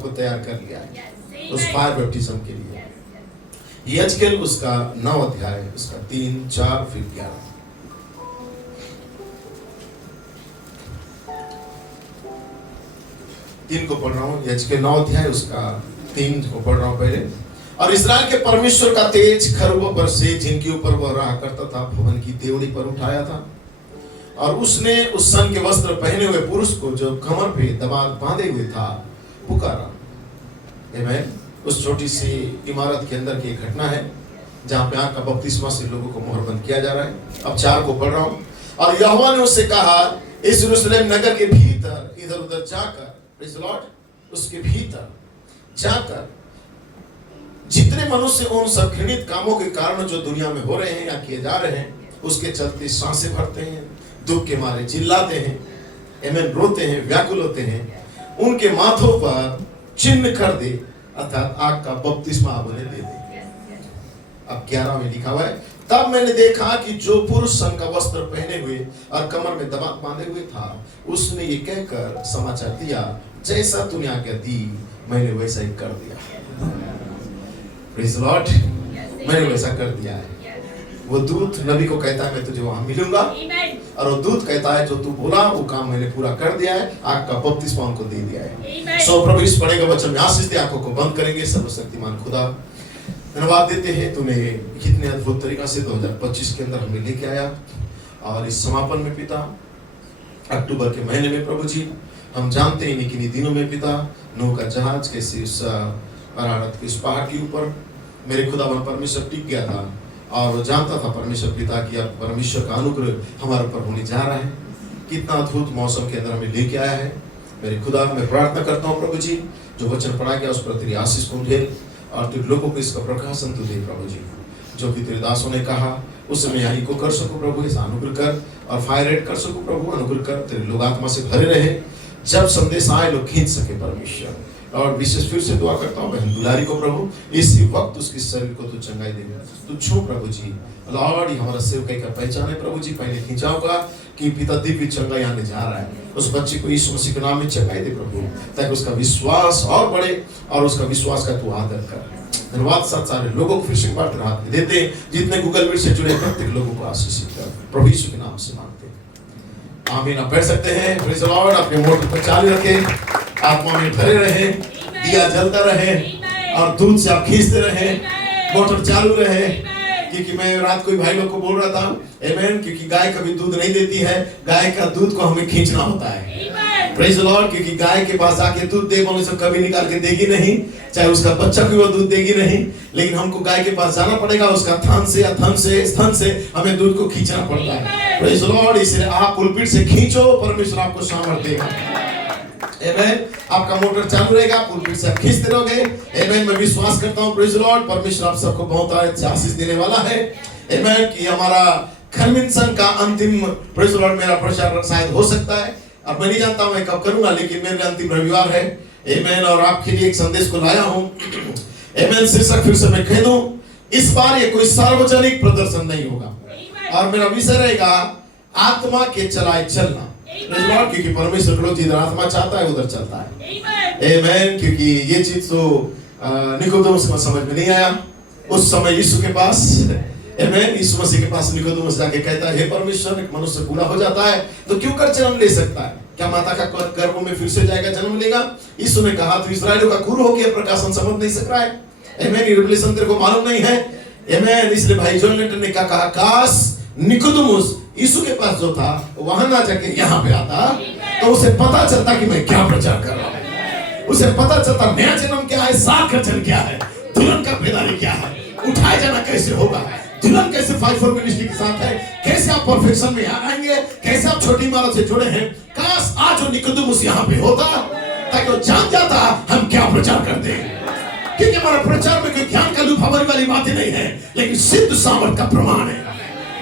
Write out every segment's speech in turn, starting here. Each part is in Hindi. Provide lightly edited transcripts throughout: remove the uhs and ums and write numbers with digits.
आप को तैयार कर लिया है उस फायर बैप्टिज्म के लिए। यजकेल उसका 9 अध्याय उसका 3, 4 फिर 11। तीन को पढ़ रहा हूँ, यजकेल 9 अध्याय उसका 3 को पढ़ रहा हूँ पहले। और इस्राएल के परमेश्वर का तेज खरबों पर से जिनके ऊपर वह रहा करता था भवन की देवड़ी पर उठाया था, और उसने उस सन के वस्त्र पहने हुए पुरुष को जो कमर पे दबाव बांधे हुए था पुकारा। आमीन। उस छोटी सी इमारत के अंदर की एक घटना है जहां पे आग का बपतिस्मा से लोगों को मोहरबंद किया जा रहा है। अब 4 को पढ़ रहा हूं। और यहोवा ने उससे कहा, इस यरूशलेम नगर के भीतर इधर उधर जाकर, प्रेज़ द लॉर्ड, उसके भीतर जाकर जितने मनुष्य उन सब घृणित कामों के कारण जो दुनिया में हो रहे हैं या किए जा रहे हैं उसके चलते सांसें भरते हैं, दुख के मारे चिल्लाते हैं, आमीन, रोते हैं, व्याकुल होते हैं, उनके माथों पर चिन्ह कर दे, अर्थात आग का बपतिस्मा आप उन्हें दे दे। अब 11 में लिखा हुआ है, तब मैंने देखा कि जो पुरुष सन का वस्त्र पहने हुए और कमर में दबाव बांधे हुए था, उसने ये कहकर समाचार दिया, जैसा तूने आज्ञा दी मैंने वैसा ही कर दिया। प्रेज़ द लॉर्ड, मैंने वैसा कर दिया है। वो दूत नबी को कहता है मैं तुझे वहां मिलूंगा, और वो दूत कहता है जो तू बोला वो काम मैंने पूरा कर दिया है, आग का बपतिस्मा उनको दे दिया है। सो प्रभु इस पढ़े का वचन में आशीष दे, आंखों को बंद करेंगे। सर्वशक्तिमान खुदा धन्यवाद देते हैं, तूने कितने अद्भुत तरीका से 2025 के अंदर हमें लेके आया, और इस समापन में पिता अक्टूबर के महीने में प्रभु जी हम जानते हैं किन्हीं दिनों में पिता नूह का जहाज कैसे उस अरारत के उस पहाड़ के ऊपर मेरे खुदावन परमेश्वर टिक गया था, और वो जानता था परमेश्वर पिता की अब परमेश्वर का अनुग्रह हमारे ऊपर होने जा रहा है। कितना अद्भुत मौसम के अंदर हमें लेके आया है मेरे खुदा। मैं प्रार्थना करता हूँ प्रभु जी जो वचन पढ़ा गया उस पर तेरी आशीष को ढेर, और तेरे लोगों को इसका प्रकाशन तू दे प्रभु जी। जो कि तेरे दासों ने कहा उस समय यही को कर सको प्रभु, ऐसा अनुग्रह कर, और फायर रेड कर सको प्रभु, अनुग्रह कर, तेरे लोग आत्मा से भरे रहे, जब संदेश आए लोग खींच सके परमेश्वर। और विशेष फिर से दुआ करता हूँ बहन दुलारी को प्रभु, इसी वक्त उसके शरीर को तू चंगाई दे, तू छू प्रभु जी। लॉर्ड, हमारा सेवकाई का पहचान है प्रभु जी, पहले खिंचाओगा कि पिता दिव्य चंगाई आने जा रहा है, उस बच्चे को यीशु मसीह के नाम में चंगाई दे प्रभु, ताकि उसका विश्वास और बढ़े, और उसका विश्वास का तू आदर कर। धन्यवाद साथ सारे लोगों को फिर से बात रात में देते, जितने गूगल मीट से जुड़े प्रत्येक लोगों को आशीषित कर, प्रभु यीशु के नाम से मांगते हैं, आमीन। आप बैठ सकते हैं। Praise the Lord. अपने मोटर पर चालू रखें, आत्मा में भरे रहे, दिया जलता रहे, और दूध से आप खींचते रहे, मोटर चालू रहे। क्योंकि मैं रात को भाई लोग को बोल रहा था, आमीन, क्योंकि गाय कभी दूध नहीं देती है, गाय का दूध को हमें खींचना होता है। Praise the Lord. क्योंकि गाय के पास आके दूध दे बोले तो कभी निकाल के देगी नहीं, चाहे उसका बच्चा भी वो दूध देगी नहीं, लेकिन हमको गाय के पास जाना पड़ेगा, उसका थन से या स्तन से हमें दूध को खींचना पड़ता है। Praise the Lord. इसलिए आप पुलपिट से खींचो, परमेश्वर आपको सामर्थ्य देगा। आमीन। आपका मोटर चालू रहेगा, पुलपिट से आप खींचते रहोगे। आमीन। मैं विश्वास करता हूँ प्रेज़ द लॉर्ड, परमेश्वर आप सबको बहुत आशीष देने वाला है। आमीन। कि हमारा कन्वेंशन का अंतिम प्रेज़ द लॉर्ड मेरा प्रचार शायद हो सकता है, अब मैं नहीं जानता हूं मैं कब करूंगा, लेकिन मेरे अंतिम रविवार है। आमीन। और आपके लिए एक संदेश को लाया हूं। आमीन। शीर्षक फिर से मैं कह दूं, इस बार ये कोई सार्वजनिक प्रदर्शन नहीं होगा, और मेरा विषय रहेगा आत्मा के चलाए चलना। क्योंकि परमेश्वर को जिधर आत्मा चाहता है उधर चलता है। आमीन। क्योंकि ये चीज तो निकोदेमुस को समझ में नहीं आया उस समय यीशु के पास। आमीन। यीशु मसीह के पास निकोदेमुस जाके कहता है, हे परमेश्वर, एक मनुष्य बूढ़ा हो जाता है तो क्यों कर जन्म ले सकता है? क्या माता का गर्भ में फिर से जाएगा, जन्म लेगा? यीशु ने कहा, तो इस्राएलियों का कुल हो गया, प्रकाशन समझ नहीं सक रहा है। आमीन। रिवलेशन तेरे को मालूम नहीं है। आमीन। इसलिए भाई जॉन लेटन ने क्या कहा, काश निकोदेमुस यीशु के पास जो था वहां ना जाके यहाँ पे आता, तो उसे पता चलता कि मैं क्या प्रचार कर रहा हूँ, उसे पता चलता नया जन्म क्या है, साखचन क्या है, दुल्हन का बेदारी क्या है, उठाए जाना कैसे होगा, दुल्हन कैसे 5-4 मिनिस्ट्री के साथ है, कैसे आप परफेक्शन में आएंगे, कैसे आप छोटी इमारत से जुड़े हैं। काश आज वो निकोदेमुस यहाँ पे होता, ताकि वो जान जाता हम क्या प्रचार करते हैं। क्योंकि हमारा प्रचार में कोई ज्ञान का लुभावनी वाली बातें नहीं है, लेकिन सिद्ध सामर्थ का प्रमाण है,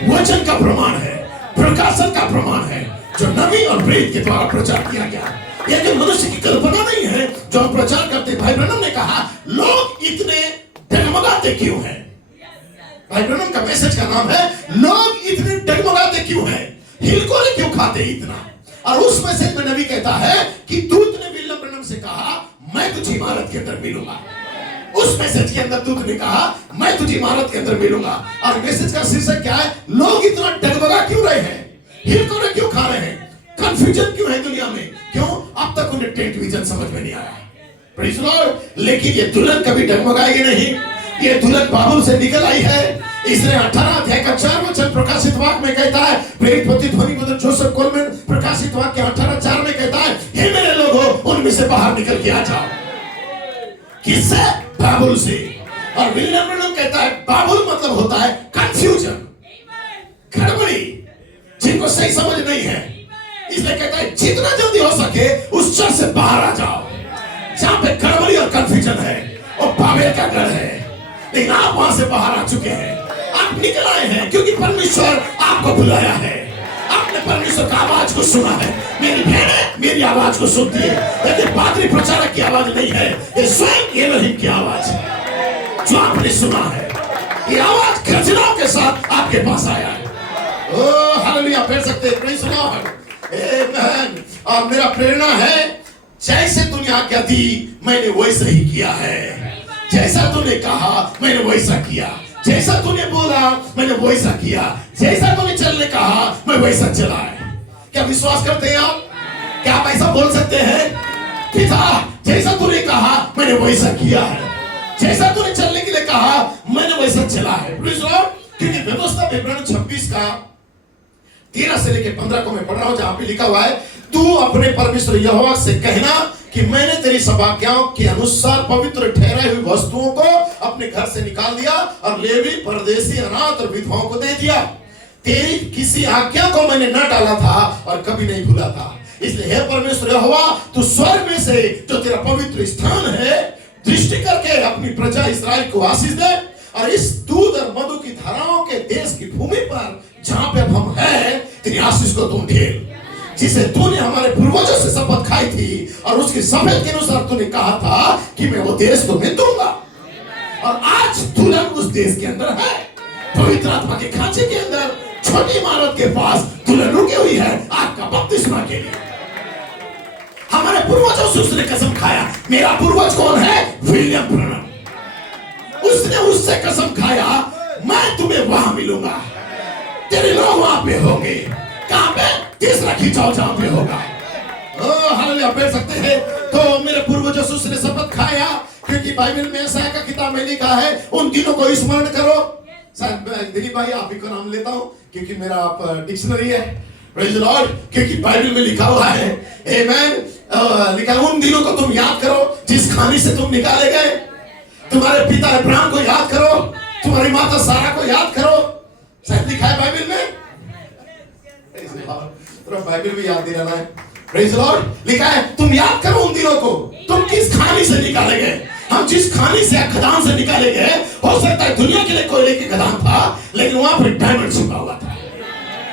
वचन का प्रमाण है, प्रकाशन का प्रमाण है, जो नबी और प्रेरित के द्वारा प्रचार किया गया। यह जो मनुष्य की कल्पना नहीं है जो हम प्रचार करते। भाई ब्रनम ने कहा, लोग इतने डगमगाते क्यों हैं? भाई ब्रनम का मैसेज का नाम है, लोग इतने डगमगाते क्यों हैं, हिलकोरे क्यों खाते इतना। और उस मैसेज में नबी कहता है कि दूत ने विलियम ब्रनम से कहा, मैं तुझे इमारत के अंदर मिलूंगा। उस मैसेज के अंदर दूत ने कहा मैं तुझे इमारत के अंदर मिलूंगा। और मैसेज का शीर्षक क्या है? लोग इतना डगमगा क्यों रहे हैं, हिलकोरे क्यों खा रहे हैं, कंफ्यूजन क्यों है दुनिया में? क्यों? अब तक उन्हें टेंट विजन समझ में नहीं आया। Praise Lord. लेकिन ये दुल्हन कभी डगमगाएगी नहीं। ये दुल्हन बाबुल से निकल आई है। इसने 18 अध्याय का 4 वचन प्रकाशित वाक्य में कहता है, प्रेरित प्रतिध्वनि ब्रदर जोसेफ कोलमैन प्रकाशित वाक्य 18:4 में कहता है, हे मेरे लोगों, उनमें से बाहर निकल के आ जाओ। किससे? बाबुल से। और विलियम ब्रैनम कहता है बाबुल मतलब होता है कंफ्यूजन, गड़बड़ी, जिनको सही समझ नहीं है। इसलिए कहता है जितना जल्दी हो सके उस चर्च से बाहर आ जाओ जहां पे गड़बड़ी और कंफ्यूजन है। और बाबेल का गढ़ है, लेकिन आप वहां से बाहर आ चुके हैं। आप निकल आए हैं क्योंकि परमेश्वर आपको बुलाया है। आपने परमेश्वर का आवाज को सुना है। मेरी बहनें मेरी आवाज को सुनती है, लेकिन पादरी प्रचारक की आवाज नहीं है, ये स्वयं एलोहिम की आवाज है जो आपने सुना है। ये आवाज गर्जनाओं के साथ आपके पास आया है। ओह हालेलुया, पढ़ सकते हैं, प्रेज़ लॉर्ड, आमेन। और मेरा प्रेरणा है, जैसे तूने आज्ञा दी मैंने वैसा ही किया है। जैसा तूने कहा मैंने वैसा किया। जैसा तूने बोला मैंने वैसा किया। जैसा तूने चलने कहा मैं वैसा चला है। क्या विश्वास करते हैं आप? क्या आप ऐसा बोल सकते हैं? पिता, जैसा तूने कहा मैंने वैसा किया है। जैसा तूने चलने के लिए कहा मैंने वैसा चला है। Praise Lord. क्योंकि व्यवस्था विवरण 26 का 13 से लेकर 15 को मैं पढ़ रहा हूं, जहां पे लिखा हुआ है, तू अपने परमेश्वर यहोवा से कहना कि मैंने तेरी सब आज्ञाओं के अनुसार पवित्र ठहराई हुई वस्तुओं को अपने घर से निकाल दिया और लेवी, परदेशी, अनाथ और विधवाओं को दे दिया। तेरी किसी आज्ञा को मैंने न टाला था और कभी नहीं भूला था। इसलिए हे परमेश्वर यहोवा, तू स्वर्ग में से जो तेरा पवित्र स्थान है दृष्टि करके अपनी प्रजा इस्राएल को आशीष दे। और इस दूध और मधु की धाराओं के देश की भूमि पर जहां पे हम हैं, तेरी आशीष को तुम ढेर, जिसे तूने हमारे पूर्वजों से शपथ खाई थी और उसकी शपथ के अनुसार तूने कहा था कि मैं वो देश को मैं दूंगा। और आज दुल्हन उस देश के अंदर है, पवित्र आत्मा के खांचे के अंदर, छोटी इमारत के पास दुल्हन रुकी हुई है आपका बपतिस्मा के लिए। हमारे पूर्वजों से उसने कसम खाया। मेरा पूर्वज कौन है? William Branham. उसने उससे कसम खाया मैं तुम्हें वहां मिलूंगा, तेरे लोग वहां पे होंगे। कहां पे? तीसरा खिंचाव जहां पे होगा। ओह हालेलुया, पढ़ सकते हैं। तो मेरे पूर्वजों से उसने शपथ खाया, क्योंकि बाइबल में यशायाह का किताब में लिखा है उन दिनों को स्मरण करो। दिलीप भाई आप ही को नाम लेता हूं क्योंकि मेरा आप डिक्शनरी है। Praise the Lord. क्योंकि बाइबल में लिखा हुआ है, आमेन, लिखा उन दिनों को तुम याद करो जिस खाने से तुम निकाले गए। तुम्हारे पिता अब्राहम को याद करो, तुम्हारी माता सारा को याद करो। शायद लिखा है बाइबल में, बाइबल भी याद दिलाना है। Praise the Lord. लिखा है तुम याद करो उन दिनों को, तुम किस खाने से निकाले गए। हम जिस खाने से खदान से निकाले गए, हो सकता है दुनिया के लिए कोयले की खदान था, लेकिन वहां पर डायमंड छिपा हुआ था।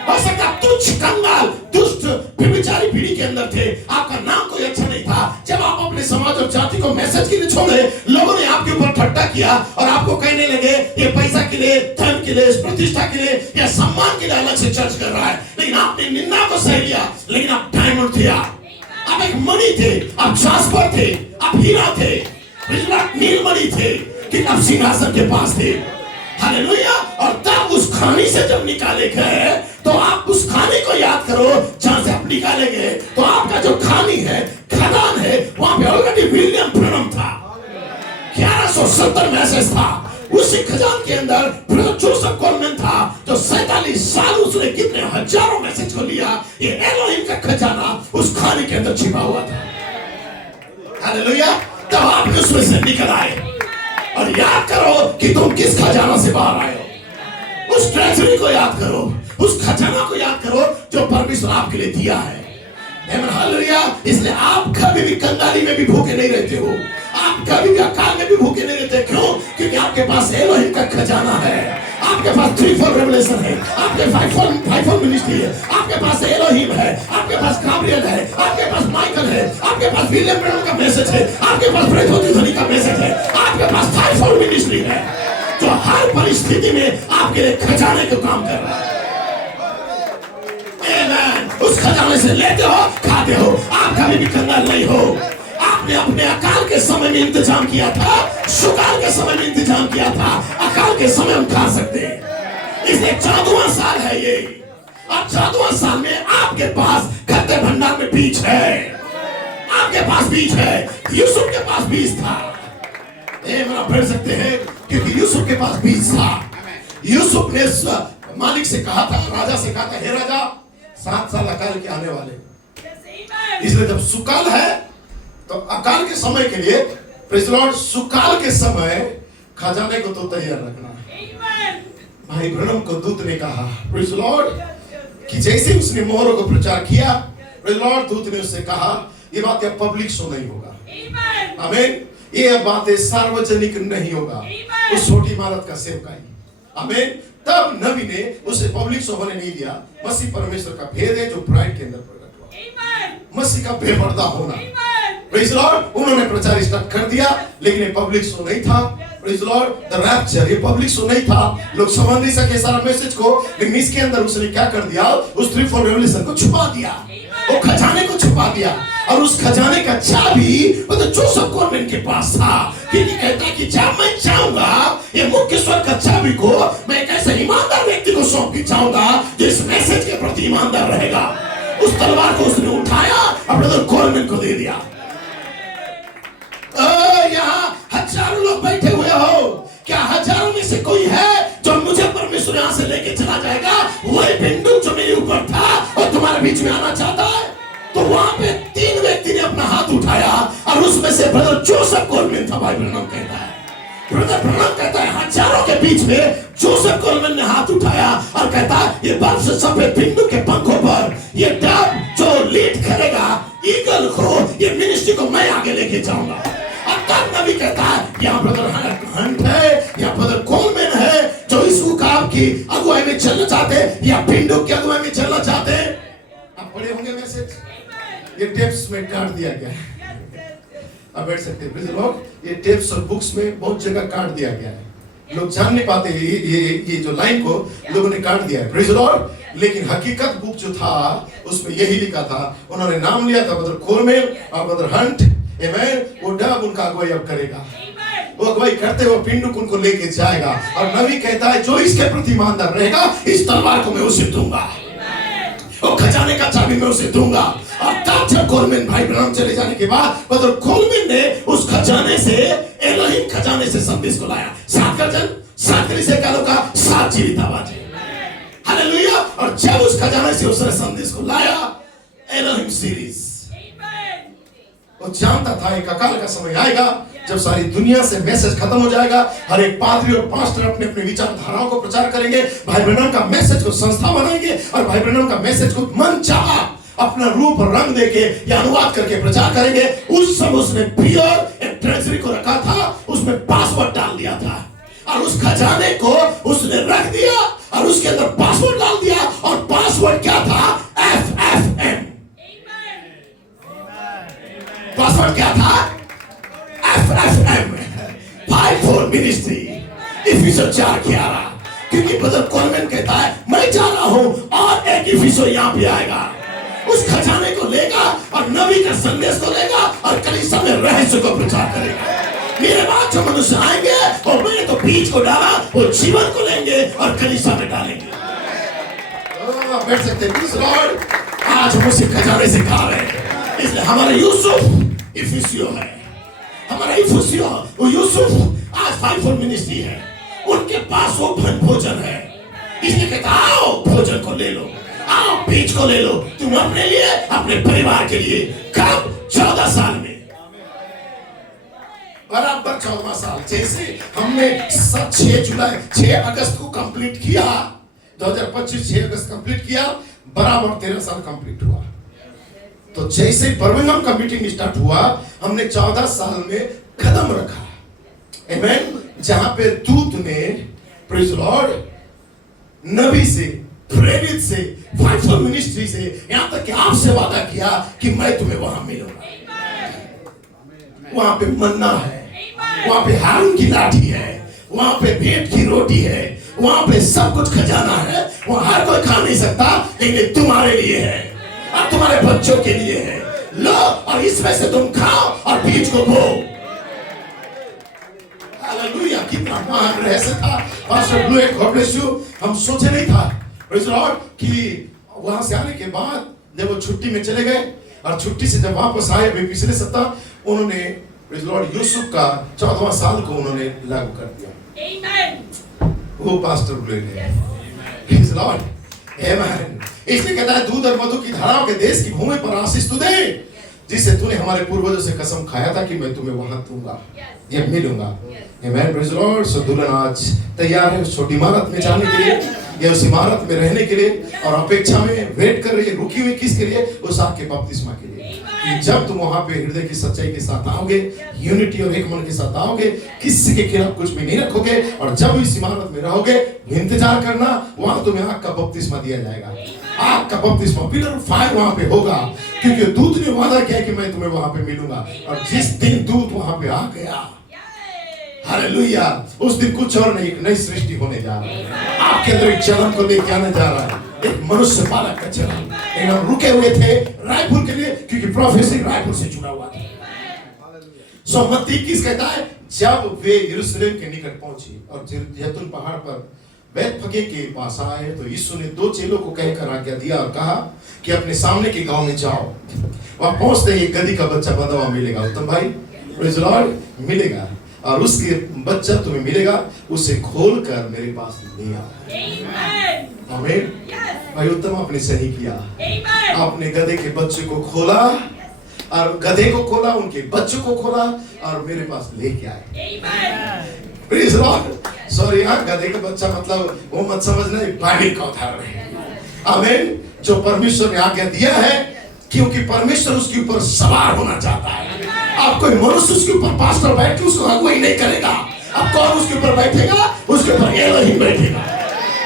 हो सकता है तुच्छ, कंगाल, दुष्ट, व्यभिचारी पीढ़ी के अंदर थे, आपका नाम कोई अच्छा नहीं था। जब आप अपने समाज और जाति को मैसेज के लिए छोड़े, लोगों ने आपके ऊपर ठट्टा किया और आपको कहने लगे ये पैसा के लिए, धन के लिए, प्रतिष्ठा के लिए या सम्मान के लिए अलग से चर्च कर रहा है। लेकिन आपने निंदा को सह लिया। लेकिन आप डायमंड थे, आप एक मणि थे, आप जास्पर थे, आप हीरा थे, नीलमणि थे, कि आप सिंहासन के पास थे। हालेलुया। और तब उस खाने से जब निकाले गए, तो आप उस खाने को याद करो जहां से आप निकाले गए। तो आपका जो खानी है, खदान है, वहां पे ऑलरेडी विलियम ब्रैनम था। 1170 मैसेज था उसी खजान के अंदर। ब्रदर जोसेफ कोलमैन था जो 47 साल उसने कितने हजारों मैसेज को लिया। ये एलोहिम का खजाना उस खाने के अंदर छिपा हुआ था। हालेलुया। तब आप उसमें से निकल आए। और याद करो कि तुम किस खजाना से बाहर आए हो। उस ट्रेजरी को याद करो, उस खजाना को याद करो जो परमेश्वर आपके लिए दिया है। हालेलुया। इसलिए आप कभी भी कंगाली में भी भूखे नहीं रहते हो, आप कभी भी अकाल में भी भूखे नहीं रहते। क्यों? क्योंकि आपके पास एलोहिम का खजाना है, आपके पास 3-4 रेवलेशन है, आपके 5-4 मिनिस्ट्री है, आपके पास एलोहिम है, आपके पास गाब्रिएल है, आपके पास माइकल है, आपके पास विलियम ब्रैनम का मैसेज है, आपके पास प्रतिध्वनि का मैसेज है, आपके पास 5-4 मिनिस्ट्री है जो हर परिस्थिति में आपके लिए खजाने का काम कर रहा है। आमेन। उस खजाने से लेते हो, खाते हो, आप कभी भी कंगाल नहीं हो। आप आपने अपने अकाल के समय में इंतजाम किया था, सुकाल के समय में इंतजाम किया था, अकाल के समय हम खा सकते हैं। इसलिए 14वां साल है ये, और 14वां साल में आपके पास खत्ते भंडार में बीज है, आपके पास बीज है। यूसुफ के पास बीज था, मेरा पढ़ सकते हैं, क्योंकि यूसुफ के पास बीज था। यूसुफ ने मालिक से कहा था, राजा से कहा था, हे राजा 7 साल अकाल के आने वाले, इसलिए जब सुकाल है तो अकाल के समय के लिए, प्रेज़ द लॉर्ड, सुकाल के समय खजाने को तो तैयार रखना है। भाई ब्रनम को दूत ने कहा, प्रेज़ द लॉर्ड, कि जैसे उसने मोहरों को प्रचार किया, प्रेज़ द लॉर्ड, दूत ने उससे कहा ये बात अब पब्लिक शो नहीं होगा, आमीन, ये बातें सार्वजनिक नहीं होगा, उस छोटी इमारत का सेवकाई, आमीन। तब नबी ने उसे पब्लिक शो होने नहीं दिया। मसीह परमेश्वर का भेद है जो ब्राइड के अंदर प्रकट हुआ, मसीह का बेपर्दा होना, प्रेज़ द लॉर्ड। उन्होंने प्रचार स्टार्ट कर दिया, लेकिन ये पब्लिक शो नहीं था, praise the Lord. The rapture ये पब्लिक शो नहीं था, लोग समझ नहीं सके सारा मैसेज को, लेकिन इसके अंदर उसने क्या कर दिया, उस 3-4 रेवलेशन को छुपा दिया, वो खजाने को छुपा दिया। और उस खजाने का चाबी वो तो जोसेफ कॉर्बेन के पास था, क्योंकि कहता कि जब मैं चाहूंगा ये मुख्य स्वर का चाबी को मैं एक ऐसे ईमानदार व्यक्ति को सौंप के चाहूंगा जो इस मैसेज के प्रति ईमानदार रहेगा। उस तलवार को उसने उठाया और ब्रदर कॉर्बेन को दे दिया। यहाँ हजारों लोग बैठे हुए हो, क्या हजारों में से कोई है जो मुझे परमेश्वर यहाँ से लेके चला जाएगा? वही बिंदु जो मेरे ऊपर था और तुम्हारे बीच में आना चाहता है। तो वहां पे 3 व्यक्ति ने अपना हाथ उठाया और उसमें से ब्रदर जोसेफ कॉर्बेन था। भाई ब्रनम कहता है, ब्रदर ब्रनम कहता है, हजारों के बीच में जोसेफ कॉर्बेन ने हाथ उठाया और कहता ये बर्फ से सफेद बिंदु के पंखों पर ये डब जो लीड करेगा ईगल को, ये मिनिस्ट्री को मैं आगे लेके जाऊंगा। और तब नबी कहता है यहाँ ब्रदर हंट है, यहाँ ब्रदर कॉर्बेन है जो इस उकाब की अगुवाई में चलना चाहते हैं या बिंदु की अगुवाई में चलना चाहते हैं। आप पढ़े होंगे मैसेज, ये टेप्स में काट दिया गया है, आप बैठ सकते हैं लोग, ये टेप्स और बुक्स में बहुत जगह काट दिया गया है, लोग जान नहीं पाते ये जो लाइन को लोगों ने काट दिया है, प्रेज़ द लॉर्ड। लेकिन हकीकत बुक जो था उसमें यही लिखा था, उन्होंने नाम लिया था ब्रदर कॉर्बेन और ब्रदर हंट, आमीन। वो डब उनका अगुवाई अब करेगा, वो अगुवाई करते हुए पिंडुक उनको लेके जाएगा। और नबी कहता है जो इसके प्रति ईमानदार रहेगा इस तलवार को मैं उसे दूंगा, वो खजाने का चाबी मैं उसे दूंगा। और तब जब कॉर्बेन भाई ब्रनम चले जाने के बाद ब्रदर कॉर्बेन ने उस खजाने से, एलोहिम खजाने से संदेश को लाया। 7 गर्जन, 7 कलीसिया कालों का 7 जीवित आवाज है, हालेलुया। और जब उस खजाने से उसने संदेश को लाया, एलोहिम सीरीज, वो जानता था एक अकाल का समय आएगा जब सारी दुनिया से मैसेज खत्म हो जाएगा, हर एक पादरी और पास्टर अपने अपने विचारधाराओं को प्रचार करेंगे, भाई ब्रनम का मैसेज को संस्था बनाएंगे और भाई ब्रनम का मैसेज को मन चाहा अपना रूप और रंग देके या अनुवाद करके प्रचार करेंगे। उस समय उसने प्योर एक ट्रेजरी को रखा था, उसमें पासवर्ड डाल दिया था और उस खजाने को उसने रख दिया और उसके अंदर पासवर्ड डाल दिया। और पासवर्ड क्या था? FFM। पासवर्ड क्या था? FFM, 5-4 मिनिस्ट्री, इफिसियों 4:11। क्योंकि ब्रदर कॉर्बेन कहता है मैं जा रहा हूं और एक इफिसियों यहाँ पे आएगा, उस खजाने को लेगा और नबी का संदेश को लेगा और कलीसिया में रहस्य को प्रचार करेगा। मेरे बाद जो मनुष्य आएंगे और मैंने तो बीज को डाला, वो जीवन को लेंगे और कलीसिया में डालेंगे। बैठ सकते हैं, आज हम उसी खजाने से खा रहे हैं। इसलिए हमारा यूसुफ इफिसियों है, हमारा इफिसियों, वो यूसुफ आज 5-4 मिनिस्ट्री है, उनके पास वो भोजन है। इसलिए कहता आओ भोजन को ले लो, आओ बीज को ले लो, तुम अपने लिए, अपने परिवार के लिए। कब? 14 साल में, बराबर 14वां साल। जैसे हमने 6 अगस्त को कंप्लीट किया, 2025 6 अगस्त कंप्लीट किया, बराबर 13 साल कंप्लीट हुआ। तो जैसे बर्मिंघम का मीटिंग स्टार्ट हुआ, हमने 14 साल में कदम रखा, आमीन। जहां पे दूत ने, प्रेज़ द लॉर्ड, नबी से, प्रेरित से, 5-4 मिनिस्ट्री से, यहां तक कि आपसे वादा किया कि मैं तुम्हें वहां मिलूंगा। वहां पे मन्ना है, वहां पे हारून की लाठी है, वहां पे भेंट की रोटी है, वहां पे सब कुछ खजाना है। वहां हर कोई खा नहीं सकता, लेकिन तुम्हारे लिए है और तुम्हारे बच्चों के लिए है। लो और इसमें से तुम खाओ और बीज को बो। हालेलुया, कितना महान रहस्य था। Pastor blue God bless you, हम सोचे नहीं था प्रेज़ लॉर्ड कि वहां से आने के बाद जब वो छुट्टी में चले गए और छुट्टी से जब वापस आए अभी पिछले सप्ताह, उन्होंने प्रेज़ लॉर्ड यूसुफ का 14वां साल को उन्होंने लागू कर दिया। आमीन। वो पास्टर ब्लू ने प्रेज़ लॉर्ड, आमीन। इसलिए कहता है दूध और मधु की धाराओं के देश की भूमि पर आशीष तू दे, जिसे तूने हमारे पूर्वजों से कसम खाया था कि मैं तुम्हें वहां दूंगा, ये मिलूंगा। आमीन, प्रेज़ लॉर्ड। सो दुल्हन आज तैयार है उस छोटी इमारत में जाने के लिए, या उस इमारत में रहने के लिए, और अपेक्षा में वेट कर रही है, रुकी हुई किसके लिए? उस आपके बपतिस्मा के लिए, कि जब तुम वहां पे हृदय की सच्चाई के साथ आओगे, यूनिटी और एक मन के साथ आओगे, किसी के खिलाफ कुछ भी नहीं रखोगे, और जब इस इमारत में रहोगे इंतजार करना, वहां तुम्हें आग का बपतिस्मा दिया जाएगा। आग का बपतिस्मा, पिलर ऑफ फायर वहां पे होगा, क्योंकि दूत ने वादा किया कि मैं तुम्हें वहां पे मिलूंगा। और जिस दिन दूत वहां पे आ गया, हालेलुया, उस दिन कुछ और नहीं, एक नई सृष्टि होने जा रहा है। आपके अंदर एक जन्म को लेके आने जा रहा है, एक मनुष्य बालक का जन्म। हम रुके हुए थे रायपुर के लिए, क्योंकि प्रोफेसी रायपुर से जुड़ा हुआ था। सो मत्ती 21 कहता है, जब वे यरूशलेम के निकट पहुंचे और जैतून पहाड़ पर बैतफगे के पास आए, तो यीशु ने 2 चेलों को कहकर आज्ञा दिया और कहा कि अपने सामने के गांव में जाओ। वहां पहुंचते ही एक गधी का बच्चा बंधा हुआ मिलेगा, उत्तम भाई, प्रेज़ लॉर्ड, मिलेगा, और उसके बच्चा तुम्हें मिलेगा, उसे खोलकर मेरे पास ले आओ। आमीन। भाई उत्तम, आपने सही किया। आपने गधे के बच्चे को खोला, और गधे को खोला, उनके बच्चों को खोला, और मेरे पास लेके आए। Praise Lord. सॉरी, यहाँ गधे का बच्चा मतलब वो मत समझना, बाइबल का उदाहरण है। आमीन। जो परमेश्वर ने आज्ञा दिया है, क्योंकि परमेश्वर उसके ऊपर सवार होना चाहता है। आप कोई मनुष्य उसके ऊपर पास्टर बैठ के उसको अगुवाई नहीं करेगा। अब कौन उसके ऊपर बैठेगा? उसके ऊपर एलोहिम बैठेगा।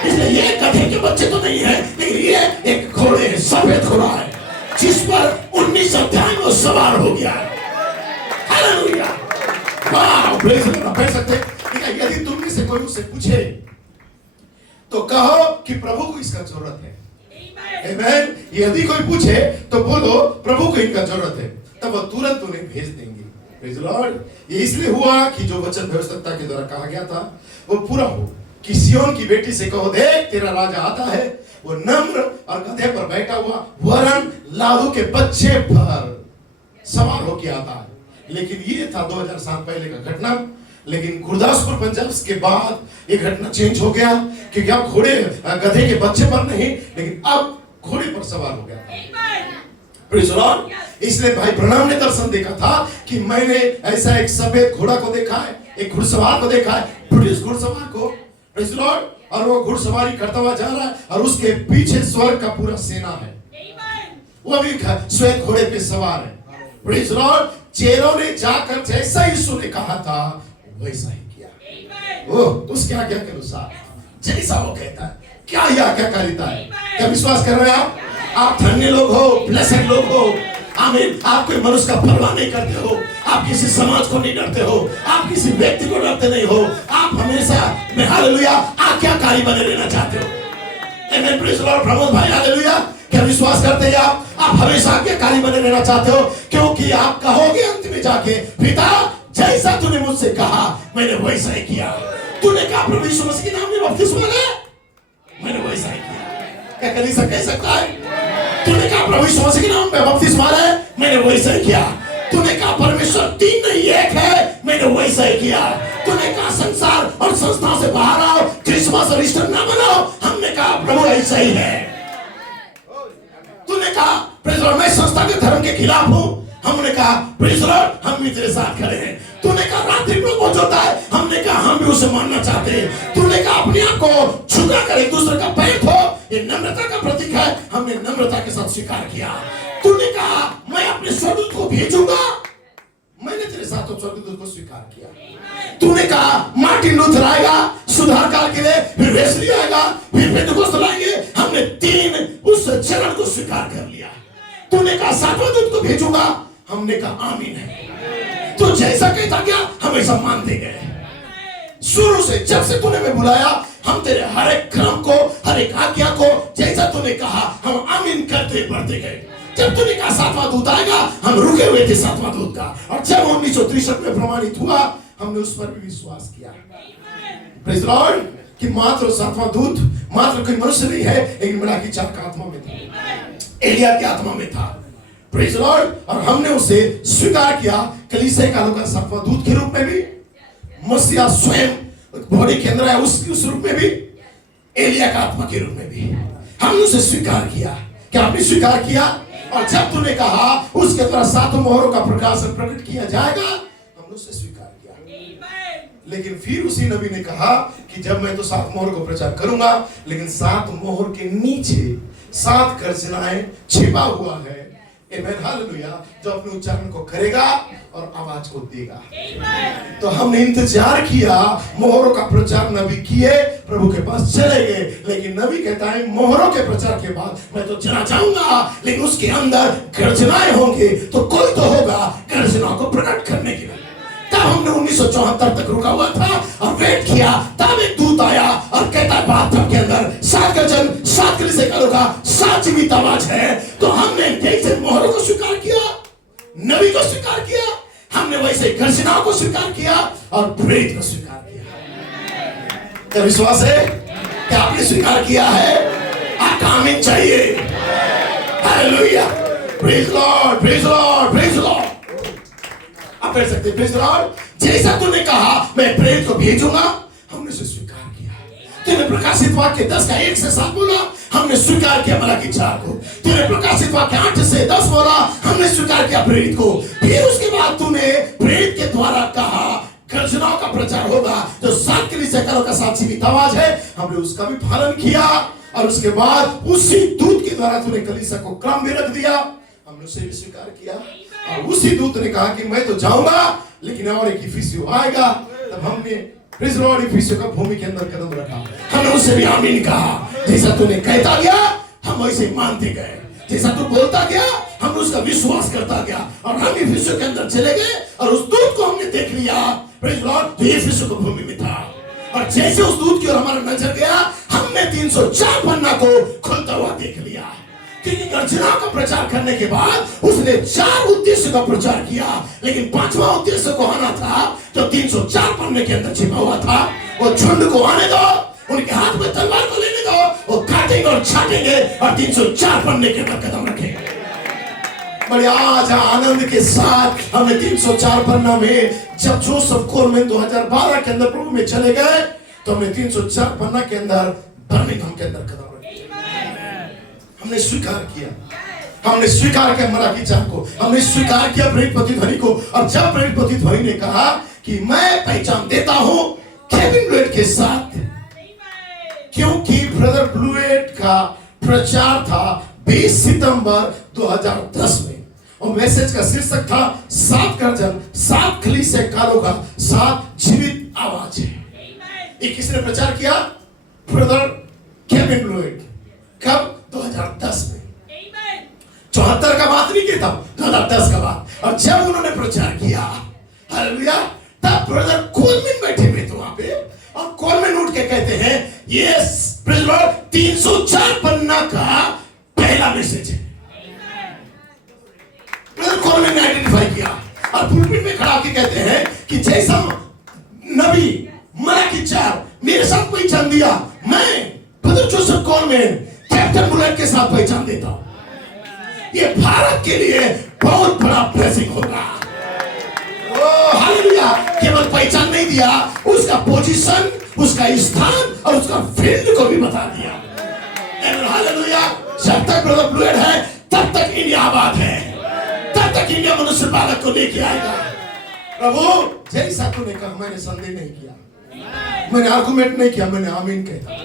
इसलिए ये गधे के बच्चे तो नहीं है, लेकिन ये एक घोड़े, सफेद घोड़ा है, जिस पर 19 अध्याय में सवार हो गया है। हालेलुया, वाह, प्रेज़ लॉर्ड। कह सकते हैं यदि तुम में से कोई मुझसे पूछे तो कहो कि प्रभु को इसका जरूरत है। आमीन। यदि कोई पूछे तो बोलो प्रभु को इनका जरूरत है, तब वो तुरंत उन्हें भेज देंगे। Praise Lord. ये इसलिए हुआ कि जो वचन भविष्यवक्ता के द्वारा कहा गया था वो पूरा हो, कि सिय्योन की बेटी से कहो, देख तेरा राजा आता है, वो नम्र और गधे पर बैठा हुआ, वरन लादू के बच्चे पर सवार होकर आता है। लेकिन ये था 2000 साल पहले का घटना, लेकिन गुरदासपुर पंजाब के बाद ये घटना चेंज हो गया, क्योंकि अब घोड़े गधे के बच्चे पर नहीं, लेकिन अब घोड़े पर सवार हो गया। Praise Lord. इसलिए भाई ब्रह्म ने दर्शन देखा था कि मैंने ऐसा एक सफेद घोड़ा को देखा है, एक घुड़सवार को देखा है, ब्रिटिश घुड़सवार को, प्रेज़ लॉर्ड, और वो घुड़सवारी करता हुआ जा रहा है, और उसके पीछे स्वर्ग का पूरा सेना है, वो भी श्वेत घोड़े पे सवार है। Praise Lord. चेलों ने जाकर जैसा यीशु ने कहा था वैसा ही किया। वो उसके आज्ञा के अनुसार जैसा वो कहता है, क्या यह आज्ञाकारिता है? क्या विश्वास कर रहे हैं आप? आप धन्य लोग हो, ब्लेसेड लोग हो। आमीन। आप कोई मनुष्य का परवाह नहीं करते हो, आप किसी समाज को नहीं डरते हो, आप किसी व्यक्ति को डरते नहीं हो, आप हमेशा में हालेलुया आज्ञाकारी बने रहना चाहते हो। आमीन। Praise Lord. प्रमोद भाई, हालेलुया। क्या विश्वास करते हैं आप हमेशा आज्ञाकारी बने रहना चाहते हो, क्योंकि आप कहोगे अंत में जाके, पिता जैसा तूने मुझसे कहा मैंने वैसा ही किया। तूने कहा प्रभु यीशु मसीह के नाम में बपतिस्मा ले, मैंने वैसा ही किया। क्या कलीसिया कह सकता है? तूने कहा प्रभु यीशु मसीह के नाम में बपतिस्मा ले, मैंने वैसा ही किया। तूने कहा परमेश्वर 3 नहीं 1 है, मैंने वैसा ही किया। तूने कहा संसार और संस्था से बाहर आओ, क्रिसमस और ईस्टर ना मनाओ, हमने कहा प्रभु ऐसा ही है। तूने कहा प्रेज़ लॉर्ड मैं संस्था के धर्म के खिलाफ हूं, हमने कहा प्रेज़ लॉर्ड हम भी तेरे साथ खड़े हैं। तूने कहा रात्रि प्रभु जो होता है, हमने कहा हम भी उसे मानना चाहते हैं। तूने कहा अपने आप को झुका कर एक दूसरे का पैर धो, ये नम्रता का प्रतीक है, हमने नम्रता के साथ स्वीकार किया। तूने कहा मैं अपने स्वर्गदूत को भेजूंगा, मैंने तेरे साथ स्वर्गदूत को स्वीकार किया। तूने कहा मार्टिन लूथर आएगा सुधार काल के लिए, फिर वेस्ली आएगा, फिर पेंटेकोस्त लाएंगे, हमने 3 उस चरण को स्वीकार कर लिया। तूने कहा 7वां दूत को भेजूंगा, हमने कहा आमीन है। तो जैसा कहता गया हमेशा मानते गए। शुरू से जब से तूने हमें बुलाया, हम तेरे हर एक क्रम को, हर एक आज्ञा को जैसा तूने कहा हम आमीन करते बढ़ते गए। जब तूने कहा सातवां दूत आएगा, हम रुके हुए थे सातवां दूत का, और जब 1963 में प्रमाणित हुआ, हमने उस पर भी विश्वास किया। प्रेज़ द लॉर्ड कि मात्र सातवां दूत मात्र कोई मनुष्य नहीं है, लेकिन मलाकी 4 का आत्मा में था, एलिया की आत्मा में था। प्रेज़ द लॉर्ड, और हमने उसे स्वीकार किया कलीसिया कालों का सातवां दूत के रूप में भी, मसीहा स्वयं बॉडी के अंदर है उस रूप में भी, एलिया का आत्मा के रूप में भी हमने उसे स्वीकार किया। क्या आपने स्वीकार किया? और जब तूने कहा उसके द्वारा 7 मोहरों का प्रकाशन प्रकट किया जाएगा, हमने उसे स्वीकार किया। लेकिन फिर उसी नबी ने कहा कि जब मैं तो 7 मोहर को प्रचार करूंगा, लेकिन 7 मोहर के नीचे 7 गर्जनाएं छिपा हुआ है। आमेन, हालेलुया। जो अपने उच्चारण को करेगा और आवाज को देगा। तो हमने इंतजार किया, मोहरों का प्रचार नबी किए, प्रभु के पास चले गए। लेकिन नबी कहता है मोहरों के प्रचार के बाद मैं तो चला जाऊंगा, लेकिन उसके अंदर गर्जनाएं होंगे, तो कोई तो होगा गर्जना को प्रकट करने के लिए। तब हमने 1974 तक रुका हुआ था और वेट किया। तब एक दूत आया और कहता है बाथटब के अंदर 7 गर्जन, 7 कलीसिया कालों का 7 जीवित आवाज है। तो हमने जैसे मोहरों को स्वीकार किया, नबी को स्वीकार किया, हमने वैसे गर्जनाओं को स्वीकार किया और प्रेरित को स्वीकार किया। क्या विश्वास है? क्या आपने स्वीकार किया है? आपका आमीन चाहिए। Hallelujah, praise Lord, praise Lord, praise Lord. आप कह सकते हैं प्रेज लॉर्ड, जैसा तूने कहा मैं प्रेरित को भेजूंगा, हमने उसे स्वीकार किया। तूने प्रकाशित वाक्य 10 का 1 से 7 बोला, हमने स्वीकार किया मलाकी 4 को। तूने प्रकाशित वाक्य 8 से 10 बोला, हमने स्वीकार किया प्रेरित को। फिर उसके बाद तूने प्रेरित के द्वारा कहा गर्जनाओं का प्रचार होगा, जो 7 कलीसिया कालों का 7 जीवित आवाज है, हमने उसका भी पालन किया। और उसके बाद उसी दूत के द्वारा तूने कलीसिया को क्रम में रख दिया, हमने उसे भी स्वीकार किया। और उसी दूत ने कहा कि मैं तो जाऊंगा, लेकिन और एक इफिसियो आएगा। तब हमने प्रेज़ लॉर्ड इफिसियो का भूमि के अंदर कदम रखा, हमने उसे भी आमीन कहा। जैसा तूने कहता गया हम वैसे ही मानते गए, जैसा तू बोलता गया हम उसका विश्वास करता गया। और हम इफिसियो के अंदर चले गए और उस दूत को हमने देख लिया। प्रेज़ लॉर्ड, तो इफिसियो की भूमि में था। और जैसे उस दूत की ओर हमारा नजर गया, हमने 304 पन्ना को खुलता हुआ देख लिया। क्योंकि गर्जना का प्रचार करने के बाद उसने 4 उद्देश्य का प्रचार किया, लेकिन 5वां उद्देश्य को आना था जो 304 पन्ने के अंदर छिपा हुआ था। वो झुंड को आने दो, उनके हाथ में तलवार को लेने दो, वो काटेंगे और छाटेंगे और 304 पन्ने के अंदर कदम रखेंगे। बड़े आज आनंद के साथ हमने 304 पन्ना में जब जोसेफ कोलमैन 2012 के अंदर प्रभु में चले गए, तो हमने 304 पन्ना के अंदर बर्मिंघम के अंदर कदम रखे। हमने स्वीकार किया, हमने स्वीकार किया मलाकी 4 को, हमने स्वीकार किया प्रेरित प्रतिध्वनि को। और जब प्रेरित प्रतिध्वनि ने कहा कि मैं पहचान देता हूं केविन ब्लूएट के साथ, क्योंकि ब्रदर ब्लूएट का प्रचार था 20 सितंबर 2010 में, और मैसेज का शीर्षक था 7 गर्जन, 7 कलीसिया कालों का 7 जीवित आवाज है। ये किसने प्रचार किया? Brother Kevin Blewett. कब? 2010 में। 74 का बात नहीं किया, 2010 का बात। और जब उन्होंने प्रचार किया, हालेलुया, तब ब्रदर कोलमैन बैठे हुए थे वहां पे, और कोलमैन उठ के कहते हैं ये प्रेज़ लॉर्ड 304 पन्ना का पहला मैसेज है। ब्रदर कोलमैन ने आइडेंटिफाई किया और पुलपिट में खड़ा के कहते हैं कि जैसा नबी मलाकी 4 मेरे साथ पहचान दिया, मैं ब्रदर जोसेफ कोलमैन कैप्टन ब्लूएट के साथ पहचान देता हूं। ये भारत के लिए बहुत बड़ा ब्लेसिंग होगा। ओह हालेलुया, केवल पहचान नहीं दिया, उसका पोजीशन, उसका स्थान और उसका फील्ड को भी बता दिया। हालेलुया, जब तक ब्रदर ब्लूएट है तब तक इंडिया आबाद है, तब तक इंडिया मनुष्य बालक को लेके आएगा। प्रभु जैसा तूने कहा, मैंने संदेह नहीं किया, मैंने आर्गुमेंट नहीं किया, मैंने आमीन कहता,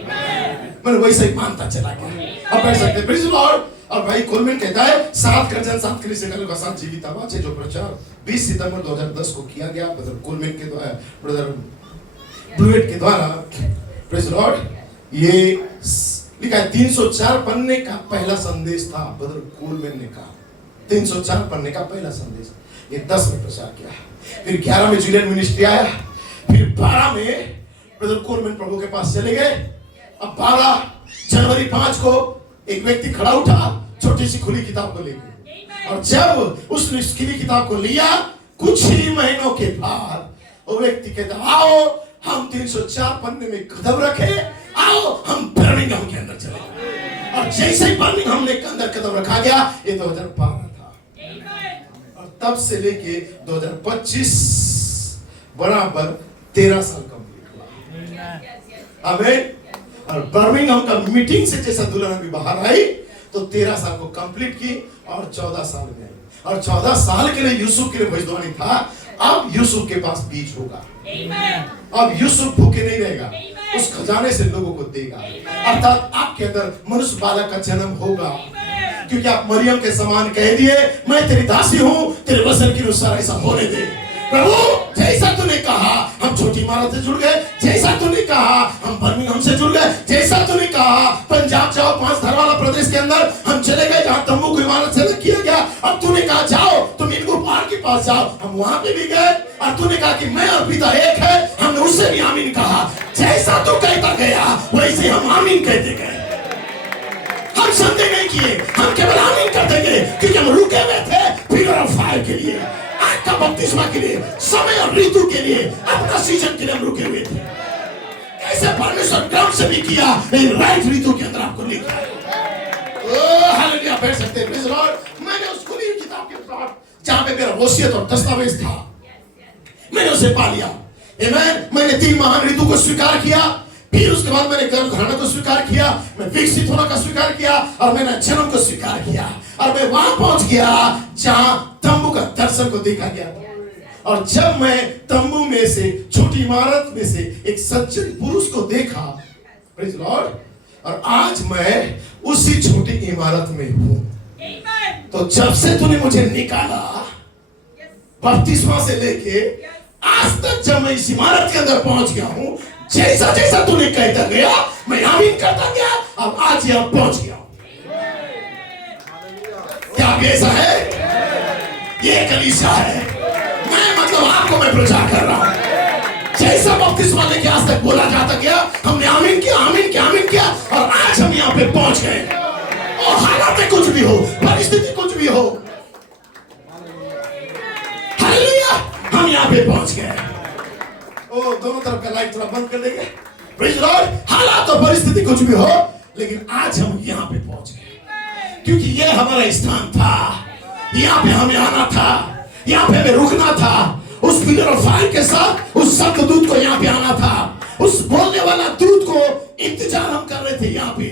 मैंने वैसे ही मानता चला गया। अब कह सकते हैं प्रेज़ लॉर्ड। और भाई कोलमैन कहता है 7 गर्जन, 7 कलीसिया कालों का 7 जीवित आवाज है, जो प्रचार 20 सितंबर 2010 को किया गया ब्रदर कोलमैन के द्वारा, ब्रदर ब्लूएट के द्वारा। Praise Lord. ये लिखा है 304 पन्ने का पहला संदेश था, ब्रदर कोलमैन ने कहा 304 पन्ने का पहला संदेश। ये 10 में प्रचार किया, फिर 11 में जुलियन मिनिस्ट्री आया, फिर 12 में ब्रदर कोलमैन प्रभु के पास चले गए। अब 12 जनवरी 5 को एक व्यक्ति खड़ा उठा छोटी सी खुली किताब को लेकर, और जब उसने उसकी किताब को लिया, कुछ ही महीनों के बाद वो व्यक्ति कहता, आओ हम 304 पन्ने में कदम रखे, आओ हम बर्मिंघम के अंदर चले। और जैसे ही बर्मिंघम के अंदर कदम रखा गया, ये 2012 था, और तब से लेके 2025 बराबर 13 साल कंप्लीट हुआ। आमीन। और बर्मिंघम का मीटिंग से जैसा दुल्हन अभी बाहर आई तो 13 साल को कंप्लीट की और 14 साल में आई। और 14 साल के लिए यूसुफ के लिए भविष्यवाणी था, अब यूसुफ के पास बीज होगा, अब यूसुफ भूखे नहीं रहेगा, उस खजाने से लोगों को देगा। अर्थात आपके अंदर मनुष्य बालक का जन्म होगा, क्योंकि आप मरियम के समान कह दिए, मैं तेरी दासी हूं, तेरे वचन के अनुसार ऐसा होने दे। प्रभु जैसा तूने कहा हम छोटी इमारत से जुड़ गए, जैसा तूने कहा हम बर्मिंघम से जुड़ गए, जैसा तूने कहा पंजाब जाओ 5 धार वाला प्रदेश के अंदर हम चले गए जहां तंबू को इमारत से अलग किया गया। अब तूने कहा जाओ तुम इनको पहाड़ के पास जाओ, हम वहां पे भी गए। और तूने कहा कि मैं और पिता एक है, हमने उससे भी आमीन कहा। जैसा तू कहता गया वैसे हम आमीन कहते गए, हम संदेह नहीं किए, हम केवल आमीन करते गए, क्योंकि हम रुके हुए थे पिलर ऑफ फायर के लिए, आग का बपतिस्मा के लिए, समय और ऋतु के लिए, अपना सीजन के लिए हम रुके हुए थे। कैसे परमेश्वर क्रम से भी किया, लेकिन राइट ऋतु के अंदर आपको लिखा है। ओह हालेलुया, बैठ सकते हैं। Praise Lord. मैंने उस खुली किताब के साथ जहां पे मेरा वसीयत और दस्तावेज था, मैंने उसे पा लिया। आमीन। मैंने 3 महान ऋतु को स्वीकार किया, फिर उसके बाद मैंने गर्भ धारण को स्वीकार किया, मैं विकसित होने का स्वीकार किया, और मैंने जन्म को स्वीकार किया, और मैं वहां पहुंच गया जहां तंबू का दर्शन को देखा गया। और जब मैं तंबू में से, छोटी इमारत में से एक सज्जन पुरुष को देखा, प्रेज़ लॉर्ड, और आज मैं उसी छोटी इमारत में हूं। तो जब से तूने मुझे निकाला बपतिस्मा से लेके आज तक, जब मैं इस इमारत के अंदर पहुंच गया हूं, जैसा जैसा तूने कहता गया मैं आमीन करता गया, अब आज यहां पहुंच गया। क्या कैसा है? ये कलीसिया है। मैं मतलब आपको मैं प्रचार कर रहा हूं। जैसा बपतिस्मा लेके आज तक बोला जाता गया, हमने आमीन किया, आमीन किया, आमीन किया, और आज हम यहां पे पहुंच गए। और हालात कुछ भी हो, परिस्थिति कुछ भी हो, हालेलुया, हम यहां पे पहुंच गए। ओ दोनों तरफ का लाइट थोड़ा बंद कर देंगे। Praise Lord. हालात और परिस्थिति कुछ भी हो, लेकिन आज हम यहाँ पे पहुंच गए, क्योंकि ये हमारा स्थान था, यहाँ पे हमें आना था, यहाँ पे हमें रुकना था, उस पिलर ऑफ फायर के साथ उस शब्द दूत को यहाँ पे आना था, उस बोलने वाला दूत को इंतजार हम कर रहे थे यहाँ पे।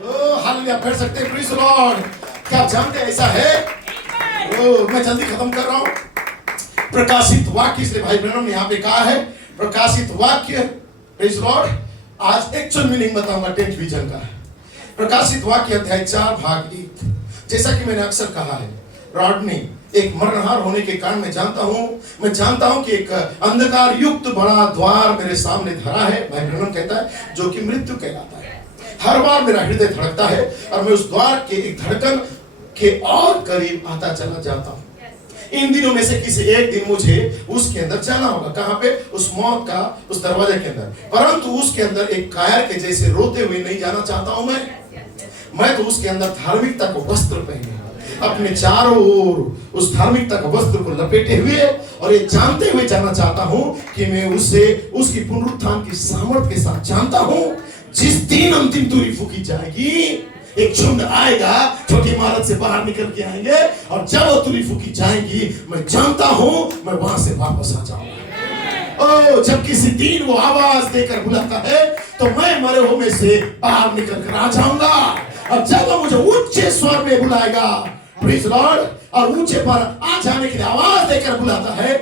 ओ हालेलुया, बैठ सकते हैं। Praise Lord. क्या आप जानते हैं ऐसा है? ओ मैं जल्दी खत्म कर रहा हूं। प्रकाशित वाक्य, इसलिए भाई ब्रैनम ने यहाँ पे कहा है प्रकाशित वाक्य। Praise Lord. आज एक्चुअल मीनिंग बताऊंगा 10th विजन का। प्रकाशित वाक्य अध्याय 4 भाग 1। जैसा कि मैंने अक्सर कहा है, रॉडनी एक मरणहार होने के कारण मैं जानता हूं कि एक अंधकार युक्त बड़ा द्वार मेरे सामने धरा है। भाई ब्रैनम कहता है जो कि मृत्यु कहलाता है। हर बार मेरा हृदय धड़कता है और मैं उस द्वार के एक धड़कन के और करीब आता चला जाता हूं। इन दिनों में से किसी एक दिन मुझे उसके अंदर जाना होगा। कहां पे? उस मौत का उस दरवाजे के अंदर। परंतु उसके अंदर एक कायर के जैसे रोते हुए नहीं जाना चाहता हूं मैं तो उसके अंदर धार्मिकता को वस्त्र पहने, अपने चारों ओर उस धार्मिकता का वस्त्र को लपेटे हुए, और ये जानते हुए जाना चाहता हूं कि मैं उसे उसकी पुनरुत्थान की सामर्थ के साथ जानता हूं। जिस दिन अंतिम तुरी फूकी जाएगी, एक झुंड आएगा, छोटी इमारत से बाहर निकल के आएंगे, और जब वो तुरी फूकी जाएंगी, मैं जानता हूं मैं वहां से वापस आ जाऊंगा। ओ जब किसी दिन वो आवाज देकर बुलाता है, तो मैं मरे हुए में से बाहर निकल कर आ जाऊंगा। और जब वो मुझे ऊंचे स्वर में बुलाएगा, प्रेज़ लॉर्ड, और ऊंचे पर आ जाने के लिए आवाज देकर बुलाता है,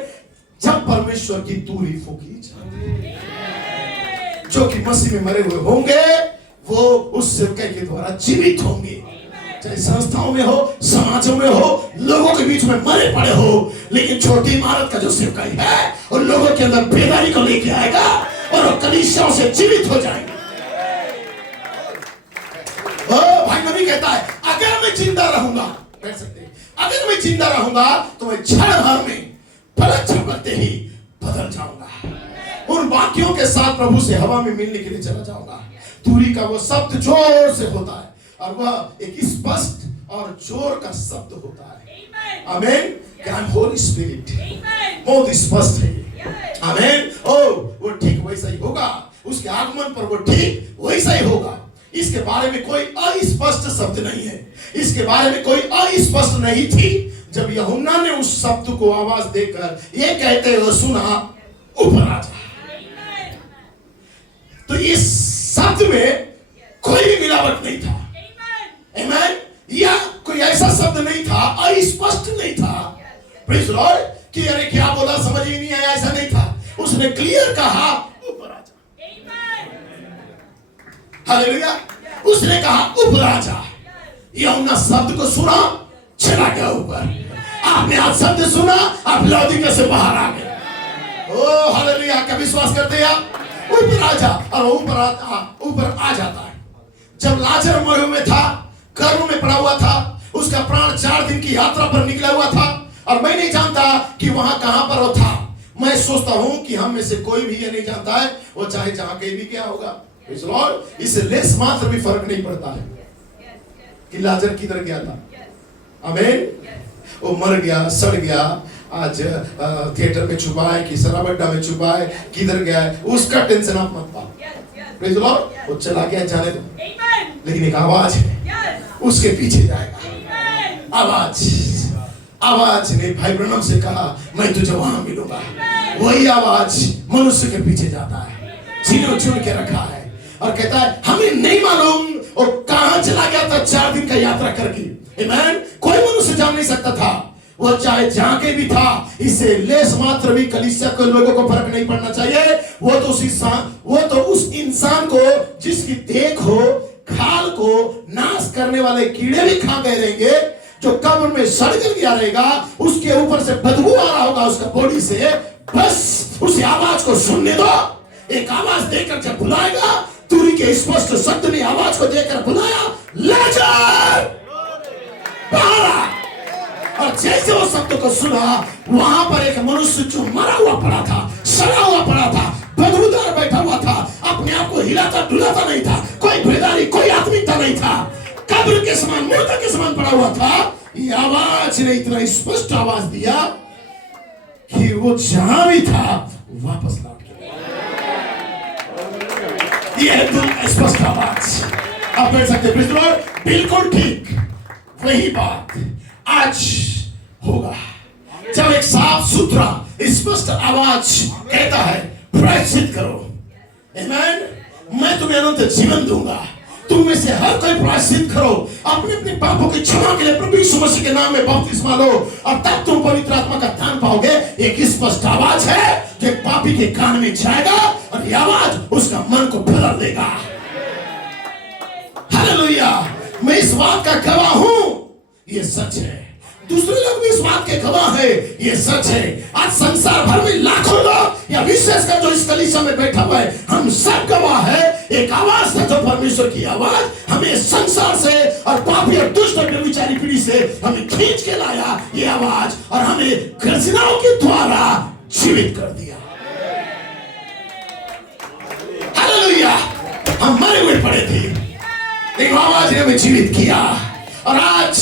जब परमेश्वर की तुरी फूकी जाएगी, जो कि मसीह में मरे हुए होंगे वो उस सेवकाई के द्वारा जीवित होंगे। चाहे संस्थाओं में हो, समाजों में हो, लोगों के बीच में मरे पड़े हो, लेकिन छोटी इमारत का जो सेवकाई है और लोगों के अंदर बेदारी को लेके आएगा और वो कलीसियाओं से जीवित हो जाएंगे। भाई नबी कहता है अगर मैं जिंदा रहूंगा, कह सकते हैं, अगर मैं जिंदा रहूंगा तो मैं क्षण भर में पलक झपकते ही बदल जाऊंगा। उन वाक्यों के साथ प्रभु से हवा में मिलने के लिए चला जाऊंगा। तुरी का वो शब्द जोर से होता है और वह एक स्पष्ट और जोर का शब्द होता है। आमीन। होली स्पिरिट बहुत स्पष्ट है ये। आमीन। ओ वो ठीक वैसा ही होगा, उसके आगमन पर वो ठीक वैसा ही होगा। इसके बारे में कोई अस्पष्ट शब्द नहीं है, इसके बारे में कोई अस्पष्ट नहीं थी। जब यूहन्ना ने उस शब्द को आवाज देकर ये कहते हुए सुना, ऊपर आ जा, तो इस शब्द में कोई भी मिलावट नहीं था। आमीन। या कोई ऐसा शब्द नहीं था, अस्पष्ट नहीं था, प्रेज़ लॉर्ड, कि अरे क्या बोला समझ ही नहीं आया, ऐसा नहीं था। उसने क्लियर कहा, ऊपर आ जा। हालेलुया। उसने कहा ऊपर आ जा। यूहन्ना शब्द को सुना, चला गया ऊपर। आपने आज शब्द सुना, आप लौदीकिया से बाहर आ गए। ओ हालेलुया। क्या विश्वास करते हैं आप? ऊपर आ जा। और ऊपर आ जाता है। जब लाजर मरे में था, कर्म में पड़ा हुआ था, उसका प्राण 4 दिन की यात्रा पर निकला हुआ था, और मैं नहीं जानता कि वहां कहां पर वो था। मैं सोचता हूं कि हम में से कोई भी ये नहीं जानता है वो चाहे जहां कहीं भी क्या होगा। इससे लेस मात्र भी फर्क नहीं पड़ता है कि लाजर किधर गया था। आमीन। वो मर गया, सड़ गया, आज थिएटर में छुपा है कि शराब अड्डा में छुपा है, किधर गया है, उसका टेंशन आप मत पाओ। Praise Lord. वो चला गया, जाने दो। लेकिन एक आवाज है, उसके पीछे जाएगा। आवाज ने भाई ब्रनम से कहा, मैं तुझे वहां मिलूंगा। वही आवाज मनुष्य के पीछे जाता है, जिन्होंने चुन के रखा है, और कहता है हमें नहीं मालूम वो कहां चला गया था 4 दिन का यात्रा करके। आमीन। कोई मनुष्य जान नहीं सकता था, वो चाहे जहां के भी था। इससे लेस मात्र भी कलीसिया के लोगों को फर्क नहीं पड़ना चाहिए। वो तो उस इंसान को जिसकी देख हो, खाल को नाश करने वाले कीड़े भी खा गए रहेंगे, जो कब्र में सड़ कर गया रहेगा, उसके ऊपर से बदबू आ रहा होगा उसका बॉडी से। बस उस आवाज को सुनने दो। एक आवाज देकर जब बुलाएगा, तुरी के स्पष्ट शब्द ने आवाज को देकर बुलाया, लाजर बाहर आ। और जैसे वो शब्द को सुना, वहां पर एक मनुष्य जो मरा हुआ पड़ा था, सड़ा हुआ पड़ा था, बदबूदार बैठा हुआ था, अपने आप को हिलाता डुलाता नहीं था, कोई बेदारी, कोई आत्मिकता नहीं था, कब्र के समान, मुर्दा के समान पड़ा हुआ था। ये आवाज ने इतना स्पष्ट आवाज दिया कि वो जहां भी था वापस लौट गया। ये स्पष्ट आवाज आप कह सकते हैं, बिल्कुल ठीक वही बात आज होगा। जब एक साफ सुथरा स्पष्ट आवाज कहता है प्रायश्चित करो, आमीन, मैं तुम्हें अनंत जीवन दूंगा, तुम में से हर कोई प्रायश्चित करो, अपने अपने पापों की क्षमा के लिए प्रभु यीशु मसीह के नाम में बपतिस्मा लो, और तब तुम पवित्र आत्मा का दान पाओगे। एक स्पष्ट आवाज है जो पापी के कान में जाएगा, और यह आवाज उसका मन को बदल देगा। हालेलुया। मैं इस बात का गवाह हूं, ये सच है। दूसरे लोग भी इस बात के गवाह है, ये सच है। आज संसार भर में लाखों लोग, या विशेषकर जो इस कलीसिया में बैठा हुआ है, हम सब गवाह है। एक आवाज था जो परमेश्वर की आवाज हमें संसार से और पापी और दुष्ट और व्यभिचारी पीढ़ी से हमें खींच के लाया, ये आवाज, और हमें गर्जनाओं के द्वारा जीवित कर दिया। हालेलुया। हम मरे हुए पड़े थे, लेकिन आवाज ने हमें जीवित किया। और आज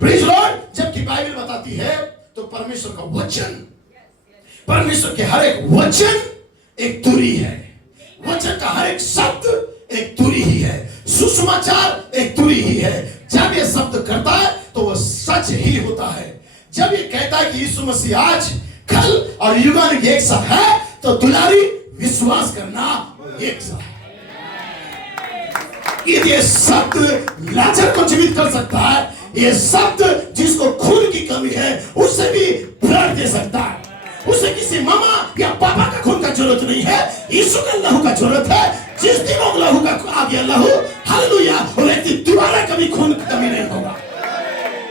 प्रेज़ लॉर्ड, जबकि बाइबल बताती है तो परमेश्वर का वचन, परमेश्वर के हर एक वचन एक तुरी है। वचन का हर एक शब्द एक तुरी ही है। सुसमाचार एक तुरी ही है। जब ये शब्द करता है तो वो सच ही होता है। जब ये कहता है कि यीशु मसीह आज, कल और युगानुग एक सा है, तो दुलारी विश्वास करना एक सा है। ये शब्द लाजर को जीवित कर सकता है। ये शब्द जिसको खून की कमी है उससे भी ब्लड दे सकता है। उसे किसी मामा या पापा का खून का जरूरत नहीं है, यीशु का लहू का जरूरत है। जिस दिन वो लहू का आ गया लहू, हालेलुया, वो व्यक्ति दोबारा कभी खून की कमी नहीं होगा।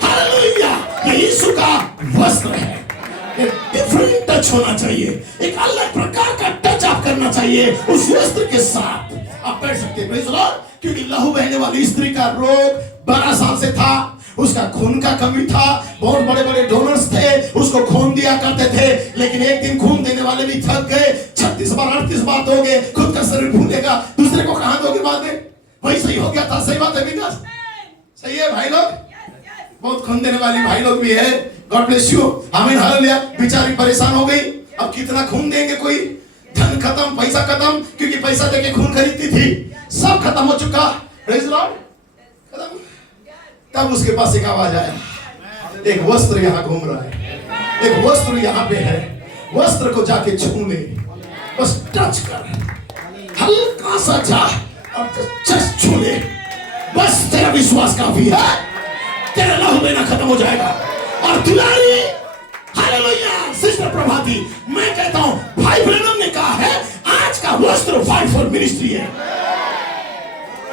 हालेलुया। ये यीशु का वस्त्र है। एक डिफरेंट टच होना चाहिए, एक अलग प्रकार का टच आप करना चाहिए उस वस्त्र के साथ। आप पढ़ सकते हैं प्रेज़ लॉर्ड, क्योंकि लहू बहने वाली स्त्री का रोग 12 साल से था, उसका खून का कमी था, बहुत बड़े बड़े डोनर्स थे, उसको खून दिया करते थे, लेकिन एक दिन खून देने वाले भी थक गए। 36 बार 38 बार दोगे, खुद का शरीर भूलेगा, दूसरे को कहां दोगे बाद में? वही सही हो गया था। सही बात है विकास, सही है भाई लोग। बहुत खून देने वाली भाई लोग भी है, गॉड ब्लेस यू, आमीन हालेलुया। बेचारी परेशान हो गई, अब कितना खून देंगे, कोई धन खत्म, पैसा खत्म, क्योंकि पैसा देके खून खरीदती थी, सब खत्म हो चुका, प्रेज लॉर्ड, खत्म। तब उसके पास एक आवाज आया, एक वस्त्र यहाँ घूम रहा है, एक वस्त्र यहाँ पे है, वस्त्र को जाके छू ले, बस टच कर, हल्का सा जा और जस्ट छू ले, बस तेरा विश्वास काफी है, तेरा लहू बहना खत्म हो जाएगा। और दुलारी हालेलुया सिस्टर प्रभाती, मैं कहता हूं भाई ब्रैनम ने कहा है आज का वस्त्र फाइट फॉर मिनिस्ट्री है,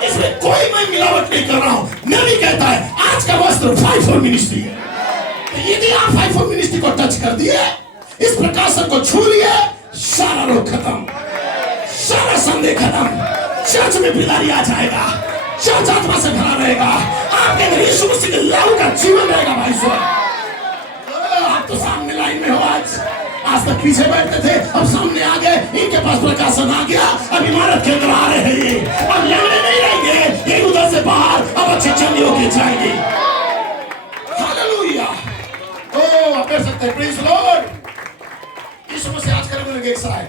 इसमें कोई मैं मिलावट नहीं कर रहा हूं। नबी कहता है आज का वस्त्र फाइट फॉर मिनिस्ट्री है। यदि आप फाइट फॉर मिनिस्ट्री को टच कर दिए, इस प्रकाशन को छू लिए, सारा रोग खत्म, सारा संदेह खत्म, चर्च में बिलारी आ जाएगा, चर्च आत्मा से भरा रहेगा, आपके अंदर यीशु मसीह के लहू का जीवन रहेगा। भाई साहब आप तो सामने लाइन में हो, आज तक पीछे बैठते थे, अब सामने आ गए, इनके पास प्रकाशन आ गया, अब इमारत के अंदर आ रहे हैं ये, अब लंगड़े नहीं रहेंगे, एक उधर से बाहर, अब अच्छे चंदी होके जाएंगे। हालेलुया, ओ आप कर सकते हैं, प्रेज लॉर्ड। यीशु मसीह आज करेंगे एक साथ,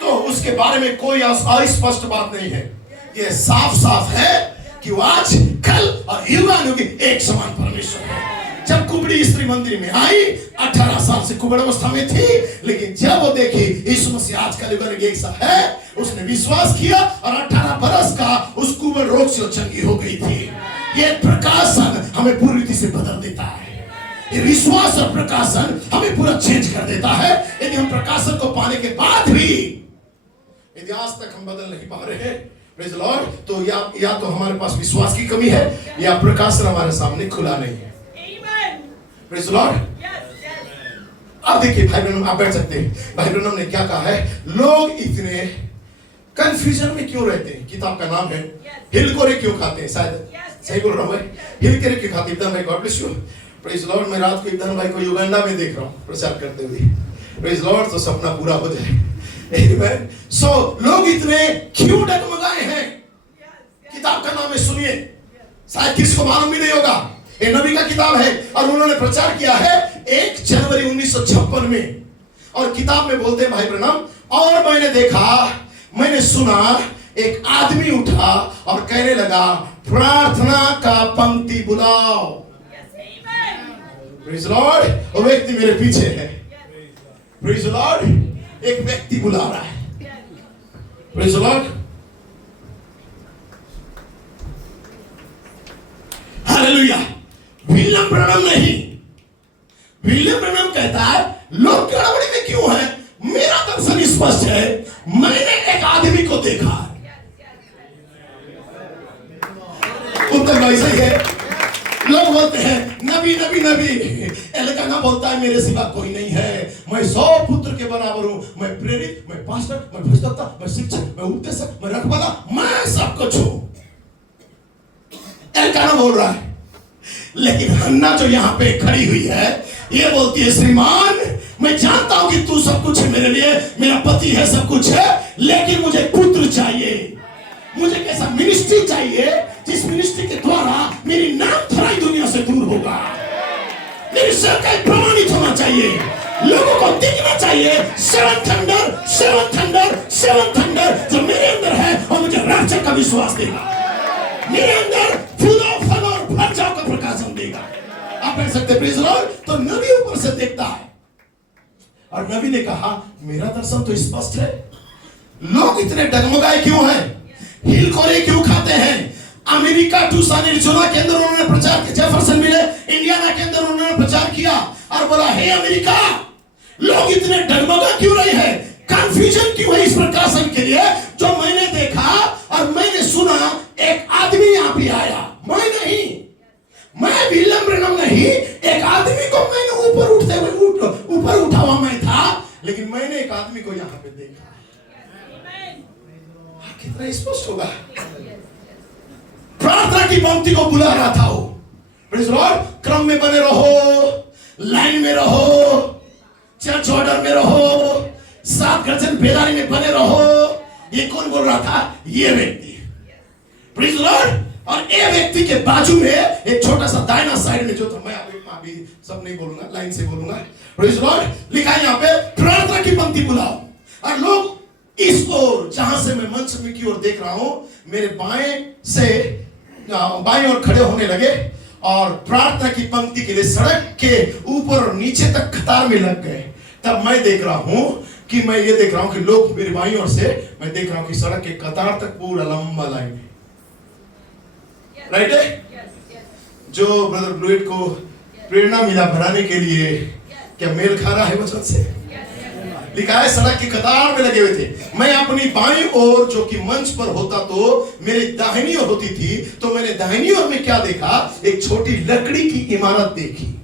तो उसके बारे में कोई अस्पष्ट बात नहीं है, ये साफ साफ है कि वो आज कल और युगानुयुग एक समान परमेश्वर है। जब कुबड़ी स्त्री मंदिर में आई, 18 साल से कुबड़ अवस्था में थी, लेकिन जब वो देखी यीशु मसीह आज कल युगानुयुग एक सा है, उसने विश्वास किया और 18 बरस का उस कुबड़ रोग से चंगी हो गई थी। ये प्रकाशन हमें पूरी रीति से बदल देता है, ये विश्वास और प्रकाशन हमें पूरा चेंज कर देता है। यदि हम प्रकाशन को पाने के बाद भी यदि आज तक हम बदल नहीं पा रहे हैं, प्रेज लॉर्ड, तो या तो हमारे पास विश्वास की कमी है, या प्रकाशन हमारे सामने खुला नहीं है। Praise Lord. अब देखिए भाई ब्रैनम, आप बैठ सकते हैं। भाई ब्रैनम ने क्या कहा है, लोग इतने कंफ्यूजन में क्यों रहते हैं? किताब का नाम है हिलकोरे क्यों खाते हैं, शायद सही बोल रहा हूं मैं, हिलकोरे क्यों खाते हैं? इब्दान भाई, God bless you, praise Lord. मैं रात को इब्दान भाई को युगांडा में देख रहा हूं प्रचार करते हुए, प्रेज लॉर्ड, तो सपना पूरा हो जाए। आमेन। सो लोग इतने क्यों डगमगाए हैं? किताब का नाम है, सुनिए, शायद किसको मालूम भी नहीं होगा, ये नबी का किताब है और उन्होंने प्रचार किया है 1 जनवरी 1956 में। और किताब में बोलते हैं भाई ब्रैनम, और मैंने देखा, मैंने सुना, एक आदमी उठा और कहने लगा, प्रार्थना का पंक्ति बुलाओ। Praise Lord. वो व्यक्ति मेरे पीछे है, प्रेज लॉर्ड, एक व्यक्ति बुला रहा है, praise Lord, hallelujah. William Branham नहीं, विलियम ब्रैनम कहता है लोग गड़बड़ी में क्यों है, मेरा दर्शन स्पष्ट है, मैंने एक आदमी को देखा। उत्तर भाई सही है। लोग बोलते हैं नबी नबी नबी, एलकाना बोलता है मेरे सिवा कोई नहीं है, मैं 100 पुत्र के बराबर हूं, मैं प्रेरित, मैं पास्टर, मैं भविष्यवक्ता, मैं शिक्षक, मैं उपदेशक, मैं रखवाला, मैं सब कुछ हूं, एलकाना बोल रहा है। लेकिन हन्ना जो यहाँ पे खड़ी हुई है, ये बोलती है, श्रीमान मैं जानता हूं कि तू सब कुछ है मेरे लिए, मेरा पति है, सब कुछ है, लेकिन मुझे पुत्र चाहिए, मुझे कैसा मिनिस्ट्री चाहिए जिस मिनिस्ट्री के द्वारा मेरी नाम धराई दुनिया से दूर होगा, मेरी सेवकाई प्रमाणित होना चाहिए, लोगों को दिखना चाहिए, 7 थंडर जो मेरे अंदर है और मुझे रक्षक का विश्वास देगा, मेरे अंदर फूलों फल और फलजाओं का प्रकाशन देगा। आप कह सकते प्रेज लॉर्ड। तो नबी ऊपर से देखता है और नबी ने कहा मेरा दर्शन तो स्पष्ट है, लोग इतने डगमगाए क्यों हैं, हिलकोरे क्यों खाते हैं? अमेरिका टूसान एरिज़ोना के अंदर उन्होंने प्रचार किया, जेफरसन मिले इंडियाना के अंदर उन्होंने प्रचार किया और बोला, हे अमेरिका, लोग इतने डगमगा क्यों रहे हैं, कंफ्यूजन क्यों है इस प्रकाशन के लिए जो मैंने देखा और मैंने सुना, एक आदमी यहाँ पे आया, मैं नहीं, मैं विलियम ब्रैनम नहीं, एक आदमी को मैंने ऊपर उठा हुआ मैं था, लेकिन मैंने एक आदमी को यहाँ पे देखा। कितना स्पष्ट होगा, प्रार्थना की पंक्ति को बुला रहा था वो। Praise Lord. क्रम में बने रहो, लाइन में रहो, चर्च ऑर्डर में रहो, 7 गर्जन बेदारी में बने रहो। ये कौन बोल रहा था? ये व्यक्ति। Praise Lord. और ए व्यक्ति के बाजू में एक छोटा सा दाहिना साइड में जो था, मैं अभी सब नहीं बोलूंगा, लाइन से बोलूंगा। Praise Lord. लिखा है यहाँ पे प्रार्थना की पंक्ति बुलाओ, और लोग इस ओर जहां से मैं मंच में की ओर देख रहा हूं, मेरे बाएं ओर खड़े होने लगे और प्रार्थना की पंक्ति के लिए सड़क के ऊपर और नीचे तक कतार में लग गए। तब मैं देख रहा हूं कि मैं ये देख रहा हूं कि लोग मेरी बाईं ओर से, मैं देख रहा हूं कि सड़क के कतार तक पूरा लंबा लाइन है। राइट है? जो ब्रदर ब्लूइट को प्रेरणा मिला बनाने के लिए, क्या मेल खा रहा है वचन से? लिखा है सड़क की कतार में लगे हुए थे। मैं अपनी बाईं ओर जो कि मंच पर होता तो मेरी दाहिनी ओर होती थी, तो मैंने दाहिनी ओर में क्या देखा? एक छोटी लकड़ी की इमारत देखी,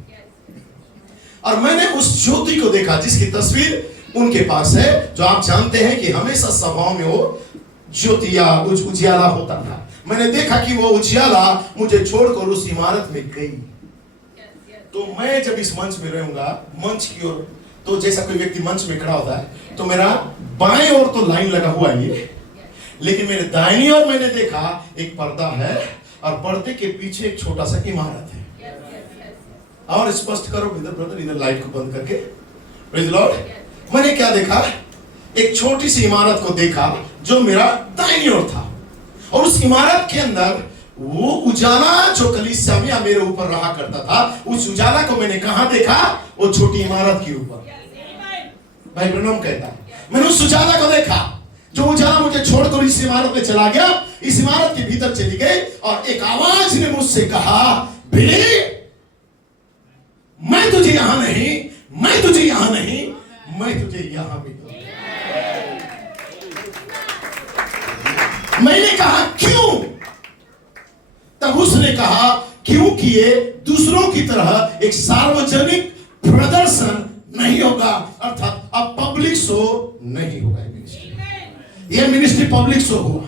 और मैंने उस ज्योति को देखा जिसकी तस्वीर उनके पास है, जो आप जानते हैं कि हमेशा सभाओं में वो ज्योति या उजियाला होता था। मैंने देखा कि वो उजियाला मुझे छोड़कर उस इमारत में गई। तो मैं जब इस मंच में रहूंगा, मंच की ओर, तो जैसा कोई व्यक्ति मंच में खड़ा होता है, तो मेरा बाएं ओर तो लाइन लगा हुआ है ये, लेकिन मेरे दाहिनी ओर मैंने देखा एक पर्दा है, और पर्दे के पीछे एक छोटा सा इमारत है। और स्पष्ट करो ब्रदर, इधर लाइट को बंद करके। Praise Lord. मैंने क्या देखा? एक छोटी सी इमारत को देखा जो मेरा दाहिनी ओर था, और उस इमारत के अंदर वो उजाला जो कलीसिया में मेरे ऊपर रहा करता था, उस उजाला को मैंने कहां देखा? वो छोटी इमारत के ऊपर। भाई ब्रनम कहता है, मैंने उस उजाला को देखा, जो उजाला मुझे छोड़कर इस इमारत में चला गया, इस इमारत के भीतर चली गई, और एक आवाज ने मुझसे कहा, बिली, मैं तुझे यहां नहीं, मैं तुझे यहां नहीं, मैं तुझे यहां भी। मैंने कहा क्यों? तब उसने कहा क्योंकि ये दूसरों की तरह एक सार्वजनिक प्रदर्शन नहीं होगा, अर्थात अब पब्लिक शो नहीं होगा। ये मिनिस्ट्री पब्लिक शो हुआ,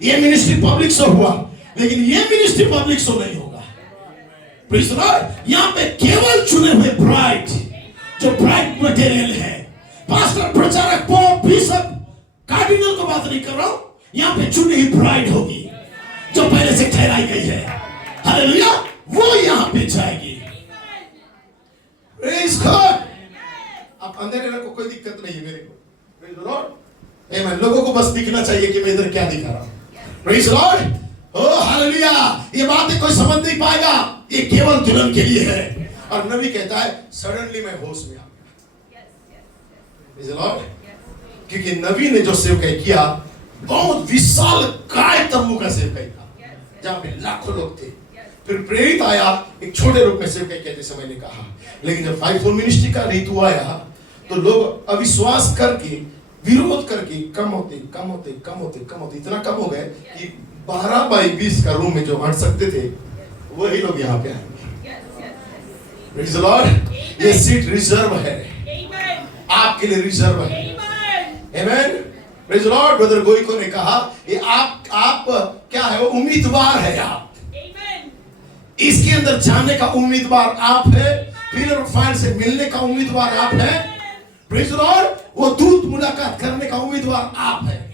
ये मिनिस्ट्री पब्लिक शो हुआ, लेकिन ये मिनिस्ट्री पब्लिक शो नहीं होगा। Praise Lord. यहाँ पे केवल चुने हुए ब्राइड, जो ब्राइड मटेरियल है, पास्टर, प्रचारक, पोप, बिशप, कार्डिनल को बात नहीं कर रहा हूं, यहाँ पे चुनी हुई ब्राइड होगी जो पहले से ठहराई गई है। हालेलुया। वो यहाँ पे जाएगी। Praise God. आप अंधेरे रखो, कोई दिक्कत नहीं है मेरे को। Praise the Lord. आमेन। लोगों को बस दिखना चाहिए कि मैं इधर क्या दिखा रहा हूं। Praise Lord. Oh hallelujah. ये बातें कोई समझ नहीं पाएगा, ये केवल दुल्हन के लिए है। और नबी कहता है सडनली मैं होश में आ गया। Praise the Lord. क्योंकि नबी ने जो सेवकाई किया, बहुत विशाल काय तंबू का सेवकाई था, जहां पे लाखों लोग थे। फिर प्रेरित आया एक छोटे रूप में सेवकाई किया, जैसे मैंने कहा। लेकिन जब 5-4 मिनिस्ट्री का ऋतु आया, तो लोग अविश्वास करके, विरोध करके कम होते इतना कम हो गए कि 12x20 का रूम में जो हट सकते थे, वही लोग यहाँ पे आएंगे। Praise the Lord. ये सीट रिजर्व है, आपके लिए रिजर्व है। Amen. Praise the Lord. Brother गोइको ने कहा, ये आप क्या है? वो उम्मीदवार है। आप इसके अंदर जाने का उम्मीदवार आप है, पिलर ऑफ फायर से मिलने का उम्मीदवार आप है। Praise the Lord. वो दूत मुलाकात करने का उम्मीदवार आप है।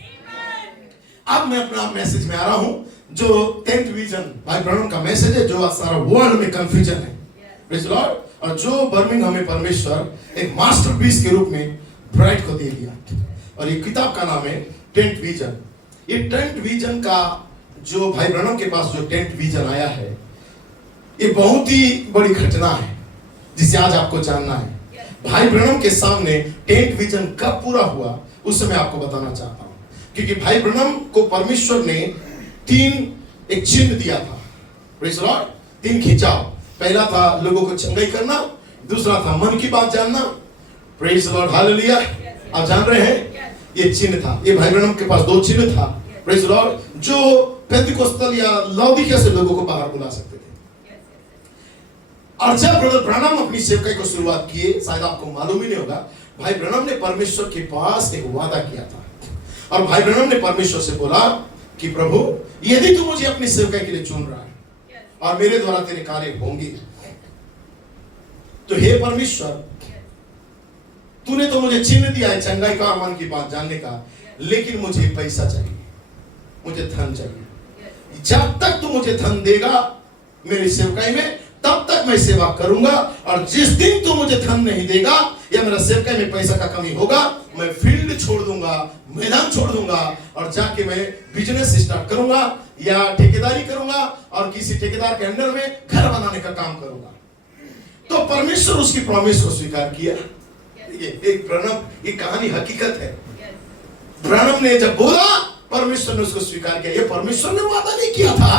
अब मैं अपना मैसेज में आ रहा हूं, जो 10th विजन भाई ब्रनम का मैसेज है, जो सारा वर्ल्ड में कंफ्यूजन है। Praise the Lord. और जो बर्मिंघम में परमेश्वर एक मास्टरपीस के रूप में ब्राइड को दे दिया, और ये किताब का नाम है 10th विजन। ये 10th विजन का जो भाई ब्रनम के पास जो 10th विजन आया है, ये बहुत ही बड़ी घटना है जिसे आज आपको जानना है। भाई ब्रनम के सामने 10th विजन कब पूरा हुआ, उस समय आपको बताना चाहता हूं। क्योंकि भाई ब्रनम को परमेश्वर ने 3 एक चिन्ह दिया था। Praise the Lord. 3 खिंचाव। पहला था लोगों को चंगाई करना, दूसरा था मन की बात जानना। Praise the Lord. हालेलुया। आप जान रहे हैं, ये चिन्ह था। ये भाई ब्रनम के पास 2 चिन्ह था। Praise the Lord. जो पेंटिकोस्टल या लौदीकिया से लोगों को बाहर बुला सकते थे। और जब ब्रदर ब्रनम अपनी सेवकाई को शुरुआत किए, शायद आपको मालूम ही नहीं होगा, भाई ब्रनम ने परमेश्वर के पास एक वादा किया था, और भाई ब्रनम ने परमेश्वर से बोला कि प्रभु, यदि तू मुझे अपनी सेवकाई के लिए चुन रहा है और मेरे द्वारा तेरे कार्य होंगे, तो हे परमेश्वर, तूने तो मुझे चिन्ह दिया है चंगाई का, मन की बात जानने का, लेकिन मुझे पैसा चाहिए, मुझे धन चाहिए, जब तक तू मुझे धन देगा मेरी सेवकाई में, तब तक मैं सेवा करूंगा, और जिस दिन तू मुझे धन नहीं देगा या मेरा सेवकाई में पैसा का कमी होगा, मैं फील्ड छोड़ दूंगा, मैदान छोड़ दूंगा, और जाके मैं बिजनेस स्टार्ट करूंगा या ठेकेदारी करूंगा और किसी ठेकेदार के अंडर में घर बनाने का काम करूंगा। तो परमेश्वर उसकी प्रॉमिस को स्वीकार किया। ये कहानी हकीकत है। ब्रानम ने जब बोला, परमेश्वर ने उसको स्वीकार किया। ये परमेश्वर ने वादा नहीं किया था,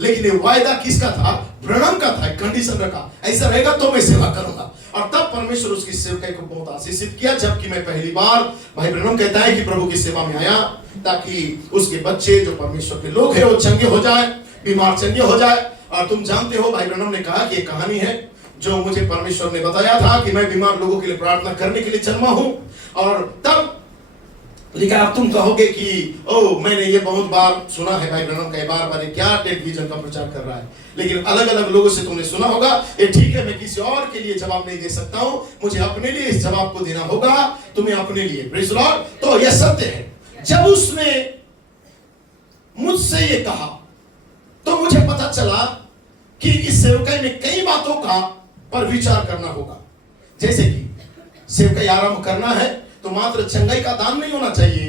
लेकिन ये वायदा किसका था? ब्रानम का था। कंडीशन रखा, ऐसा रहेगा तो मैं सेवा करूंगा। और तब परमेश्वर उसकी सेवकाई को बहुत आशीषित किया। जबकि मैं पहली बार, भाई ब्रानम कहता है कि प्रभु की सेवा में आया ताकि उसके बच्चे जो परमेश्वर के लोग हैं वो चंगे हो जाए, बीमार चंगे हो जाए। और तुम जानते हो, भाई ब्रानम ने कहा कि ये कहानी है जो मुझे परमेश्वर ने बताया था कि मैं बीमार लोगों के लिए प्रार्थना करने के लिए जन्मा हूं। और तब लिखा, अब तुम कहोगे कि ओ मैंने ये बहुत बार सुना है भाई ब्रानम का, बार क्या टेलीविजन का प्रचार कर रहा है, लेकिन अलग अलग लोगों से तुमने सुना होगा। ये ठीक है, मैं किसी और के लिए जवाब नहीं दे सकता हूं, मुझे अपने लिए इस जवाब को देना होगा, तुम्हें अपने लिए। Praise the Lord. तो यह सत्य है। जब उसने मुझसे ये कहा तो मुझे पता चला कि इस सेवकाई में कई बातों का पर विचार करना होगा। जैसे कि सेवकाई आरंभ करना है तो मात्र चंगाई का दान नहीं होना चाहिए।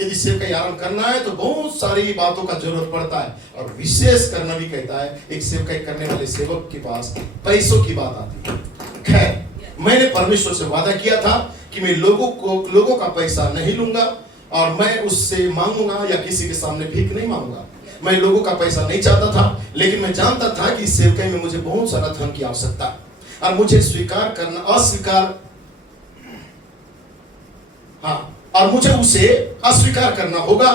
यदि सेवकाई आरंभ करना है तो बहुत सारी बातों का जरूरत पड़ता है, और विशेष करना भी कहता है एक सेवकाई करने वाले सेवक के पास पैसों की बात आती है। खैर, मैंने परमेश्वर से वादा किया था कि मैं लोगों का पैसा नहीं लूंगा, और मैं उससे मांगूंगा या किसी के सामने भीख नहीं मांगूंगा। मैं लोगों का पैसा नहीं चाहता था, लेकिन मैं जानता था कि सेवकाई में मुझे बहुत सारा धन की आवश्यकता है, और मुझे स्वीकार करना अस्वीकार, हाँ, और मुझे उसे अस्वीकार करना होगा।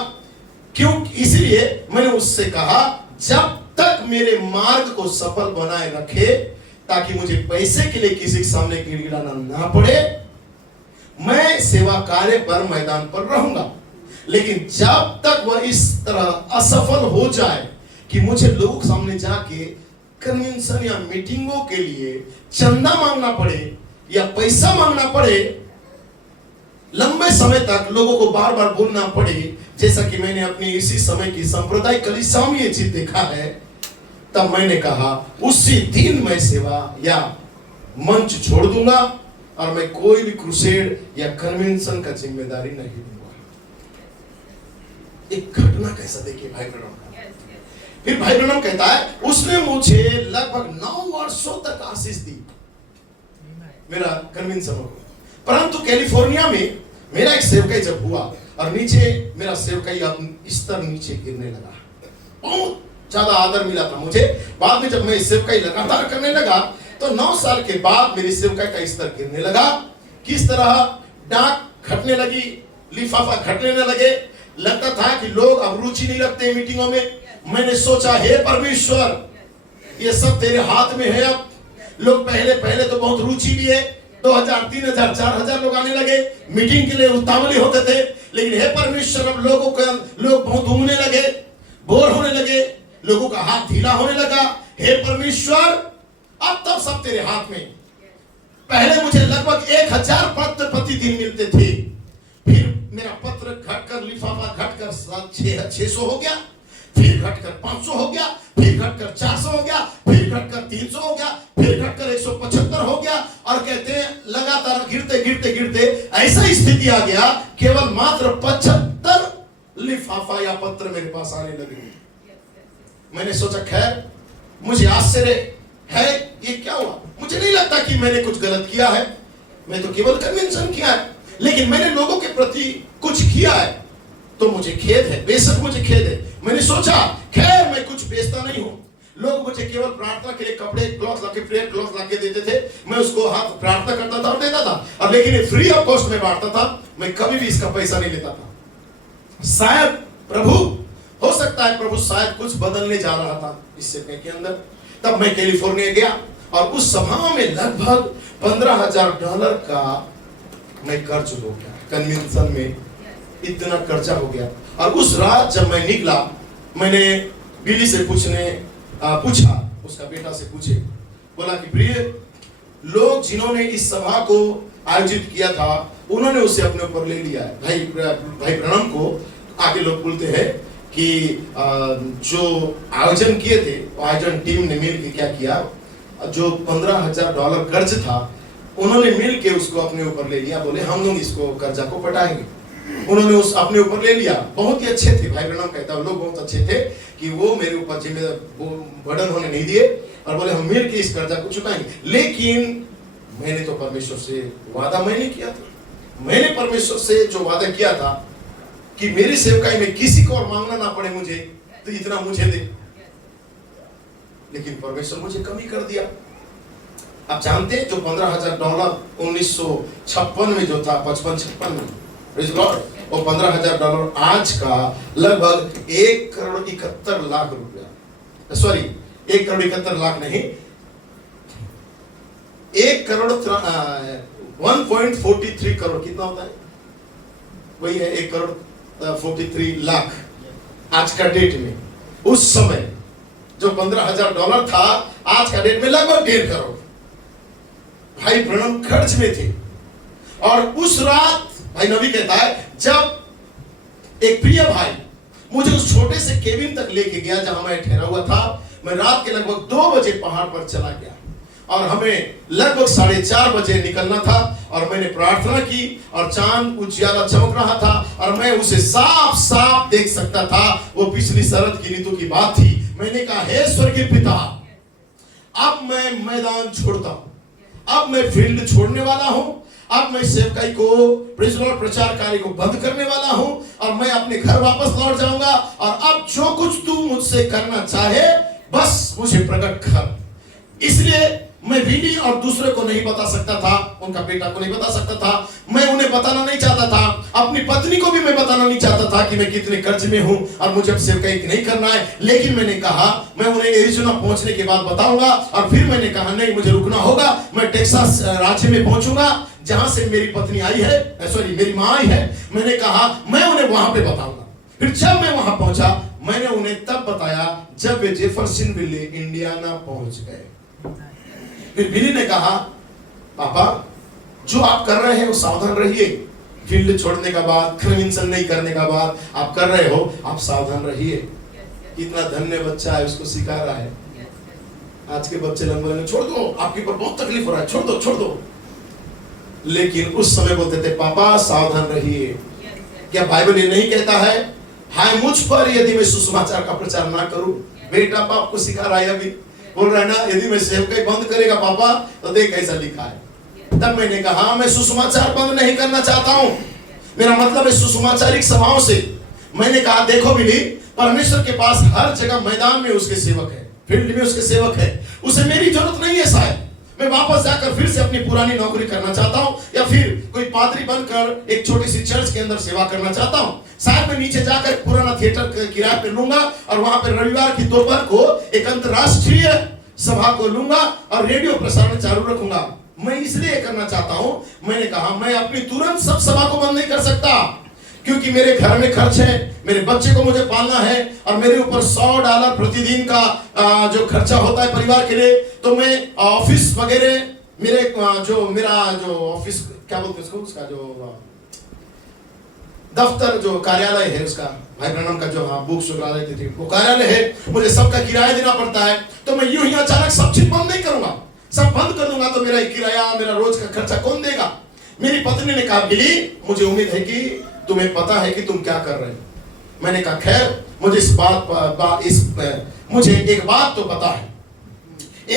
क्यों? इसलिए मैंने उससे कहा, जब तक मेरे मार्ग को सफल बनाए रखे, ताकि मुझे पैसे के लिए किसी के सामने गिड़गिड़ाना ना पड़े, मैं सेवा कार्य पर मैदान पर रहूंगा। लेकिन जब तक वह इस तरह असफल हो जाए कि मुझे लोगों के सामने जाके कन्वेंशन या मीटिंगों के लिए चंदा मांगना पड़े या पैसा मांगना पड़े, लंबे समय तक लोगों को बार बार बोलना पड़े, जैसा कि मैंने अपनी इसी समय की सांप्रदायिक कलीसियाओं में ये चीज देखा है, तब मैंने कहा उसी दिन मैं सेवा या मंच छोड़ दूंगा, और मैं कोई भी क्रूसेड या कन्वेंशन का जिम्मेदारी नहीं लूंगा। एक घटना कैसा देखिए भाई ब्रानम का। फिर भाई ब्रानम कहता है, उसने मुझे लगभग 9 वर्षों तक आशीष दी मेरा कन्वेंशन हो। परंतु कैलिफोर्निया में मेरा एक सेवकाई जब हुआ, और नीचे मेरा सेवकाई स्तर नीचे गिरने लगा, बहुत ज्यादा आदर मिला था मुझे। बाद में जब मैं सेवकाई लगातार करने लगा तो 9 साल के बाद मेरी सेवकाई का स्तर गिरने लगा। किस तरह? डाक घटने लगी, लिफाफा घटने लगे, लगता था कि लोग अब रुचि नहीं रखते मीटिंगों में। मैंने सोचा, हे परमेश्वर, ये सब तेरे हाथ में है। अब लोग पहले तो बहुत रुचि लिए, 2000, 3000, 4000 लोग आने लगे, मीटिंग के लिए उतावले होते थे। लेकिन हे परमेश्वर, अब लोग बहुत घूमने लगे, बोर होने लगे, लोगों का हाथ ढीला होने लगा। हे परमेश्वर, अब तब सब तेरे हाथ में। पहले मुझे लगभग 1000 पत्र प्रतिदिन मिलते थे, फिर मेरा पत्र घटकर, लिफाफा घटकर 600 हो गया, फिर घटकर 500 हो गया, फिर घटकर 400 हो गया, फिर घटकर 300 हो गया, फिर घटकर 175 हो गया। और कहते हैं लगातार गिरते गिरते गिरते ऐसा स्थिति आ गया, केवल मात्र 75 लिफाफा या पत्र मेरे पास आने लगे। मैंने सोचा, खैर, मुझे आश्चर्य है, ये क्या हुआ? मुझे नहीं लगता कि मैंने कुछ गलत किया है, मैं तो केवल कन्वेंशन किया है, लेकिन मैंने लोगों के प्रति कुछ किया है तो मुझे खेद है, बेशक मुझे खेद है। मैंने सोचा, खैर, मैं कुछ बेचता नहीं हूं। लोग मुझे केवल प्रार्थना के लिए कपड़े, क्लॉथ लाके, प्रेयर क्लॉथ लाके देते थे, मैं उसको हाथ प्रार्थना करता था और देता था, और लेकिन ये फ्री ऑफ कॉस्ट में बांटता था, मैं कभी भी इसका पैसा नहीं लेता था। शायद प्रभु, हो सकता है प्रभु शायद कुछ बदलने जा रहा था इस सेवकाई के अंदर। तब मैं कैलिफोर्निया गया, और उस सभा में लगभग $15,000 का मैं कर्ज हो गया। कन्वेंशन में इतना कर्जा हो गया। और उस रात जब मैं निकला, मैंने बिली से पूछा, उसका बेटा से पूछे, बोला कि प्रिय, लोग जिन्होंने इस सभा को आयोजित किया था, उन्होंने उसे अपने ऊपर ले लिया है। भाई ब्रानम को आगे लोग बोलते हैं कि जो आयोजन किए थे, आयोजन टीम ने मिल के क्या किया, जो $15,000 कर्ज था उन्होंने मिल के उसको अपने ऊपर ले लिया। बोले हम लोग इसको कर्जा को पटाएंगे। उन्होंने उस अपने ऊपर ले लिया। बहुत ही अच्छे थे, भाई ब्रह्म कहता है लोग बहुत अच्छे थे कि वो मेरे ऊपर जिम्मेदार बर्डन होने नहीं दिए और बोले हम मिल के इस कर्जा को चुकाएंगे। लेकिन मैंने तो परमेश्वर से वादा मैंने किया था। मैंने परमेश्वर से जो वादा किया था कि मेरी सेवकाई में किसी को और मांगना ना पड़े मुझे, तो इतना मुझे दे। लेकिन परमेश्वर मुझे कमी कर दिया। आप जानते हैं जो $15,000 1956 में जो था, 55-56 में, वो $15,000 आज का लगभग 1,71,00,000 रुपया, सॉरी 1,71,00,000 नहीं, 1,43 करोड़ कितना होता है? वही है 1,43,00,000 आज का डेट में। उस समय जो $15,000 था, आज का डेट में लगभग 1.5 करोड़। भाई ब्रह्म खर्च में थे। और उस रात भाई नबी कहता है जब एक प्रिय भाई मुझे उस छोटे से केबिन तक लेके गया जहां मैं ठहरा हुआ था। मैं रात के लगभग 2 बजे पहाड़ पर चला गया और हमें लगभग 4:30 बजे निकलना था और मैंने प्रार्थना की और चांद उजियारा चमक रहा था और मैं उसे साफ साफ देख सकता था। वो पिछली शरद की ऋतु की बात थी। मैंने कहा हे स्वर्गीय पिता, अब मैं मैदान छोड़ता हूं, अब मैं फील्ड छोड़ने वाला हूं, अब मैं सेवकाई को प्रचार कार्य को बंद करने वाला हूं और मैं अपने घर वापस लौट जाऊंगा और अब जो कुछ तू मुझसे करना चाहे बस मुझे प्रकट कर। इसलिए मैं बीवी और दूसरे को नहीं बता सकता था, उनका बेटा को नहीं बता सकता था, मैं उन्हें बताना नहीं चाहता था, अपनी पत्नी को भी मैं बताना नहीं चाहता था कि मैं कितने कर्ज में हूं और मुझे अब सेवकाई नहीं करना है। लेकिन मैंने कहा मैं उन्हें एरिज़ोना पहुंचने के बाद बताऊंगा। और फिर मैंने कहा नहीं, मुझे रुकना होगा। मैं टेक्सास राज्य में पहुंचूंगा जहां से मेरी पत्नी आई है, सॉरी मेरी मां आई है। मैंने कहा मैं उन्हें वहां पे बताऊंगा। फिर जब मैं वहां पहुंचा, मैंने उन्हें तब बताया जब वे जेफरसनविले इंडियाना पहुंच गए। फिर बिली ने कहा पापा जो आप कर रहे हैं वो सावधान रहिए। फील्ड छोड़ने का बाद, कन्विंसन नहीं करने का बाद आप कर रहे हो, आप सावधान रहिए। कितना धन्य बच्चा है, उसको सिखा रहा है। आज के बच्चे लंबे छोड़ दो, आपके ऊपर बहुत तकलीफ हो रहा है, छोड़ दो छोड़ दो। लेकिन उस समय बोलते थे पापा सावधान रहिए। क्या बाइबल ये नहीं कहता है हाय मुझ पर यदि मैं सुसमाचार का प्रचार ना करूं? बेटा बाप को सिखा रहा है। अभी बोल रहा है ना यदि मैं सेवकाई बंद करेगा पापा तो देख ऐसा लिखा है। तब मैंने कहा मैं सुसमाचार बंद नहीं करना चाहता हूं, मेरा मतलब है सुसमाचारिक सभाओं से। मैंने कहा देखो बिली, परमेश्वर के पास हर जगह मैदान में उसके सेवक है, फील्ड में उसके सेवक है। उसे मेरी जरूरत नहीं है। शायद मैं वापस जाकर फिर से अपनी पुरानी नौकरी करना चाहता हूं या फिर कोई पादरी बनकर एक छोटी सी चर्च के अंदर सेवा करना चाहता हूं। शायद मैं नीचे जाकर पुराना थिएटर किराए पे लूंगा और वहां पे रविवार की दोपहर को एक अंतरराष्ट्रीय सभा को लूंगा और रेडियो प्रसारण चालू रखूंगा। मैं इसलिए करना चाहता हूं। मैंने कहा मैं अपनी तुरंत सब सभा को बंद नहीं कर सकता क्योंकि मेरे घर में खर्च है, मेरे बच्चे को मुझे पालना है और मेरे ऊपर $100 प्रतिदिन का जो खर्चा होता है परिवार के लिए। तो मैं ऑफिस वगैरह मेरा जो ऑफिस क्या बोलते हैं उसको, उसका जो दफ्तर जो कार्यालय है उसका, भाई ब्रह्म का जो बुक्स वगैरह थे वो कार्यालय है, मुझे सबका किराया देना पड़ता है। तो मैं यूं ही अचानक सब चीज बंद नहीं करूंगा, सब बंद कर दूंगा तो मेरा किराया, मेरा रोज का खर्चा कौन देगा? मेरी पत्नी ने कहा बिली मुझे उम्मीद है कि तुम्हें पता है कि तुम क्या कर रहे हो। मैंने कहा खैर मुझे मुझे एक बात तो पता है।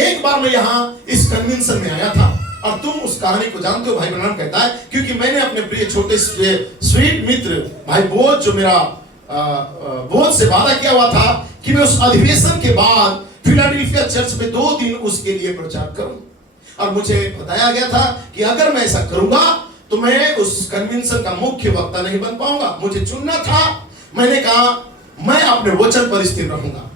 एक बार मैं यहाँ इस कन्वेंशन में आया था और तुम उस कहानी को जानते हो। भाई ब्रह्म कहता है क्योंकि मैंने अपने प्रिय छोटे स्वीट मित्र भाई बोध जो मेरा बोध से वादा किया हुआ था कि मैं उस अधिवेशन के बाद फिलाडेल्फिया चर्च में 2 दिन उसके लिए प्रचार करूं। और मुझे बताया गया था कि अगर मैं ऐसा करूंगा तो मैं उस कन्वेंशन का मुख्य वक्ता नहीं बन पाऊंगा। मुझे चुनना था। मैंने कहा मैं अपने वचन पर स्थिर रहूंगा।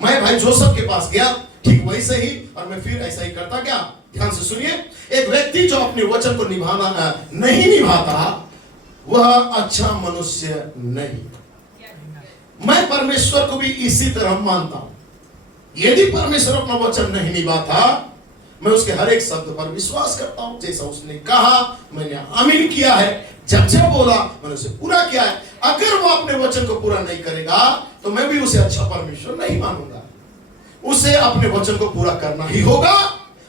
मैं भाई जोसेफ के पास गया, ठीक वैसे ही, और मैं फिर ऐसा ही करता गया। ध्यान से सुनिए, एक व्यक्ति जो अपने वचन को नहीं निभाता वह अच्छा मनुष्य नहीं। मैं परमेश्वर को भी इसी तरह मानता हूं। यदि परमेश्वर अपना वचन नहीं निभाता मैं उसके हर एक शब्द पर विश्वास करता हूं। जैसा उसने कहा मैंने आमीन किया है, जब बोला मैंने उसे पूरा किया है। अगर वो अपने वचन को पूरा नहीं करेगा तो मैं भी उसे अच्छा परमेश्वर नहीं मानूंगा। उसे अपने वचन को पूरा करना ही होगा।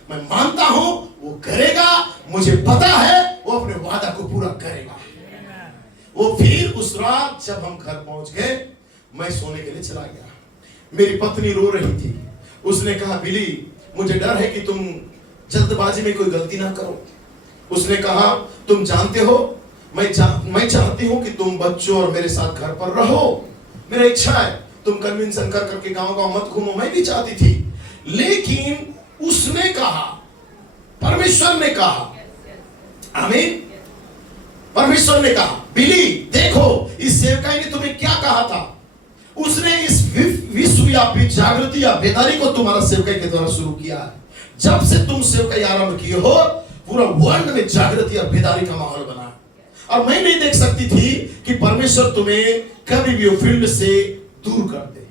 मैं मानता हूं वो करेगा, मुझे पता है वो अपने वादा को पूरा करेगा। वो फिर उस रात जब हम घर पहुंच गए, मैं सोने के लिए चला गया। मेरी पत्नी रो रही थी। उसने कहा, बिली मुझे डर है कि तुम जल्दबाजी में कोई गलती ना करो। उसने कहा, तुम जानते हो मैं चाहती हूं कि तुम बच्चों और मेरे साथ घर पर रहो। मेरा इच्छा है तुम कन्विंसन कर करके गांव गांव मत घूमो। मैं भी चाहती थी, लेकिन उसने कहा, परमेश्वर ने कहा, आमीन, परमेश्वर ने कहा, बिली देखो इस सेवकाई ने तुम्हें क्या कहा था। उसने इस विश्वव्यापी जागृति या बेदारी को तुम्हारा सेवकाई के द्वारा शुरू किया है। जब से तुम सेवकाई आरंभ किए हो, पूरा वर्ल्ड में जागृति और बेदारी का माहौल बना। और मैं नहीं देख सकती थी कि परमेश्वर तुम्हें कभी भी फील्ड से दूर कर दे।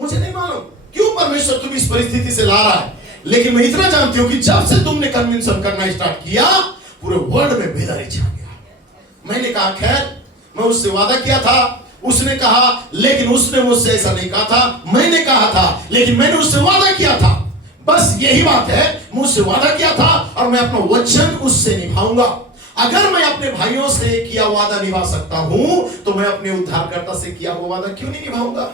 मुझे नहीं मालूम क्यों परमेश्वर तुम्हें इस परिस्थिति से ला रहा है, लेकिन मैं इतना जानती हूं कि जब से तुमने कन्विंसन करना स्टार्ट किया, पूरे वर्ल्ड में बेदारी छा गया। मैंने कहा, खैर मैं उससे वादा किया था। उसने कहा, लेकिन उसने मुझसे ऐसा नहीं कहा था। मैंने कहा था, लेकिन मैंने उससे वादा किया था। बस यही बात है, मुझसे वादा किया था और मैं अपना वचन उससे निभाऊंगा। अगर मैं अपने भाइयों से किया वादा निभा सकता हूं, तो मैं अपने उद्धारकर्ता से किया हुआ वादा क्यों नहीं निभाऊंगा?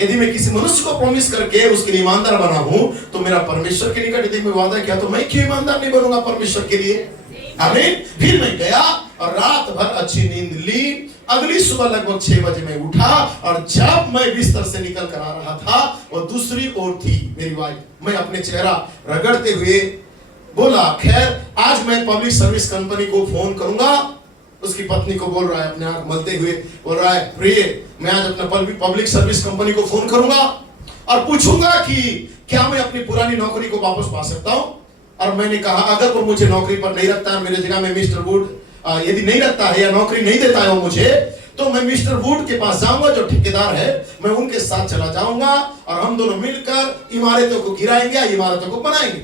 यदि मैं किसी मनुष्य को प्रॉमिस करके उसके लिए ईमानदार बना हूं, तो मेरा परमेश्वर के निकट यदि मैं वादा किया, तो मैं क्यों ईमानदार नहीं बनूंगा परमेश्वर के लिए? आमीन। फिर मैं गया और रात भर अच्छी नींद ली। अगली सुबह लगभग 6 बजे मैं उठा, और जब मैं बिस्तर से निकल कर आ रहा था, वो दूसरी ओर थी मेरी वाइफ। मैं अपने चेहरा रगड़ते हुए बोला, खैर आज मैं पब्लिक सर्विस कंपनी को फोन करूंगा। उसकी पत्नी को बोल रहा है, अपने आंख मलते हुए बोल रहा है, प्रिय मैं आज अपना पब्लिक सर्विस कंपनी को फोन करूंगा और पूछूंगा कि क्या मैं अपनी पुरानी नौकरी को वापस पा सकता हूं। और मैंने कहा, अगर वो मुझे नौकरी पर नहीं रखता है, मेरे जगह में मिस्टर वुड यदि नहीं रखता है या नौकरी नहीं देता है वो मुझे, तो मैं मिस्टर वुड के पास जाऊंगा जो ठेकेदार है। मैं उनके साथ चला जाऊंगा और हम दोनों मिलकर इमारतों को गिराएंगे या इमारतों को बनाएंगे।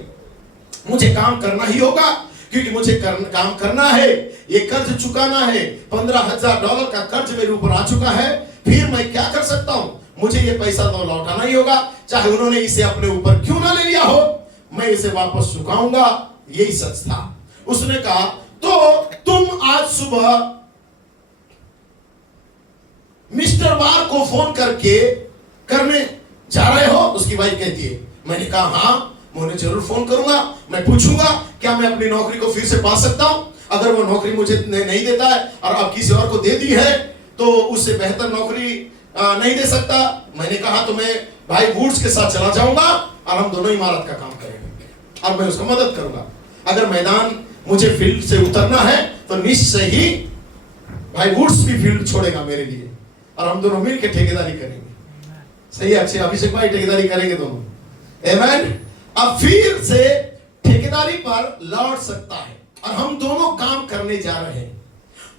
मुझे काम करना ही होगा, क्योंकि मुझे काम करना है। ये कर्ज चुकाना है। $15,000 का कर्ज मेरे ऊपर आ चुका है। फिर मैं क्या कर सकता हूं? मुझे ये पैसा तो लौटाना ही होगा, चाहे उन्होंने इसे अपने ऊपर क्यों ना ले लिया हो। मैं इसे वापस चुकाऊंगा, यही सच था। उसने कहा, तो तुम आज सुबह मिस्टर वार को फोन करके करने जा रहे हो? उसकी वाइफ कहती है। मैंने कहा, हाँ मैं उन्हें जरूर फोन करूंगा। मैं पूछूंगा क्या मैं अपनी नौकरी को फिर से पा सकता हूं। अगर वो नौकरी मुझे नहीं देता है और अब किसी और को दे दी है, तो उससे बेहतर नौकरी नहीं दे सकता। मैंने कहा, तो मैं भाई वुड्स के साथ चला जाऊंगा और हम दोनों इमारत का काम करेंगे और मैं उसको मदद करूंगा। अगर मैदान मुझे फील्ड से उतरना है, तो निश्चय ही भाई वुड्स भी फील्ड छोड़ेगा मेरे लिए और हम दोनों मिलकर ठेकेदारी करेंगे। सही है, अच्छे अभिषेक भाई ठेकेदारी करेंगे दोनों। आमीन। अब फिर से ठेकेदारी पर लौट सकता है और हम दोनों काम करने जा रहे हैं।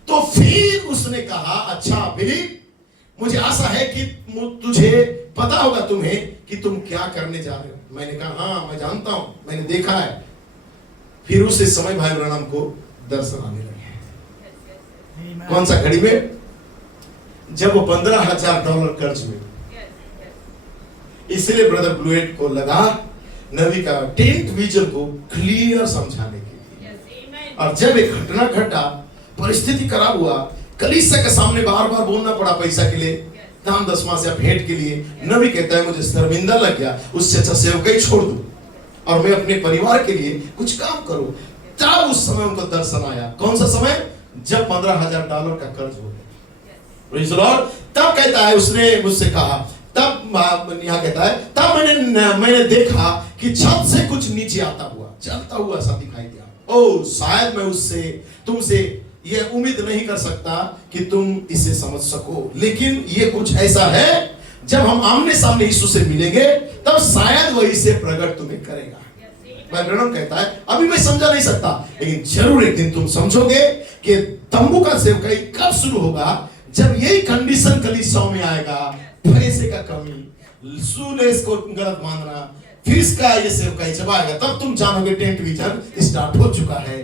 तो फिर उसने कहा, अच्छा बिली मुझे आशा है कि तुझे पता होगा तुम्हें कि तुम क्या करने जा रहे हो। मैंने कहा, हाँ मैं जानता हूं, मैंने देखा है। फिर उस समय भाई ब्रैनम को दर्शन आने लगे। कौन सा घड़ी में? जब वो $15,000 कर्ज में। इसलिए ब्रदर ब्लूएट को लगा नबी का टेंट विजन को क्लियर समझाने के लिए। और जब एक घटना घटा, परिस्थिति खराब हुआ, कलीसिया के सामने बार बार बोलना पड़ा पैसा के लिए, दान दशमां से भेंट के लिए। नबी कहता है, मुझे शर्मिंदा लग गया, उससे अच्छा सेवकाई छोड़ दूं और मैं अपने परिवार के लिए कुछ काम करूं। तब उस समय उनको दर्शन आया। कौन सा समय? जब $15,000 का कर्ज हो गया। तब कहता है, उसने मुझसे कहा, तब यहाँ कहता है, तब मैंने देखा कि छत से कुछ नीचे आता हुआ, चलता हुआ ऐसा दिखाई दिया। ओ शायद मैं उससे तुमसे ये उम्मीद नहीं कर सकता कि तुम इसे समझ सको, लेकिन ये कुछ ऐसा है, जब हम आमने सामने यीशु से मिलेंगे तब शायद वह इसे प्रकट तुम्हें करेगा। भाई ब्रैनम कहता है, अभी मैं समझा नहीं सकता, लेकिन जरूर एक दिन तुम समझोगे कि तंबू का सेवकाई कब शुरू होगा, जब यही कंडीशन कलीसियाओं में आएगा। पैसे का कमी, सुलेस को गलत मानना, फीस का ये सेवकाई जब आएगा, तब तुम जानोगे टेंट विजन स्टार्ट हो चुका है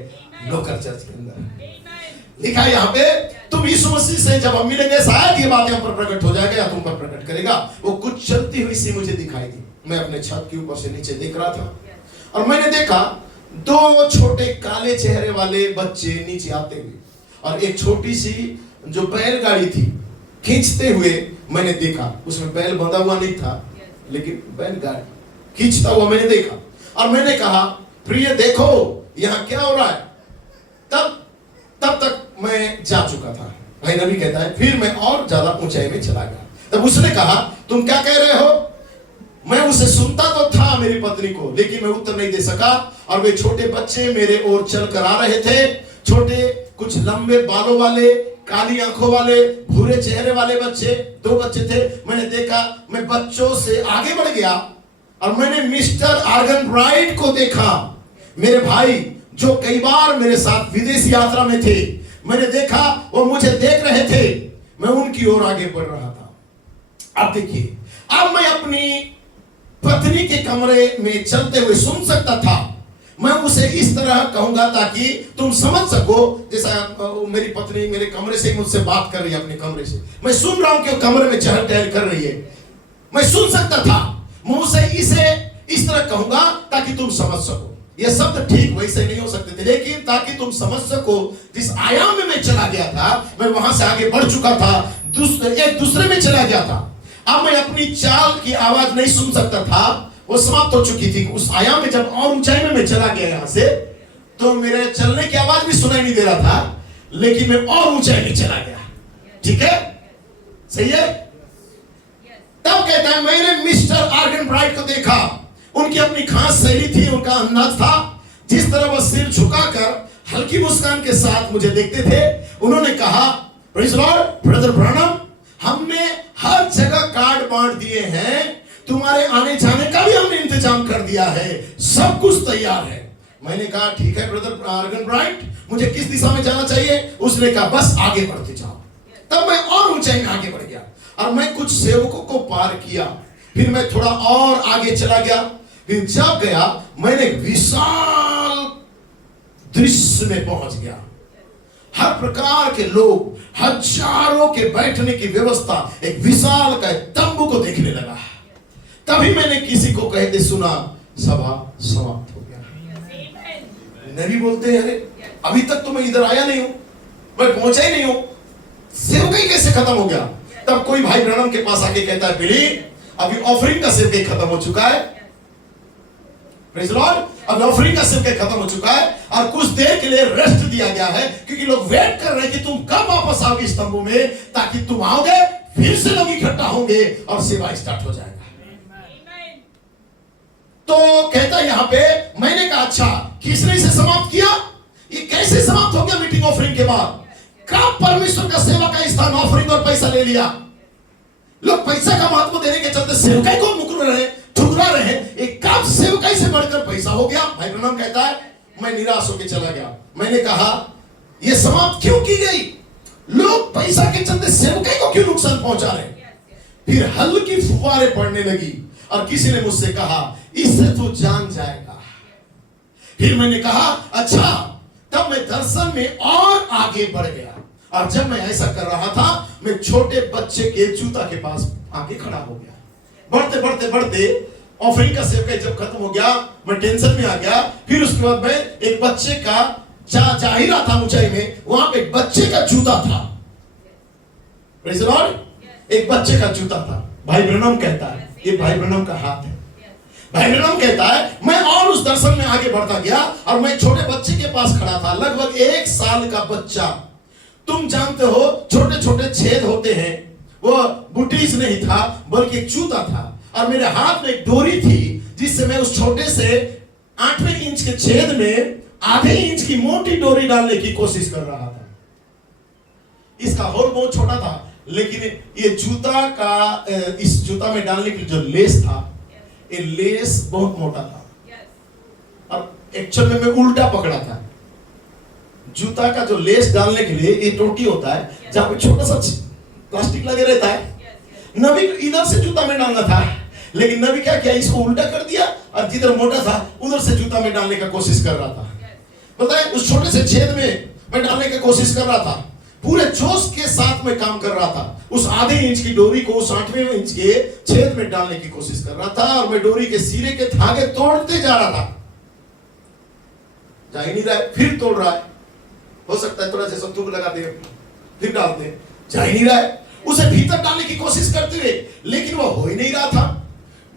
लोकल चर्च के अंदर। लिखा है यहाँ पे, तुम यीशु मसीह से जब हम मिलेंगे शायद ये बातें हम पर प्रकट हो जाएगा या तुम पर प्रकट करेगा। वो कुछ चलती हुई सी मुझे दिखाई दी। मैं अपने छत के ऊपर से नीचे देख रहा था और मैंने देखा 2 छोटे काले चेहरे वाले बच्चे नीचे आते हुए, और एक छोटी सी जो बैलगाड़ी थी खींचते हुए मैंने देखा। उसमें बैल बंधा हुआ नहीं था, लेकिन बैलगाड़ी खींचता हुआ मैंने देखा। और मैंने कहा, प्रिय देखो यहाँ क्या हो रहा है। तब तक मैं जा चुका था। भाई नबी कहता है, फिर मैं और ज्यादा ऊंचाई में चला गया। तब उसने कहा, तुम क्या कह रहे हो? मैं उसे सुनता तो था मेरी पत्नी को, लेकिन मैं उत्तर नहीं दे सका। और वे छोटे बच्चे मेरे ओर चल कर आ रहे थे, छोटे कुछ लंबे बालों वाले, काली आंखों वाले, भूरे चेहरे वाले बच्चे। 2 बच्चे थे। मैंने देखा, मैं बच्चों से आगे बढ़ गया और मैंने मिस्टर आर्गन ब्राइट को देखा, मेरे भाई जो कई बार मेरे साथ विदेश यात्रा में थे। मैंने देखा वो मुझे देख रहे थे, मैं उनकी ओर आगे बढ़ रहा था। अब देखिए, अब मैं अपनी पत्नी के कमरे में चलते हुए सुन सकता था। मैं उसे इस तरह कहूंगा ताकि तुम समझ सको, जैसा मेरी पत्नी मेरे कमरे से मुझसे बात कर रही है, अपने कमरे से मैं सुन रहा हूं कि वो कमरे में चहल पहल कर रही है। मैं सुन सकता था। मैं उसे इसे इस तरह कहूंगा ताकि तुम समझ सको। ये शब्द ठीक वैसे नहीं हो सकते थे, लेकिन ताकि तुम समझ सको जिस आयाम में मैं चला गया था, मैं वहां से आगे बढ़ चुका था, एक दूसरे में चला गया था। अब मैं अपनी चाल की आवाज नहीं सुन सकता था, वो समाप्त हो चुकी थी। उस आयाम में जब और ऊंचाई में मैं चला गया यहां से, तो मेरे चलने की आवाज भी सुनाई नहीं दे रहा था, लेकिन मैं और ऊंचाई में चला गया। ठीक है, सही है। तब कहता है, मैंने मिस्टर आर्गन ब्राइट को देखा। उनकी अपनी खास शैली थी, उनका अंदाज था। जिस तरह वह सिर झुकाकर हल्की मुस्कान के साथ मुझे देखते थे, उन्होंने कहा, प्रेज़ लॉर्ड, ब्रदर ब्रानम, हमने हर जगह कार्ड बांट दिए हैं, तुम्हारे आने जाने का भी हमने इंतजाम कर दिया है, सब कुछ तैयार है। मैंने कहा, ठीक है ब्रदर आर्गन ब्राइट, मुझे किस दिशा में जाना चाहिए? उसने कहा, बस आगे बढ़ते जाओ। तब मैं और ऊंचाई में आगे बढ़ गया और मैं कुछ सेवकों को पार किया। फिर मैं थोड़ा और आगे चला गया। फिर जब गया, मैंने विशाल दृश्य में पहुंच गया। हर प्रकार के लोग, हजारों के बैठने की व्यवस्था, एक विशाल का तंबू को देखने लगा। तभी मैंने किसी को कहते सुना, सभा समाप्त हो गया। नबी बोलते हैं, अरे अभी तक तो मैं इधर आया नहीं हूं, मैं पहुंचा ही नहीं हूं, सेवकाई कैसे खत्म हो गया? तब कोई भाई ब्रैनम के पास आके कहता है, बिली अभी ऑफरिंग का सेवकाई खत्म हो चुका है। प्रेज़ लॉर्ड, अब ऑफरिंग का सेवकाई खत्म हो चुका है और कुछ देर के लिए रेस्ट दिया गया है, क्योंकि लोग वेट कर रहे हैं कि तुम कब वापस आओगे इस तंबू में, ताकि तुम आओगे, फिर से लोग इकट्ठा होंगे और सेवा स्टार्ट हो जाएगा। तो कहता यहां पे, मैंने कहा, अच्छा किसने इसे समाप्त किया? ये कैसे समाप्त हो गया मीटिंग ऑफरिंग के बाद? कब परमेश्वर का सेवा का स्थान ऑफरिंग और पैसा ले लिया? लोग पैसा का महत्व देने के चलते सेवकाई को ठुकरा रहे। एक कब सेवकाई से बढ़कर पैसा हो गया? भाई ब्रैनम कहता है, मैं निराश होकर चला गया। मैंने कहा, यह समाप्त क्यों की गई? लोग पैसा के चलते सेवकाई को क्यों नुकसान पहुंचा रहे? फिर हल्की फुहारें पड़ने लगी और किसी ने मुझसे कहा, इससे तू जान जाएगा। फिर मैंने कहा, अच्छा। तब मैं दर्शन में और आगे बढ़ गया और जब मैं ऐसा कर रहा था, मैं छोटे बच्चे के जूता के पास आके खड़ा हो गया। बढ़ते बढ़ते बढ़ते ऑफरिंग का सेवकाई जब खत्म हो गया, मैं टेंशन में आ गया। फिर उसके बाद मैं एक बच्चे का जा ही रहा था ऊंचाई में, वहां पे एक बच्चे का जूता था। प्रेज़ द लॉर्ड, एक बच्चे का जूता था। भाई ब्रैनम कहता है, ये भाई ब्रैनम का हाथ है। भाई ब्रैनम कहता है, मैं और उस दर्शन में आगे बढ़ता गया और मैं छोटे बच्चे के पास खड़ा था, लगभग 1 साल का बच्चा। तुम जानते हो, छोटे छोटे छेद होते हैं। वो बुटीज नहीं था, बल्कि एक जूता था और मेरे हाथ में एक डोरी थी, जिससे मैं उस छोटे से 8वें इंच के छेद में आधे इंच की मोटी डोरी डालने की कोशिश कर रहा था। इसका होल बहुत छोटा था, लेकिन ये जूता का, इस जूता में डालने के लिए जो लेस था, ये लेस बहुत मोटा था। और एक्चुअल में मैं उल्टा पकड़ा था। जूता का जो लेस डालने के लिए ये टोटी होता है, जहां पे छोटा सा प्लास्टिक लगे रहता है। नबी इधर से जूता में डालना था, लेकिन नबी क्या किया, इसको उल्टा कर दिया और जिधर मोटा था उधर से जूता में डालने का कोशिश कर रहा था। बताए, उस छोटे से छेद में मैं डालने की कोशिश कर रहा था, पूरे जोश के साथ में काम कर रहा था। उस आधे इंच की डोरी को उस 8वें इंच के छेद में डालने की कोशिश कर रहा था और मैं डोरी के सिरे के धागे तोड़ते जा रहा था। जा ही नहीं रहा है, फिर तोड़ रहा है। हो सकता है थोड़ा सा संतूक लगाते हैं, फिर डालते हैं, जा ही नहीं रहा है। उसे भीतर डालने की कोशिश करते हुए, लेकिन वो हो ही नहीं रहा था।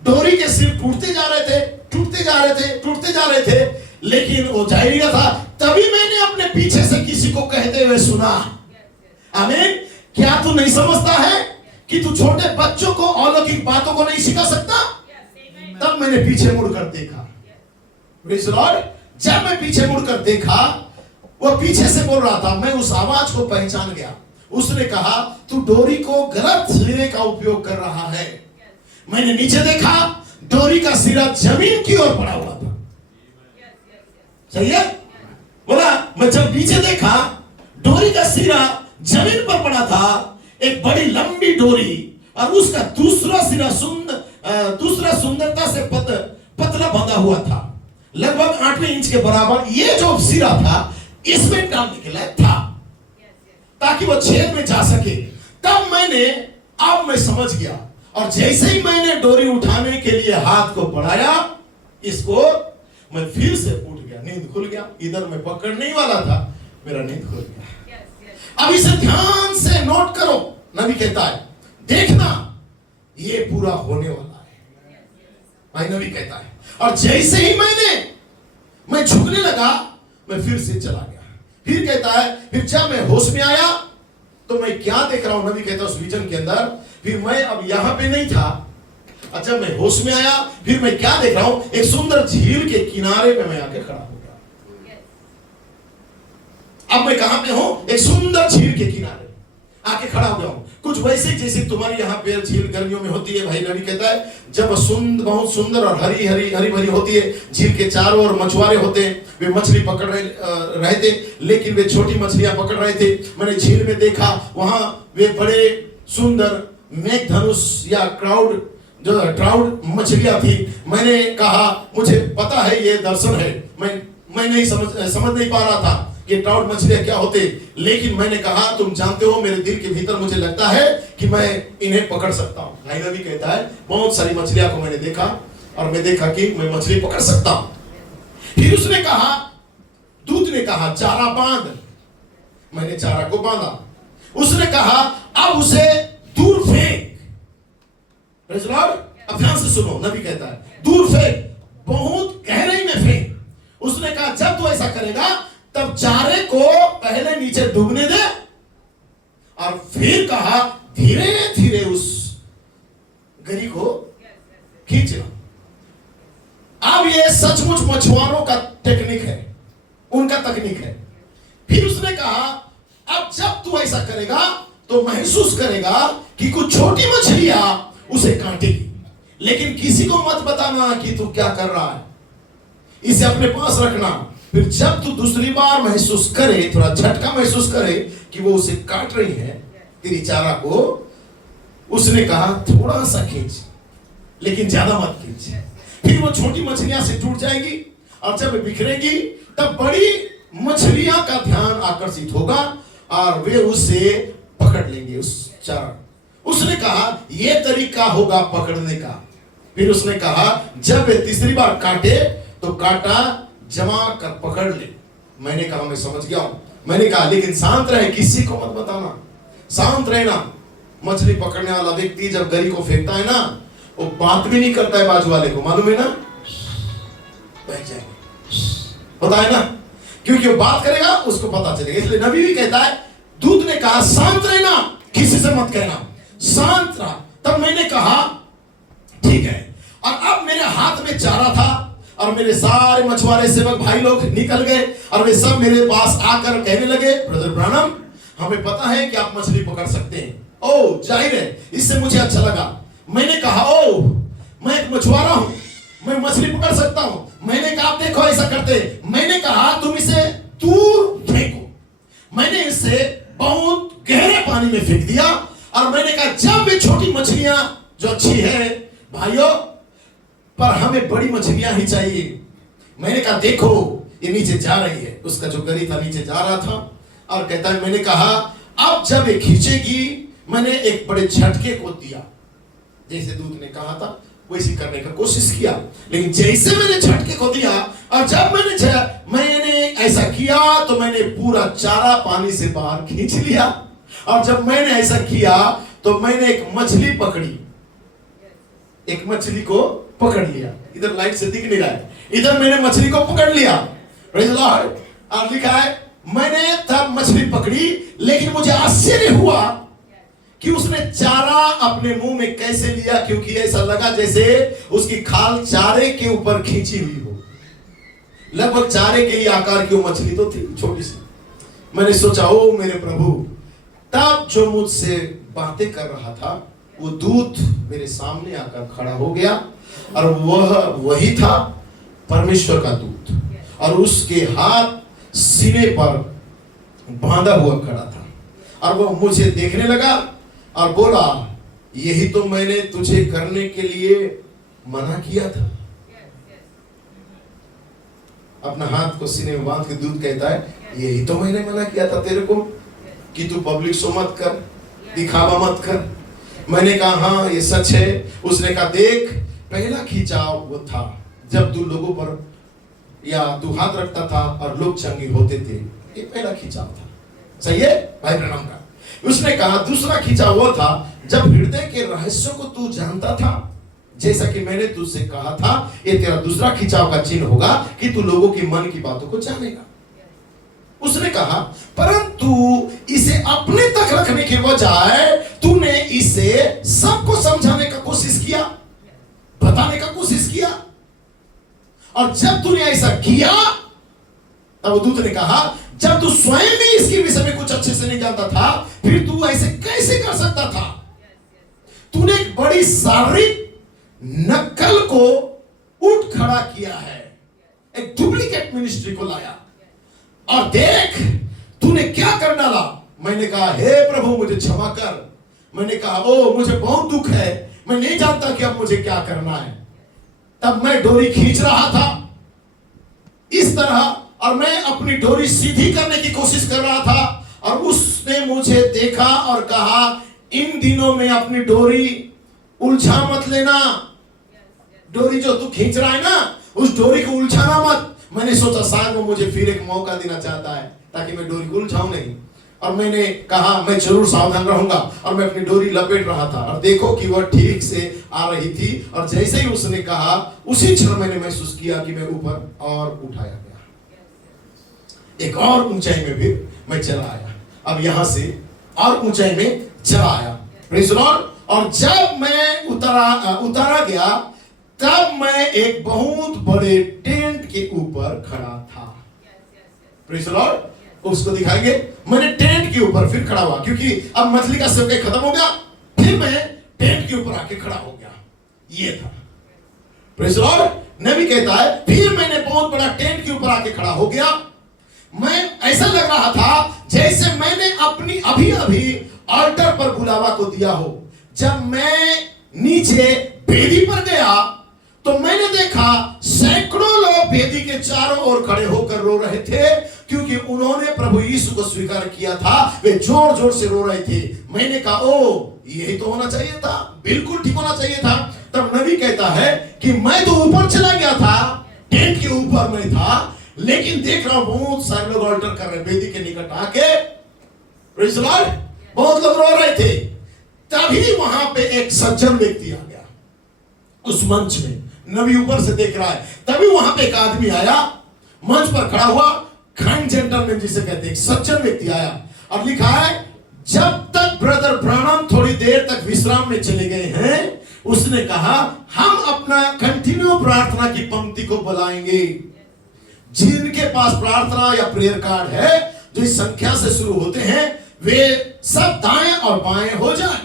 डोरी के सिर टूटते जा रहे थे, टूटते जा रहे थे, टूटते जा रहे थे, लेकिन वो जा ही नहीं रहा था। तभी मैंने अपने पीछे से किसी को कहते हुए सुना, आमीन, क्या तू नहीं समझता है कि तू छोटे बच्चों को अलौकिक बातों को नहीं सिखा सकता? तब मैंने पीछे मुड़कर देखा। Praise the Lord. जब मैं पीछे मुड़कर देखा, वो पीछे से बोल रहा था, मैं उस आवाज को पहचान गया। उसने कहा, तू डोरी को गलत सिरे का उपयोग कर रहा है। मैंने नीचे देखा, डोरी का सिरा जमीन की ओर पड़ा हुआ था। सही है? बोला, मैं जब नीचे देखा, डोरी का सिरा जमीन पर पड़ा था, एक बड़ी लंबी डोरी, और उसका दूसरा सिरा सुंदरता से पतला बंधा हुआ था, लगभग 8वें इंच के बराबर। ये जो सिरा था, इसमें डालने के लायक था, ताकि वो छेद में जा सके। तब मैं समझ गया, और जैसे ही मैंने डोरी उठाने के लिए हाथ को बढ़ाया, इसको मैं फिर से उठ गया, नींद खुल गया। इधर मैं पकड़ने ही वाला था, मेरा नींद खुल गया। अब इसे ध्यान से नोट करो। नबी कहता है, देखना ये पूरा होने वाला है। भाई नबी कहता है, और जैसे ही मैं झुकने लगा, मैं फिर से चला गया। फिर कहता है, फिर जब मैं होश में आया तो मैं क्या देख रहा हूं? नबी कहता है, उस विजन के अंदर, फिर मैं अब यहां पे नहीं था। अच्छा, मैं होश में आया, फिर मैं क्या देख रहा हूं? एक सुंदर झील के किनारे पे मैं आके खड़ा हो गया। अब मैं कहां पे हूं? एक सुंदर झील के किनारे आके खड़ा हो गया हूं। कुछ वैसे जैसे तुम्हारी यहाँ पे झील गर्मियों में होती है। भाई नबी कहता है, जब बहुत सुंदर और हरी भरी होती है, झील के चारों ओर मछुआरे होते हैं, वे मछली पकड़ रहे थे, लेकिन वे छोटी मछलियां पकड़ रहे थे। मैंने झील में देखा, वहां वे बड़े सुंदर मेघधनुष या ट्राउट मछलियां थी। मैंने कहा, मुझे पता है ये दर्शन है, मैं नहीं समझ नहीं पा रहा था कि ट्राउट मछलियां क्या होते, लेकिन मैंने कहा, तुम जानते हो, मेरे दिल के भीतर मुझे लगता है कि मैं इन्हें पकड़ सकता हूं। भाई नबी कहता है, बहुत सारी मछलियां को मैंने देखा, और मैं देखा कि मैं मछली पकड़ सकता हूं। फिर उसने कहा, दूत ने कहा, चारा बांध। मैंने चारा को बांधा। उसने कहा, अब उसे दूर फेंक। Praise the Lord. अब ध्यान से सुनो, नबी कहता है, दूर फेंक, बहुत गहराई में फेंक। उसने कहा, जब तू ऐसा करेगा, तब चारे को पहले नीचे डूबने दे, और फिर कहा, धीरे धीरे उस गरी को खींचना। अब ये सचमुच मछुआरों का टेक्निक है, उनका तकनीक है। फिर उसने कहा, अब जब तू ऐसा करेगा तो महसूस करेगा कि कुछ छोटी मछलियां उसे काटेगी, लेकिन किसी को मत बताना कि तू क्या कर रहा है, इसे अपने पास रखना। फिर जब तू दूसरी बार महसूस करे, थोड़ा झटका महसूस करे कि वो उसे काट रही है, तेरी चारा को, उसने कहा, थोड़ा सा खींच, लेकिन ज्यादा मत खींच। फिर वो छोटी मछलियां से टूट जाएगी, और जब बिखरेगी, तब बड़ी मछलियां का ध्यान आकर्षित होगा, और वे उसे पकड़ लेंगे, उस चारा। उसने कहा, यह तरीका होगा पकड़ने का। फिर उसने कहा, जब वे तीसरी बार काटे तो काटा जमा कर पकड़ ले। मैंने कहा, मैं समझ गया हूं। मैंने कहा, लेकिन शांत रहे, किसी को मत बताना, शांत रहना। मछली पकड़ने वाला व्यक्ति जब गरी को फेंकता है ना, वो बात भी नहीं करता है बाजू वाले को, मालूम है ना, बैठ जाएंगे, पता है ना, क्योंकि वो बात करेगा उसको पता चलेगा। इसलिए नबी भी कहता है, दूत ने कहा, शांत रहना, किसी से मत कहना, शांत रहा। तब मैंने कहा, ठीक है। और अब मेरे हाथ में चारा था, और मेरे सारे मछुआरे सेवक भाई लोग निकल गए, और वे सब मेरे पास आकर कहने लगे, ब्रदर ब्रानम, हमें पता है कि आप मछली पकड़ सकते हैं। ओ, जाहिर है, इससे मुझे अच्छा लगा। मैंने कहा, ओ, मैं एक मछुआरा हूं, मैं मछली पकड़ सकता हूं। मैंने कहा, आप देखो ऐसा करते। मैंने कहा, तुम इसे दूर फेंको। मैंने इसे बहुत गहरे पानी में फेंक दिया, और मैंने कहा, जब वे छोटी मछलियां जो अच्छी है भाइयों, पर हमें बड़ी मछलियां ही चाहिए। मैंने कहा, देखो ये नीचे जा रही है। उसका जो गरी था नीचे जा रहा था, और कहता है मैंने कहा अब जब ये खींचेगी, मैंने एक बड़े झटके को दिया, जैसे दूत ने कहा था वैसे करने का कोशिश किया, लेकिन जैसे मैंने झटके को दिया और जब मैंने ऐसा किया तो मैंने पूरा चारा पानी से बाहर खींच लिया। और जब मैंने ऐसा किया तो मैंने एक मछली पकड़ी, एक मछली को पकड़ लिया। इधर लाइट से दिख नहीं रहा है, इधर मैंने मछली को पकड़ लिया। Praise the Lord. और लिखा है मैंने तब मछली पकड़ी, लेकिन मुझे आश्चर्य हुआ कि उसने चारा अपने मुंह में कैसे लिया, क्योंकि ऐसा लगा जैसे उसकी खाल चारे के ऊपर खींची हुई हो। लगभग चारे के ही आकार की वो मछली तो थी, छोटी सी। मैंने सोचा ओ मेरे प्रभु, तब जो मुझसे बातें कर रहा था वो दूत मेरे सामने आकर खड़ा हो गया, और वह वही था परमेश्वर का दूत, और उसके हाथ सीने पर बांधा हुआ खड़ा था। और वह मुझे देखने लगा और बोला, यही तो मैंने तुझे करने के लिए मना किया था। अपना हाथ को सीने में बांध के दूत कहता है, यही तो मैंने मना किया था तेरे को कि तू पब्लिक शो मत कर, दिखावा मत कर। मैंने कहा हाँ ये सच है। उसने कहा देख, पहला खिंचाव वो था जब तू लोगों पर या तू हाथ रखता था और लोग चंगे होते थे, ये पहला खिंचाव था। सही है भाई प्रणाम का। उसने कहा दूसरा खिंचाव वो था जब हृदय के रहस्यों को तू जानता था, जैसा कि मैंने तुझसे कहा था। ये तेरा दूसरा खिंचाव का चिन्ह होगा कि तू लोगों के मन की बातों को जानेगा। उसने कहा परंतु इसे अपने तक रखने के बजाय तूने इसे सबको समझाने का कोशिश किया, बताने का कोशिश किया। और जब तूने ऐसा किया तब दूत ने कहा, जब तू स्वयं भी इसके विषय में कुछ अच्छे से नहीं जानता था, फिर तू ऐसे कैसे कर सकता था? तूने एक बड़ी शारीरिक नकल को उठ खड़ा किया है, एक डुप्लीकेट मिनिस्ट्री को लाया, और देख तूने क्या कर डाला। मैंने कहा हे प्रभु मुझे क्षमा कर। मैंने कहा ओ मुझे बहुत दुख है, मैं नहीं जानता कि अब मुझे क्या करना है। तब मैं डोरी खींच रहा था इस तरह, और मैं अपनी डोरी सीधी करने की कोशिश कर रहा था, और उसने मुझे देखा और कहा इन दिनों में अपनी डोरी उलझा मत लेना। डोरी जो तू खींच रहा है ना, उस डोरी को उलझाना मत। मैंने सोचा शायद वो मुझे फिर एक मौका देना चाहता है ताकि मैं डोरी को उलझाऊं नहीं। और मैंने कहा मैं जरूर सावधान रहूंगा, और मैं अपनी डोरी लपेट रहा था, और देखो कि वह ठीक से आ रही थी। और जैसे ही उसने कहा उसी क्षण मैंने महसूस किया कि मैं ऊपर और उठाया गया, एक और ऊंचाई में भी मैं चला आया। अब यहां से और ऊंचाई में चला आया। Praise the Lord. और जब मैं उतारा गया तब मैं एक बहुत बड़े टेंट के ऊपर खड़ा था। Praise the Lord. उसको दिखाएंगे। मैंने टेंट के ऊपर फिर खड़ा हुआ, क्योंकि अब मछली का सेवकाई खत्म हो गया। फिर मैं टेंट के ऊपर आके खड़ा हो गया। ये था। Praise the Lord. नबी कहता है फिर मैंने बहुत बड़ा टेंट के ऊपर आके खड़ा हो गया। मैं ऐसा लग रहा था जैसे मैंने अपनी अभी ऑल्टर पर बुलावा को दिया हो। जब मैं नीचे वेदी पर गया तो मैंने देखा सैकड़ों लोग वेदी के चारों ओर खड़े होकर रो रहे थे, क्योंकि उन्होंने प्रभु यीशु को स्वीकार किया था। वे जोर जोर से रो रहे थे। मैंने कहा ओ यही तो होना चाहिए था, बिल्कुल ठीक होना चाहिए था। तब नबी कहता है कि मैं तो ऊपर चला गया था, टेंट के ऊपर मैं था, लेकिन देख रहा हूं बहुत सारे लोग ऑल्टर कर रहे, वेदी के निकट आके। Praise the Lord. बहुत लोग रो रहे थे। तभी वहां पे एक सज्जन व्यक्ति आ गया उस मंच में। नबी ऊपर से देख रहा है। तभी वहां पे एक आदमी आया, मंच पर खड़ा हुआ, काइंड जेंटलमैन जिसे कहते हैं, एक सज्जन व्यक्ति आया। और लिखा है जब तक ब्रदर ब्रानम थोड़ी देर तक विश्राम में चले गए हैं, उसने कहा हम अपना कंटिन्यू प्रार्थना की पंक्ति को बुलाएंगे। जिनके पास प्रार्थना या प्रेयर कार्ड है जो इस संख्या से शुरू होते हैं, वे सब दाएं और बाएं हो जाएं।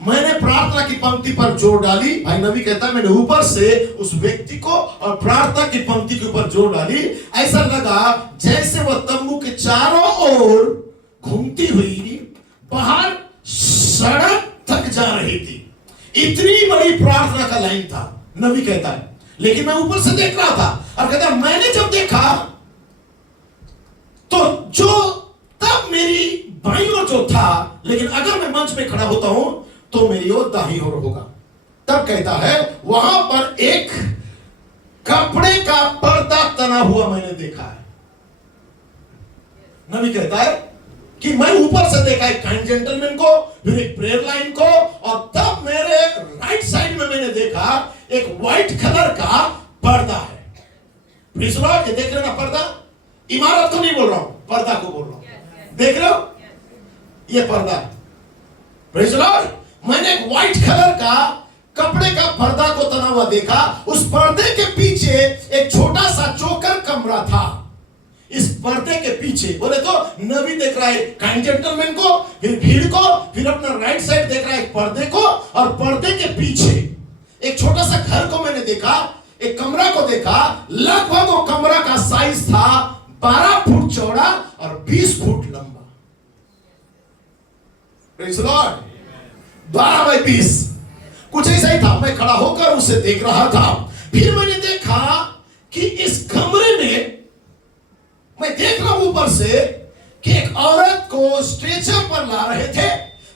मैंने प्रार्थना की पंक्ति पर जोर डाली। भाई नबी कहता है मैंने ऊपर से उस व्यक्ति को और प्रार्थना की पंक्ति के ऊपर जोर डाली। ऐसा लगा जैसे वह तंबू के चारों ओर घूमती हुई बाहर सड़क तक जा रही थी। इतनी बड़ी प्रार्थना का लाइन था। नबी कहता है लेकिन मैं ऊपर से देख रहा था, और कहता मैंने जब देखा तो जो तब मेरी बाईं ओर जो था, लेकिन अगर मैं मंच में खड़ा होता हूं तो मेरी ओर दाहिनी ओर होगा। तब कहता है वहां पर एक कपड़े का पर्दा तना हुआ मैंने देखा है। नबी कहता है कि मैं ऊपर से देखा एक काइंड जेंटलमैन को, फिर एक प्रेयर लाइन को, और तब मेरे राइट साइड में मैंने देखा एक व्हाइट कलर का पर्दा है। प्लीज लॉर्ड, ये देख रहे हो ना पर्दा? इमारत को नहीं बोल रहा हूं, पर्दा को बोल रहा हूं। देख रहे हो ये पर्दा? प्लीज लॉर्ड, मैंने एक व्हाइट कलर का कपड़े का पर्दा को तना हुआ देखा। उस पर्दे के पीछे एक छोटा सा चौकर कमरा था। इस पर्दे के पीछे बोले तो नबी देख रहा है काइंड जेंटलमैन को, फिर भीड़ को, फिर अपना राइट साइड देख रहा है एक पर्दे को, और पर्दे के पीछे एक छोटा सा घर को मैंने देखा, एक कमरा को देखा। लगभग वो कमरा का साइज था 12 फुट चौड़ा और 20 फुट लंबा। प्रेज़ लॉर्ड, 12 बाई 20 कुछ ऐसा ही था। मैं खड़ा होकर उसे देख रहा था। फिर मैंने देखा कि इस कमरे में, मैं देख रहा हूं ऊपर से कि एक औरत को स्ट्रेचर पर ला रहे थे,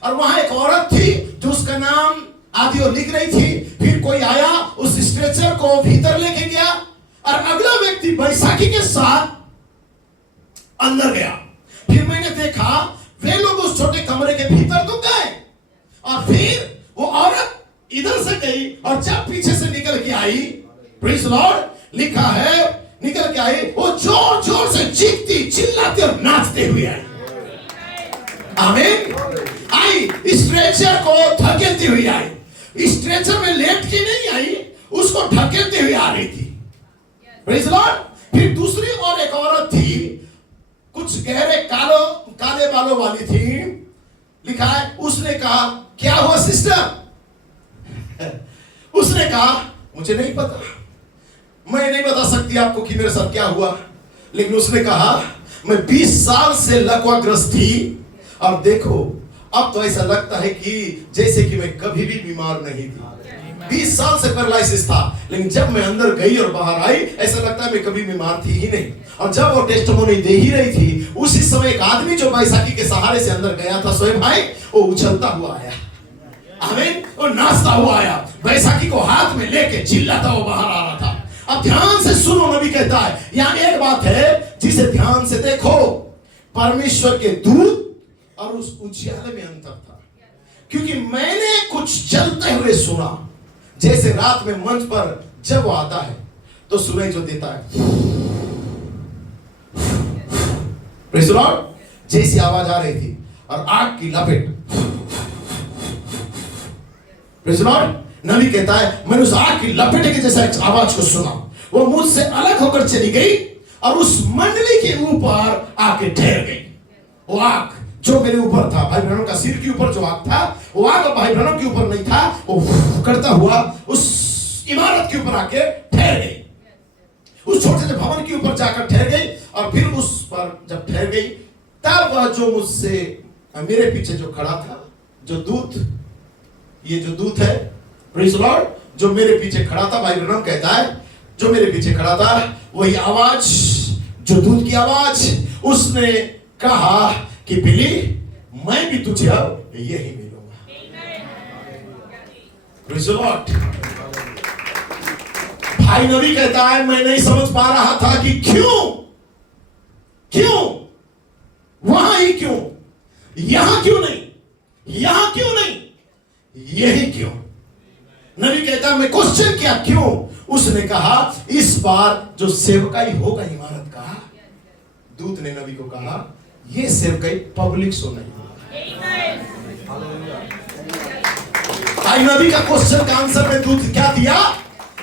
और वहां एक औरत थी जो उसका नाम आदि और लिख रही थी। फिर कोई आया, उस स्ट्रेचर को भीतर लेके गया, और अगला व्यक्ति बैसाखी के साथ अंदर गया। फिर मैंने देखा वे लोग उस छोटे कमरे के भीतर तो गए, और फिर वो औरत इधर से गई, और जब पीछे से निकल के आई, प्रेज़ लॉर्ड, लिखा है निकल के आई, वो जोर जोर से चीखती चिल्लाती और नाचते हुए आई। आमीन। आई, स्ट्रेचर को धकेलती हुई आई। स्ट्रेचर में लेट के नहीं आई, उसको धकेलते हुए आ रही थी। Praise Lord. फिर दूसरी और एक औरत थी, कुछ गहरे काले बालों वाली थी। लिखा है, उसने कहा क्या हुआ सिस्टर? उसने कहा मुझे नहीं पता, मैं नहीं बता सकती आपको कि मेरे साथ क्या हुआ, लेकिन उसने कहा मैं 20 साल से लकवाग्रस्त थी, और देखो अब तो ऐसा लगता है कि जैसे कि मैं कभी भी बीमार नहीं थी। 20 साल से पैरालिसिस था, लेकिन जब मैं अंदर गई और बाहर आई, ऐसा लगता है मैं कभी बीमार थी ही नहीं। और जब वो टेस्टिमोनी दे ही रही थी, उसी समय एक आदमी जो बैसाखी के सहारे से अंदर गया था, सोए भाई, वो उछलता हुआ आया। आमीन। वो नाचता हुआ आया, बैसाखी को हाथ में लेके चिल्लाता हुआ बाहर आ रहा था। अब ध्यान से सुनो, नबी कहता है यहां एक बात है जिसे ध्यान से देखो। परमेश्वर के दूत और उस उजियाले में अंतर था, क्योंकि मैंने कुछ चलते हुए सुना, जैसे रात में मंच पर जब वो आता है तो सुनाई जो देता है, प्रेज़ लॉर्ड, जैसी आवाज आ रही थी, और आग की लपेट। Praise Lord. नबी कहता है मैंने उस आग की लपेटे के जैसा आवाज को सुना। वो मुझसे अलग होकर चली गई और उस मंडली के ऊपर आके ठहर गई। वो आग जो मेरे ऊपर था, भाई ब्रह्म का सिर के ऊपर जो आग था, वो आग भाई ब्रह्म के ऊपर नहीं था, वो करता हुआ उस इमारत के ऊपर आके ठहर गई, उस छोटे से भवन के ऊपर जाकर ठहर गई। और फिर उस पर जब ठहर गई, तब वह जो मुझसे मेरे पीछे जो खड़ा था, जो दूत, ये जो दूत है, प्रेज़ लॉर्ड, जो मेरे पीछे खड़ा था, भाई ब्रह्म कहता है जो मेरे पीछे खड़ा था, वही आवाज, जो दूत की आवाज, उसने कहा कि बिली, मैं भी तुझे अब यही मिलूंगा। Praise Lord. भाई नबी कहता है मैं नहीं समझ पा रहा था कि क्यों वहां ही, क्यों यहां, क्यों नहीं यहां, क्यों नहीं यही, क्यों? नबी कहता है मैं क्वेश्चन किया क्यों? उसने कहा इस बार जो सेवकाई होगा इमारत का, दूत ने नबी को कहा ये सेवकाई पब्लिक सो नहीं होगा। भाई नबी का क्वेश्चन का आंसर में दूत क्या दिया?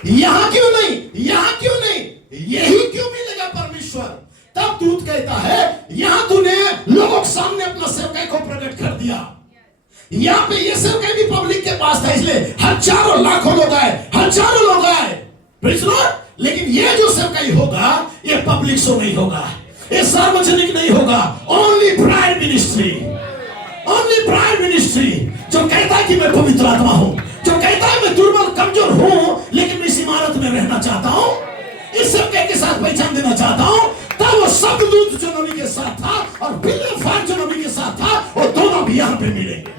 यहां क्यों नहीं, यहां क्यों नहीं, यही क्यों मिलेगा परमेश्वर? तब दूत कहता है यहां तूने लोगों के सामने अपना सेवकाई को प्रकट कर दिया। यहां पे ये सेवकाई भी पब्लिक के पास था, इसलिए हजारों लाखों लोग आए, हजारों लोग आए, प्रेज़ लॉर्ड। लेकिन ये जो सेवकाई होगा ये पब्लिक शो नहीं होगा, ये सार्वजनिक नहीं होगा। Only bride ministry, only bride ministry, जो कहता है कि मैं पवित्र आत्मा हूं, जो कहता है मैं दुर्बल कमजोर हूं, लेकिन मैं इस इमारत में रहना चाहता हूं, इस सेवकाई के साथ पहचान देना चाहता हूं, तब तब वो शब्ददूत जो नबी के साथ था और पिलर फायर जो नबी के साथ था, वो दोनों भी यहाँ पे मिलेंगे।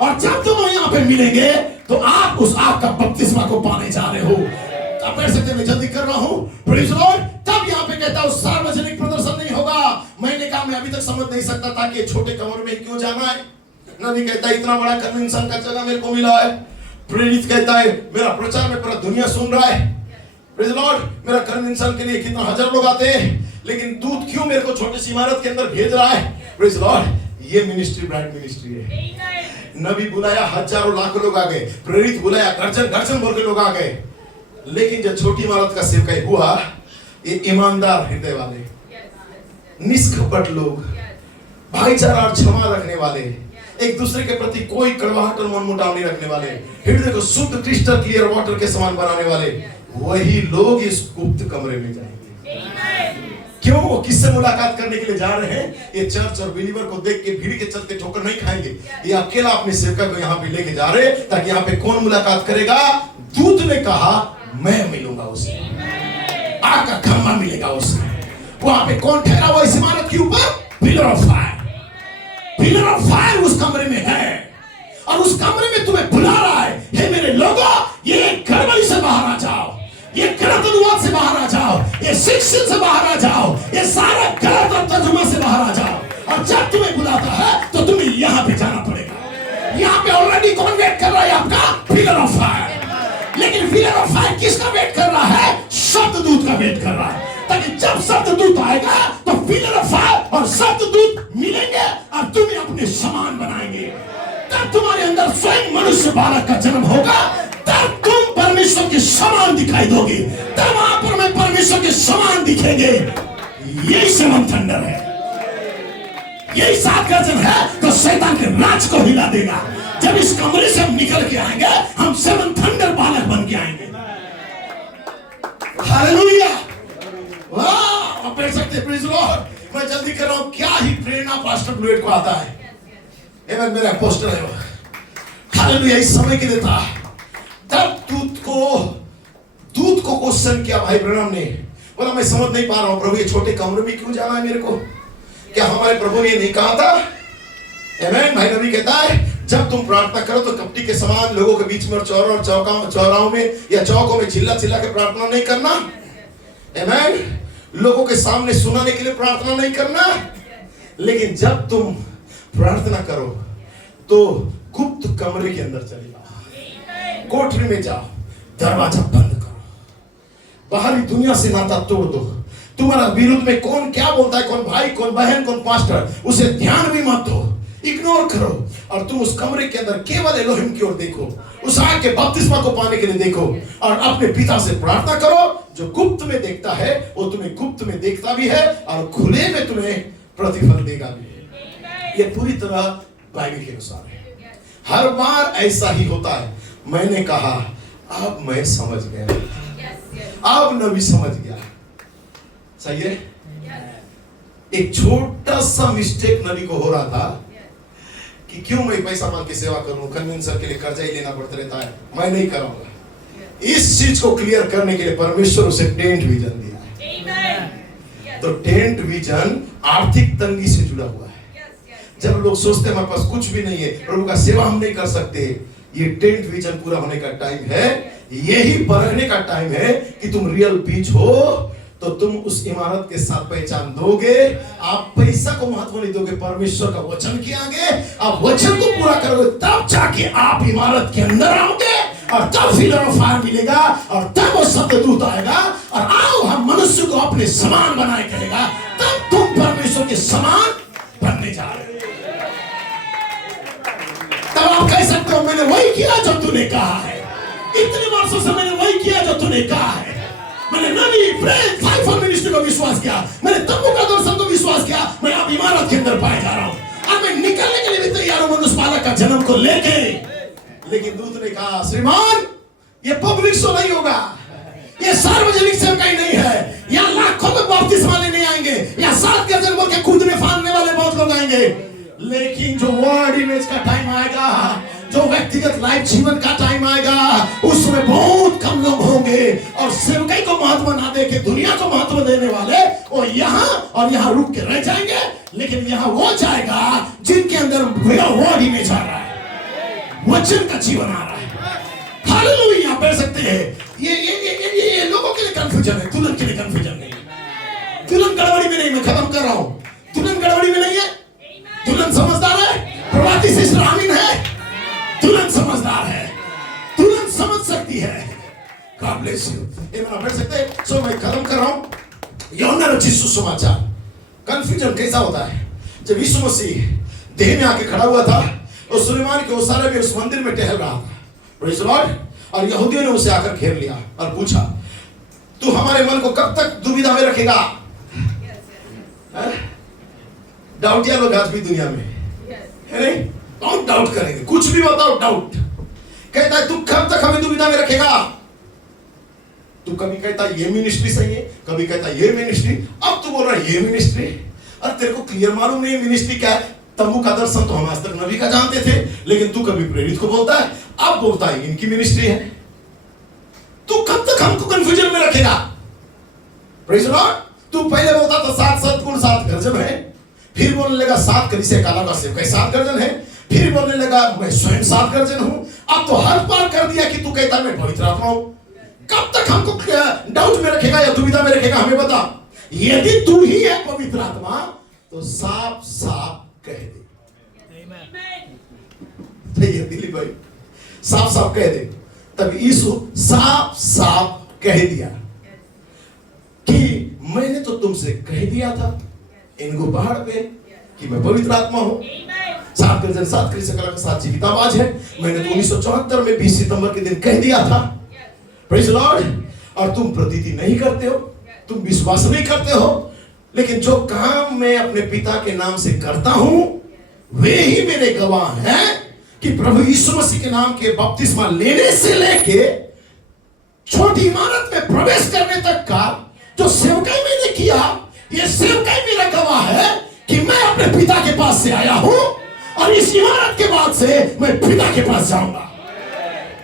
और जब दोनों यहाँ पे मिलेंगे तो आप उस आग का बपतिस्मा को पाने जा रहे हो। आप कह सकते मैं जल्दी कर रहा हूँ, प्रेज़ लॉर्ड। तब यहाँ पे कहता है सार्वजनिक प्रदर्शन नहीं होगा। मैंने कहा मैं अभी तक समझ नहीं सकता था कि छोटे कमरे में क्यों जाना है। नबी कहता है इतना बड़ा कन्वेंशन का जगह मेरे को मिला है। प्रेरित कहता है मेरा प्रचार में पूरा दुनिया सुन रहा है। प्रेज़ लॉर्ड, मेरा कन्वेंशन के लिए कितना हजार लोग आते हैं, लेकिन दूत क्यों मेरे को छोटी सी इमारत के अंदर भेज रहा है। प्रेज़ लॉर्ड, ये मिनिस्ट्री ब्राइट मिनिस्ट्री है। नबी बुलाया, हजारों लाखों लोग आ गए। प्रेरित बुलाया, गर्जन बोल के लोग आ गए। लेकिन जब छोटी इमारत का सेवकाई हुआ, ये ईमानदार हृदय वाले, निष्कपट लोग, भाईचारा और क्षमा रखने वाले, एक दूसरे के प्रति कोई कड़वाहट और मनमुटाव नहीं रखने वाले, हृदय को शुद्ध क्रिस्टल क्लियर वाटर के समान बनाने वाले, वही लोग इस गुप्त कमरे में जाएंगे। क्यों? वो किससे मुलाकात करने के लिए जा रहे हैं? ये चर्च और बिलीवर को देख के भीड़ के चलते ठोकर नहीं खाएंगे। ये अकेला अपने सेवका को यहाँ पे लेके जा रहे, ताकि यहाँ पे कौन मुलाकात करेगा? दूत ने कहा मैं मिलूंगा उससे, आग का खम्भा मिलेगा उससे। वहां पे कौन ठहरा हुआ इस इमारत के ऊपर? Pillar of fire. Pillar of fire उस कमरे में है, और उस कमरे में तुम्हें बुला रहा है, हे मेरे लोगों, ये गड़बड़ी से बाहर आ जाओ, ये गलत अनुवाद से बाहर आ जाओ, ये शिक्षण से बाहर आ जाओ, ये सारा गलत तर्जुमा से बाहर आ जाओ। और जब तुम्हें बुलाता है तो तुम्हें यहाँ पे जाना पड़ेगा। यहाँ पे ऑलरेडी कौन वेट कर रहा है? आपका पिलर ऑफ फायर। लेकिन पिलर ऑफ फायर किसका वेट कर रहा है? शब्ददूत का वेट कर रहा है, ताकि जब शब्ददूत आएगा तो पिलर ऑफ फायर और शब्ददूत मिलेंगे और तुम्हें अपने समान बनाएंगे। तब तुम्हारे अंदर स्वयं मनुष्य बालक का जन्म होगा, तब तुम परमेश्वर के समान दिखाई दोगे, तब वहां पर मैं परमेश्वर के समान दिखेंगे। यही सेवन थंडर है, यही सात गर्जन है, तो शैतान के राज को हिला देगा। जब इस कमरे से हम निकल के आएंगे, हम सेवन थंडर बालक बन के आएंगे। हालेलुया, वाह। आप देख सकते, प्रेज़ लॉर्ड। मैं जल्दी कर रहा हूं, क्या ही प्रेरणा पास्टर ब्लूएट को आता है। एवं मेरा पोस्टर है वो, हालेलुया। इस समय के लिए था तब दूत को क्वेश्चन किया भाई ब्रैनम ने, बोला मैं समझ नहीं पा रहा हूं प्रभु, ये छोटे कमरे में क्यों जाना है मेरे को? क्या हमारे प्रभु ने नहीं कहा था? आमीन। भाई नबी कहता है जब तुम प्रार्थना करो तो कपटी के समान लोगों के बीच में और चौराहों में या चौकों में चिल्ला चिल्ला के प्रार्थना नहीं करना। आमीन। लोगों के सामने सुनाने के लिए प्रार्थना नहीं करना, लेकिन जब तुम प्रार्थना करो तो गुप्त कमरे के अंदर चले जाओ, कोठरी में जाओ, दरवाजा बंद करो, बाहरी दुनिया से नाता तोड़ दो। तुम्हारा विरुद्ध में कौन क्या बोलता है, कौन भाई, कौन बहन, कौन पास्टर, उसे ध्यान भी मत दो, इग्नोर करो, और तुम उस कमरे के अंदर केवल एलोहिम की ओर देखो, उस आग के बपतिस्मा को पाने के लिए देखो, और अपने पिता से प्रार्थना करो। जो गुप्त में देखता है वो तुम्हें गुप्त में देखता भी है और खुले में तुम्हें प्रतिफल देगा भी। ये पूरी तरह बाइबल के अनुसार है। हर बार ऐसा ही होता है। मैंने कहा अब मैं समझ गया, अब नबी समझ गया। सही है। एक छोटा सा मिस्टेक नबी को हो रहा था कि क्यों मैं पैसा मांग के सेवा करूं, कन्वेंशन के लिए कर्जा ही लेना पड़ता रहता है, मैं नहीं करूंगा। इस चीज को क्लियर करने के लिए परमेश्वर उसे टेंट विजन दिया है। तो टेंट विजन आर्थिक तंगी से जुड़ा हुआ है। जब लोग सोचते हैं हमारे पास कुछ भी नहीं है, प्रभु का सेवा हम नहीं कर सकते, ये टेंट विजन पूरा होने का टाइम है। यही परखने का टाइम है कि तुम रियल बीच हो तो तुम उस इमारत के साथ पहचान दोगे। आप पैसा को महत्व नहीं दोगे, परमेश्वर का वचन के आगे आप वचन को पूरा करोगे, तब जाके आप इमारत के अंदर आओगे, और तब फिलर ऑफ फायर मिलेगा, और तब वो शब्ददूत आएगा और आओ हम मनुष्य को अपने समान बनाए करेगा। तब तुम परमेश्वर के समान बनने जा रहे हो। तब आप कह सकते हो मैंने वही किया जो तूने कहा है, इतने वर्षों से मैंने वही किया जो तूने कहा है। मैंने नबी, प्रेरित, फाइव मिनिस्ट्री को विश्वास किया, मैंने तंबू का दर्शन को विश्वास किया, मैं अब इमारत के अंदर पाए जा रहा हूं, अब मैं निकलने के लिए भी तैयार हूं मनुष्य बालक का जन्म को लेके। लेकिन दूत ने कहा श्रीमान ये पब्लिक शो नहीं होगा, ये सार्वजनिक सेवकाई नहीं है, यहाँ लाखों लोग बपतिस्मा लेने आएंगे, यहाँ 7 गजल बोल के कूदने फांदने वाले बहुत लोग आएंगे। लेकिन जो वर्ड इमेज का टाइम आएगा, जो व्यक्तिगत लाइफ जीवन का टाइम आएगा, उसमें बहुत कम लोग होंगे और सेवकाई को महत्व ना दे के दुनिया को महत्व देने वाले वो यहाँ और यहाँ रुक के रह जाएंगे। लेकिन यहाँ वो जाएगा जिनके अंदर वर्ड इमेज आ रहा है, वचन का जीवन आ रहा है। हालेलुया, पढ़ सकते हैं। ये लोगों के लिए कंफ्यूजन है, दुल्हन के लिए कंफ्यूजन नहीं। दुल्हन गड़बड़ी में नहीं, मैं खत्म कर रहा हूं। दुल्हन गड़बड़ी में नहीं है, दुल्हन समझदार है। प्रवादी सिस्टर आमीन है, दुल्हन समझदार है, दुल्हन समझ सकती है। God bless you. ये मैं पढ़ सकते हैं। सो मैं खत्म कर रहा हूं। यूहन्ना रचित सुसमाचार। कंफ्यूजन कैसा होता है? जब यीशु मसीह देह में आके खड़ा हुआ था और सुलेमान के ओसारे में उस मंदिर में टहल रहा था, प्रेज़ द लॉर्ड, और यहूदियों ने उसे आकर घेर लिया और पूछा, तू हमारे मन को कब तक दुविधा में रखेगा? डाउटिया लोग आज भी दुनिया में है नहीं? कौन डाउट करेंगे? कुछ भी बताओ डाउट। कहता है तू कब तक हमें दुविधा में रखेगा? तू कभी कहता ये मिनिस्ट्री सही है, कभी कहता ये मिनिस्ट्री, अब तू बोल रहा है ये मिनिस्ट्री। अरे तेरे को क्लियर मालूम नहीं मिनिस्ट्री क्या है? तंबू का दर्शन तो हम आज तक नबी का जानते थे, लेकिन तू कभी प्रेरित को बोलता है, अब बोलता है इनकी मिनिस्ट्री है। तू कब तक हमको कंफ्यूजन में रखेगा? Praise the Lord. तू पहले बोलता था 7 सद्गुण 7 गर्जन है, फिर बोलने लगा 7 कलीसिया का अलग सेवकाई 7 गर्जन है, फिर बोलने लगा मैं स्वयं 7 गर्जन हूं। अब तो हर बार कर दिया कि तू कहता मैं पवित्र आत्मा हूं। कब तक हमको डाउट में रखेगा या दुविधा में रखेगा? हमें बता। यदि तू ही है पवित्र आत्मा तो साफ साफ कह दे। दिलीप भाई साफ साफ कह दे। तब यीशु साफ साफ कह दिया कि मैंने तो तुमसे कह दिया था इन पहाड़ पे कि मैं पवित्र आत्मा हूं। 7 गर्जन 7 कलीसिया का 7 जीवित आवाज है। मैंने तो 1974 में 20 सितंबर के दिन कह दिया था। Praise the Lord. और तुम प्रतीति नहीं करते हो, तुम विश्वास नहीं करते हो, लेकिन जो काम मैं अपने पिता के नाम से करता हूं वे ही मेरे गवाह हैं कि प्रभु यीशु मसीह के नाम के बपतिस्मा लेने से लेके छोटी इमारत में प्रवेश करने तक का जो सेवकाई मैंने किया, ये सेवकाई मेरा गवाह है कि मैं अपने पिता के पास से आया हूं और इस इमारत के बाद से मैं पिता के पास जाऊंगा।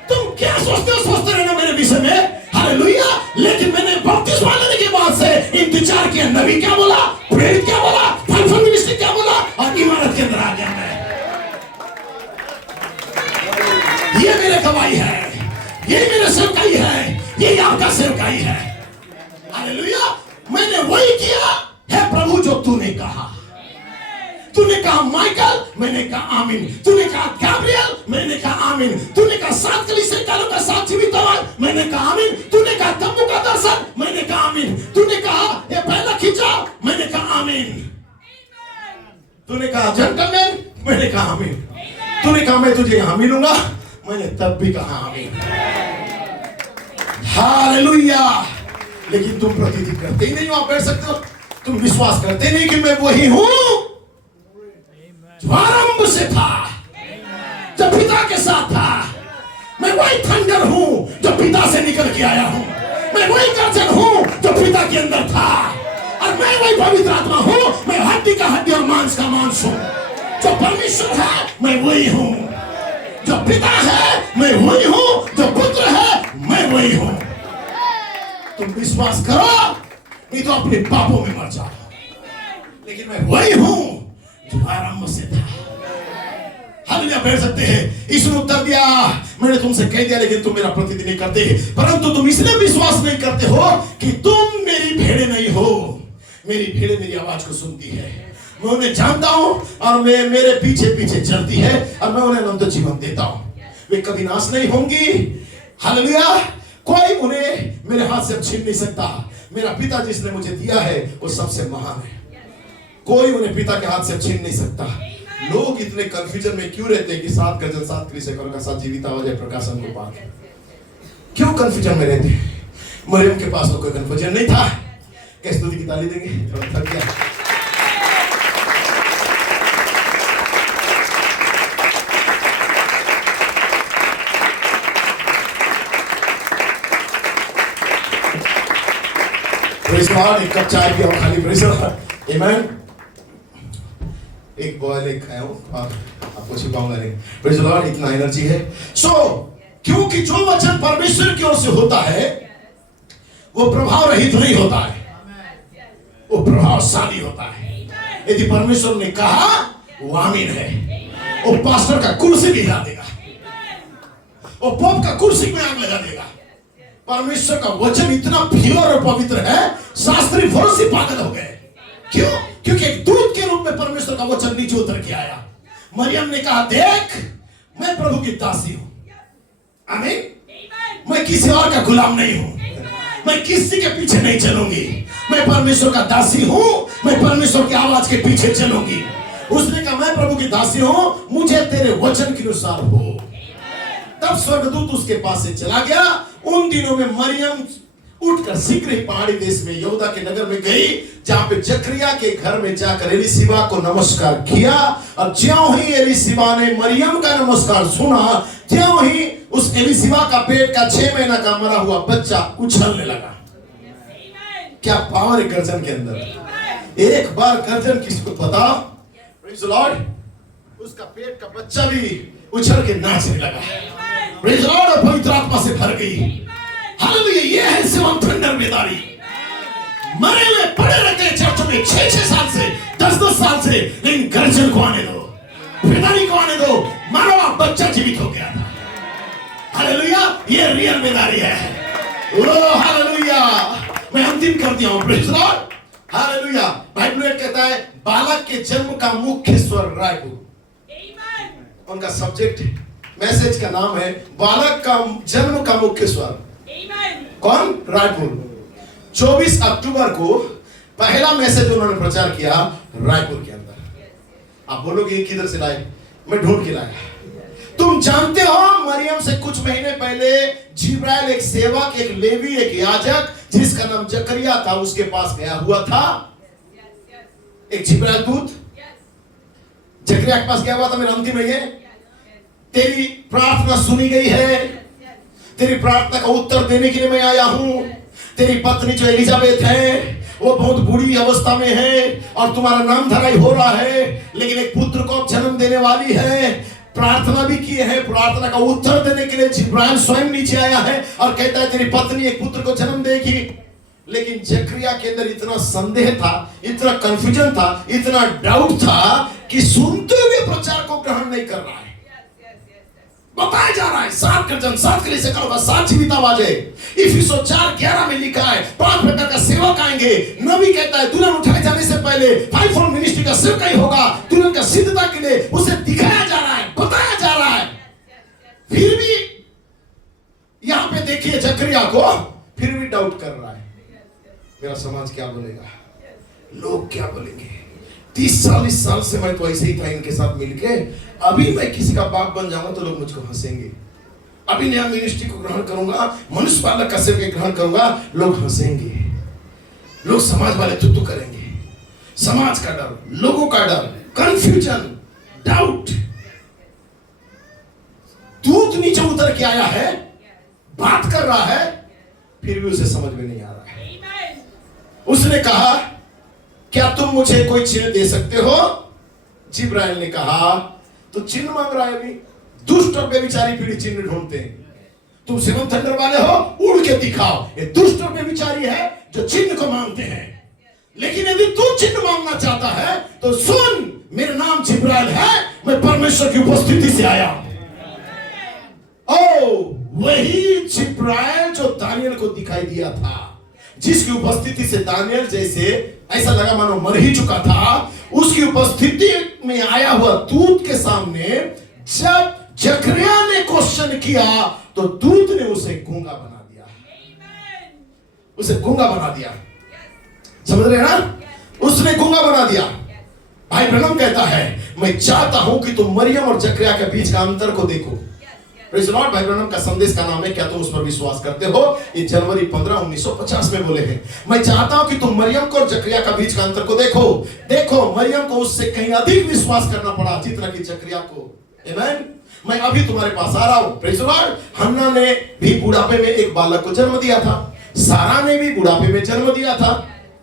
तुम क्या सोचते हो? सोचते रहना मेरे विषय में, हालेलुया। लेकिन मैंने बपतिस्मा लेने के बाद से इंतजार किया, नबी क्या बोला, प्रेरित क्या बोला, फाइनल मिनिस्ट्री क्या बोला, और इमारत के अंदर आ गया मैं। ये मेरे गवाही है, ये मेरे सेवकाई है, ये आपका सेवकाई है। हालेलुया। मैंने वही किया है प्रभु जो तूने कहा। तूने कहा माइकल, मैंने कहा आमीन। तूने कहा गैब्रियल, मैंने कहा आमीन। तूने कहा 7 कलीसिया का 7 जीवित आवाज, मैंने कहा आमीन। तूने कहा तंबू का दर्शन, मैंने कहा आमीन। तूने कहा ये पहला खिंचाव, मैंने कहा आमीन। तूने कहा जेंटलमैन, मैंने कहा आमीन। तूने कहा मैं तुझे यहां मिलूंगा, मैंने तब भी कहा आमीन। हालेलुया। लेकिन तुम प्रतीति करते ही नहीं हो। आप बैठ सकते हो, तुम विश्वास करते नहीं कि मैं वही हूं जो आरंभ से था, जब पिता के साथ था। मैं वही थंडर हूं जो पिता से निकल के आया हूं। मैं वही गर्जन हूं जो पिता के अंदर था, और मैं वही पवित्र आत्मा हूं। मैं हड्डी का हड्डी और मांस का मांस हूं। जो परमेश्वर है मैं वही हूं, जो पिता है मैं वही हूं, जो पुत्र है मैं वही हूं। तुम विश्वास करो, नहीं तो अपने पापों में मर जाओ। लेकिन मैं वही हूं जो आरंभ से था। हालेलुया। बैठ सकते हैं। यीशु ने उत्तर दिया, मैंने तुमसे कह दिया लेकिन तुम मेरा प्रतिदिन नहीं करते, परंतु तुम इसलिए विश्वास नहीं करते हो कि तुम मेरी भेड़ें नहीं हो। मेरी भेड़ें मेरी आवाज को सुनती है, मैं उन्हें जानता हूं और मैं मेरे पीछे पीछे चलती है, और मैं उन्हें अनंत जीवन देता हूं। वे कभी नाश नहीं होंगी। हालेलुया। कोई उन्हें मेरे हाथ से छीन नहीं सकता। मेरा पिता जिसने मुझे दिया है वो सबसे महान है, कोई उन्हें पिता के हाथ से छीन नहीं सकता। लोग इतने कंफ्यूजन में क्यों रहते हैं कि 7 गर्जन 7 कलीसिया का 7 जीवित आवाज है प्रकाशन को पाक, क्यों कंफ्यूजन में रहते हैं? मरियम के पास तो कोई कंफ्यूजन नहीं था। कैसे स्तुति की ताली देंगे? थोड़ा थक गया। Praise God. एक कप चाय पिया खाली। Praise God. आमेन। एक बॉयल एक खाया हूं और आपको छिपाऊंगा नहीं। प्रेज़ द लॉर्ड, इतना एनर्जी है। क्योंकि जो वचन परमेश्वर की ओर से होता है वो प्रभाव रहित नहीं होता है, वो प्रभावशाली होता है। यदि परमेश्वर ने कहा वो आमीन है। वो पास्टर का कुर्सी भी हिला देगा, वो पोप का कुर्सी में आग लगा देगा। परमेश्वर का वचन इतना प्योर और पवित्र है, शास्त्री फरीसी पागल हो गए। क्यों? क्योंकि एक दूत के रूप में परमेश्वर का वचन नीचे उतर के आया। मरियम ने कहा, देख मैं प्रभु की दासी हूं। आमीन। मैं किसी और का गुलाम नहीं हूं, मैं किसी के पीछे नहीं चलूंगी, मैं परमेश्वर का दासी हूं, मैं परमेश्वर की आवाज के पीछे चलूंगी। उसने कहा, मैं प्रभु की दासी हूं, मुझे तेरे वचन के अनुसार हो। तब स्वर्गदूत उसके पास से चला गया। उन दिनों में मरियम उठकर शीघ्र ही पहाड़ी देश में यहूदा के नगर में गई, जहां पे जकरिया के घर में जाकर एलीशिबा को नमस्कार किया। और ज्यों ही एलीशिबा ने मरियम का नमस्कार सुना, ज्यों ही उस एलीशिबा का पेट का 6 महीना का मरा हुआ बच्चा उछलने लगा। क्या पावर है गर्जन के अंदर। एक बार गर्जन किसको पता, प्रेज़ द लॉर्ड, उसका पेट का बच्चा भी उछल के नाचने लगा। प्रेज़ द लॉर्ड, और पवित्र आत्मा से भर गई। हालेलुया। ये है सेवन थंडर बेदारी। मरे हुए पड़े रहते हैं चर्चों में 6-6 साल से, 10-10 साल से, लेकिन गर्जन को आने दो, बेदारी को आने दो। मरा हुआ बच्चा जीवित हो गया था। हालेलुया। ये रियल बेदारी है। ओ हालेलुया। मैं अंतिम कर दिया हूं। Praise the Lord. Hallelujah. Bible कहता है बालक के जन्म का मुख्य स्वर रायपुर। उनका सब्जेक्ट मैसेज का नाम है बालक का जन्म का मुख्य स्वर। कौन? रायपुर। 24 अक्टूबर को पहला मैसेज उन्होंने प्रचार किया रायपुर के अंदर। आप बोलोगे किधर से लाए? मैं ढूंढ के लाया। तुम जानते हो मरियम से कुछ महीने पहले जिब्राइल एक सेवक, एक लेवी, एक याजक जिसका नाम जकरिया था, उसके पास गया हुआ था। एक जिब्राइल दूत जकरिया के पास गया हुआ था। मेरा अंतिम है ये, तेरी प्रार्थना सुनी गई है, तेरी प्रार्थना का उत्तर देने के लिए मैं आया हूं। तेरी पत्नी जो एलिजाबेथ है वो बहुत बुरी अवस्था में है और तुम्हारा नाम धराई हो रहा है, लेकिन एक पुत्र को जन्म देने वाली है। प्रार्थना भी की है, प्रार्थना का उत्तर देने के लिए जिब्राइल स्वयं नीचे आया है और कहता है तेरी पत्नी एक पुत्र को जन्म देगी। लेकिन जकरिया के अंदर इतना संदेह था, इतना कंफ्यूजन था, इतना डाउट था कि सुनते हुए प्रचार को ग्रहण नहीं कर रहा है। बताया जा रहा है 7 गर्जन, 7 के लिए से कहोगा 7 जीवित आवाजें। इफिसो 4:11 में लिखा है 5 प्रकार का सेवक आएंगे। नबी कहता है दुल्हन उठाए जाने से पहले 5-fold मिनिस्ट्री का सेवक ही होगा। दुल्हन का सिद्धता के लिए उसे दिखाया जा रहा है, बताया जा रहा है। फिर भी यहां पे देखिए जकरिया को फिर भी डाउट कर रहा है। मेरा समाज क्या बोलेगा, लोग क्या बोलेंगे। 30-40 साल से मैं तो ऐसे ही था इनके साथ मिलके, अभी मैं किसी का बाप बन जाऊंगा तो लोग मुझको हंसेंगे। अभी नया मिनिस्ट्री को ग्रहण करूंगा, मनुष्य पालक का सेवक ग्रहण करूंगा, लोग हंसेंगे, लोग समाज वाले तुतु करेंगे। समाज का डर, लोगों का डर, कंफ्यूजन, डाउट। दूत नीचे उतर के आया है, बात कर रहा है, फिर भी उसे समझ में नहीं आ रहा है। उसने कहा क्या तुम मुझे कोई चिन्ह दे सकते हो? जिब्राइल ने कहा तो चिन्ह मांग रहा है। अभी दुष्ट और बेविचारी पीढ़ी चिन्ह ढूंढते हैं। तुम सेवन थंडर वाले हो, उड़ के दिखाओ। ये दुष्ट और बेविचारी है जो चिन्ह को मांगते हैं। लेकिन यदि तू चिन्ह मांगना चाहता है तो सुन, मेरा नाम जिब्राइल है, मैं परमेश्वर की उपस्थिति से आया हूं। ओ वही जिब्राइल जो दानियल को दिखाई दिया था, जिसकी उपस्थिति से दानियल जैसे ऐसा लगा मानो मर ही चुका था, उसकी उपस्थिति में आया हुआ दूत के सामने जब जकरिया ने क्वेश्चन किया तो दूत ने उसे गूंगा बना दिया। उसे गूंगा बना दिया। समझ रहे हैं ना? उसने गूंगा बना दिया। भाई ब्रनम कहता है मैं चाहता हूं कि तुम मरियम और जकरिया के बीच का अंतर को देखो। Praise the Lord. भाई ब्रनम का संदेश का नाम है क्या तुम उस पर विश्वास करते हो? ये जनवरी 15, 1950 में बोले हैं। मैं चाहता हूं कि तुम मरियम को और जकरिया का बीच का अंतर को देखो। देखो मरियम को उससे कहीं अधिक विश्वास करना पड़ा जितना कि जकरिया को। आमीन। मैं अभी तुम्हारे पास आ रहा हूं। Praise the Lord. हन्ना ने भी बुढ़ापे में एक बालक को जन्म दिया था। सारा ने भी बुढ़ापे में जन्म दिया था।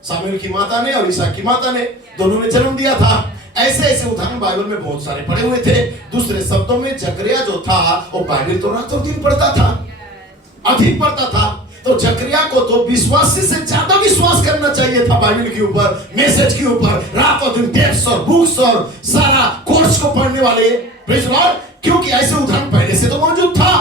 सामुएल की माता ने और ईसा की माता ने, दोनों ने जन्म दिया था। ऐसे ऐसे उदाहरण बाइबल में बहुत सारे पड़े हुए थे। दूसरे शब्दों में जकरिया जो था वो बाइबल तो रात और दिन पढ़ता था, अधिक पढ़ता था। तो जकरिया को तो विश्वासी से ज्यादा विश्वास करना चाहिए था बाइबल के ऊपर, मैसेज के ऊपर, रात और दिन टेप्स और बुक्स और सारा कोर्स को पढ़ने वाले। प्रेज लॉर्ड, क्योंकि ऐसे उदाहरण पहले से तो मौजूद था।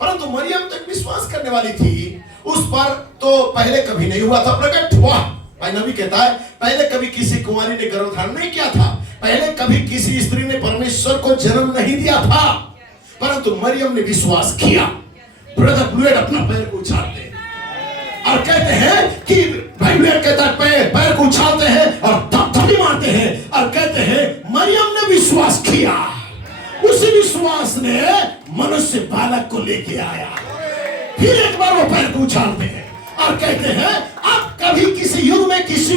परंतु मरियम तक विश्वास करने वाली थी, उस पर तो पहले कभी नहीं हुआ था प्रकट हुआ। भाई नबी कहता है पहले कभी किसी कुंवारी ने गर्भधारण नहीं किया था, पहले कभी किसी स्त्री ने परमेश्वर को जन्म नहीं दिया था, परंतु मरियम ने विश्वास किया। ब्रदर ब्लूएड अपना पैर को उछालते हैं और कहते हैं कि भाई ब्लूएड कहता है पैर को उछालते हैं और थपथपी मारते हैं और कहते हैं मरियम ने विश्वास किया, उसी विश्वास ने मनुष्य बालक को लेके आया। फिर एक बार वो पैर को उछालते हैं और कहते हैं अब कभी किसी युग में किसी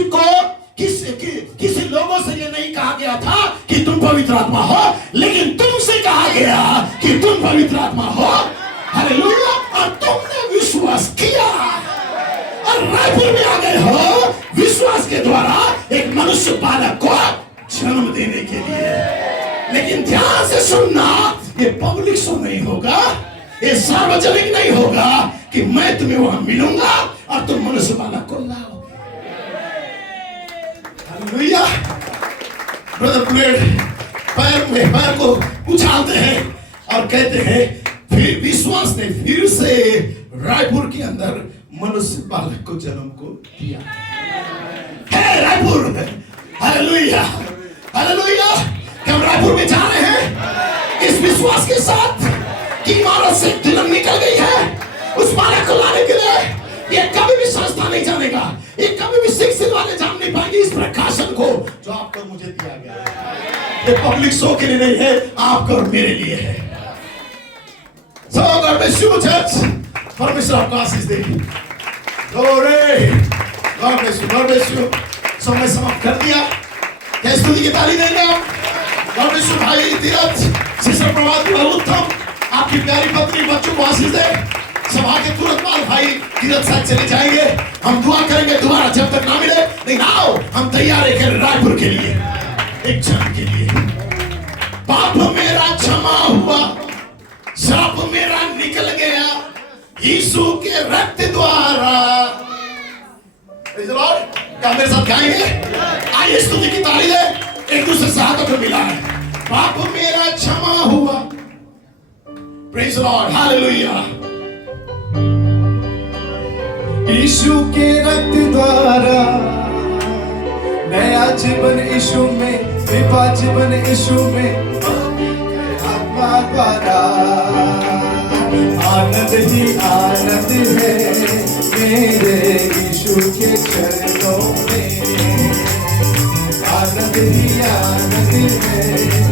लोगों से ये नहीं कहा गया था कि तुम पवित्र आत्मा हो, लेकिन तुमसे कहा गया कि तुम पवित्र आत्मा हो। हालेलुया। और तुमने विश्वास किया और रायपुर में आ गए हो विश्वास के द्वारा एक मनुष्य बालक को जन्म देने के लिए। लेकिन ध्यान से सुनना, ये पब्लिक शो नहीं होगा, ये सार्वजनिक नहीं होगा कि मैं तुम्हें वहां मिलूंगा और तुम मनुष्य बालक को लाओगे। हालेलुया। ब्रदर ब्लेड पैर को उछालते हैं और कहते हैं फिर विश्वास ने फिर से रायपुर के अंदर मनुष्य बालक को जन्म को दिया है। Raipur, hallelujah hallelujah. हम रायपुर में जा रहे हैं इस विश्वास के साथ कि इमारत से दुल्हन निकल गई है उस बालक को लाने के लिए। ये कभी भी संस्था नहीं जानेगा, ये कभी भी शिक्षित वाले जान नहीं पाएंगे इस प्रकाशन को जो आपको मुझे दिया गया है। ये पब्लिक शो के लिए नहीं है, आपको और मेरे लिए है। So God bless you church, परमेश्वर आपको आशीष दे। Glory, God bless you, God bless you। समय समाप्त कर दिया, क्या स्तुति की ताली देंगे आप? God bless you भाई तीरथ, सिस्टर प्रभात उत्तम, आपकी प्यारी पत्नी बच्चों को आशीष दे। सभा के तुरंत बाद भाई तीरथ साथ चले जाएंगे, हम दुआ करेंगे दोबारा जब तक ना मिले। लेकिन आओ हम तैयार हैं रायपुर के लिए, एक जन्म के लिए। पाप मेरा क्षमा हुआ, श्राप मेरा निकल गया यीशु के रक्त द्वारा। क्या मेरे साथ गाएंगे? आइए स्तुति की ताली दे, एक दूसरे से हाथों को मिलाएं। पाप मेरा क्षमा हुआ। Praise Lord, hallelujah. यीशु के रक्त द्वारा नया जीवन यीशु में, कृपा जीवन यीशु में, आत्मा द्वारा आनंद ही आनंद है मेरे यीशु के चरणों में। आनंद ही आनंद है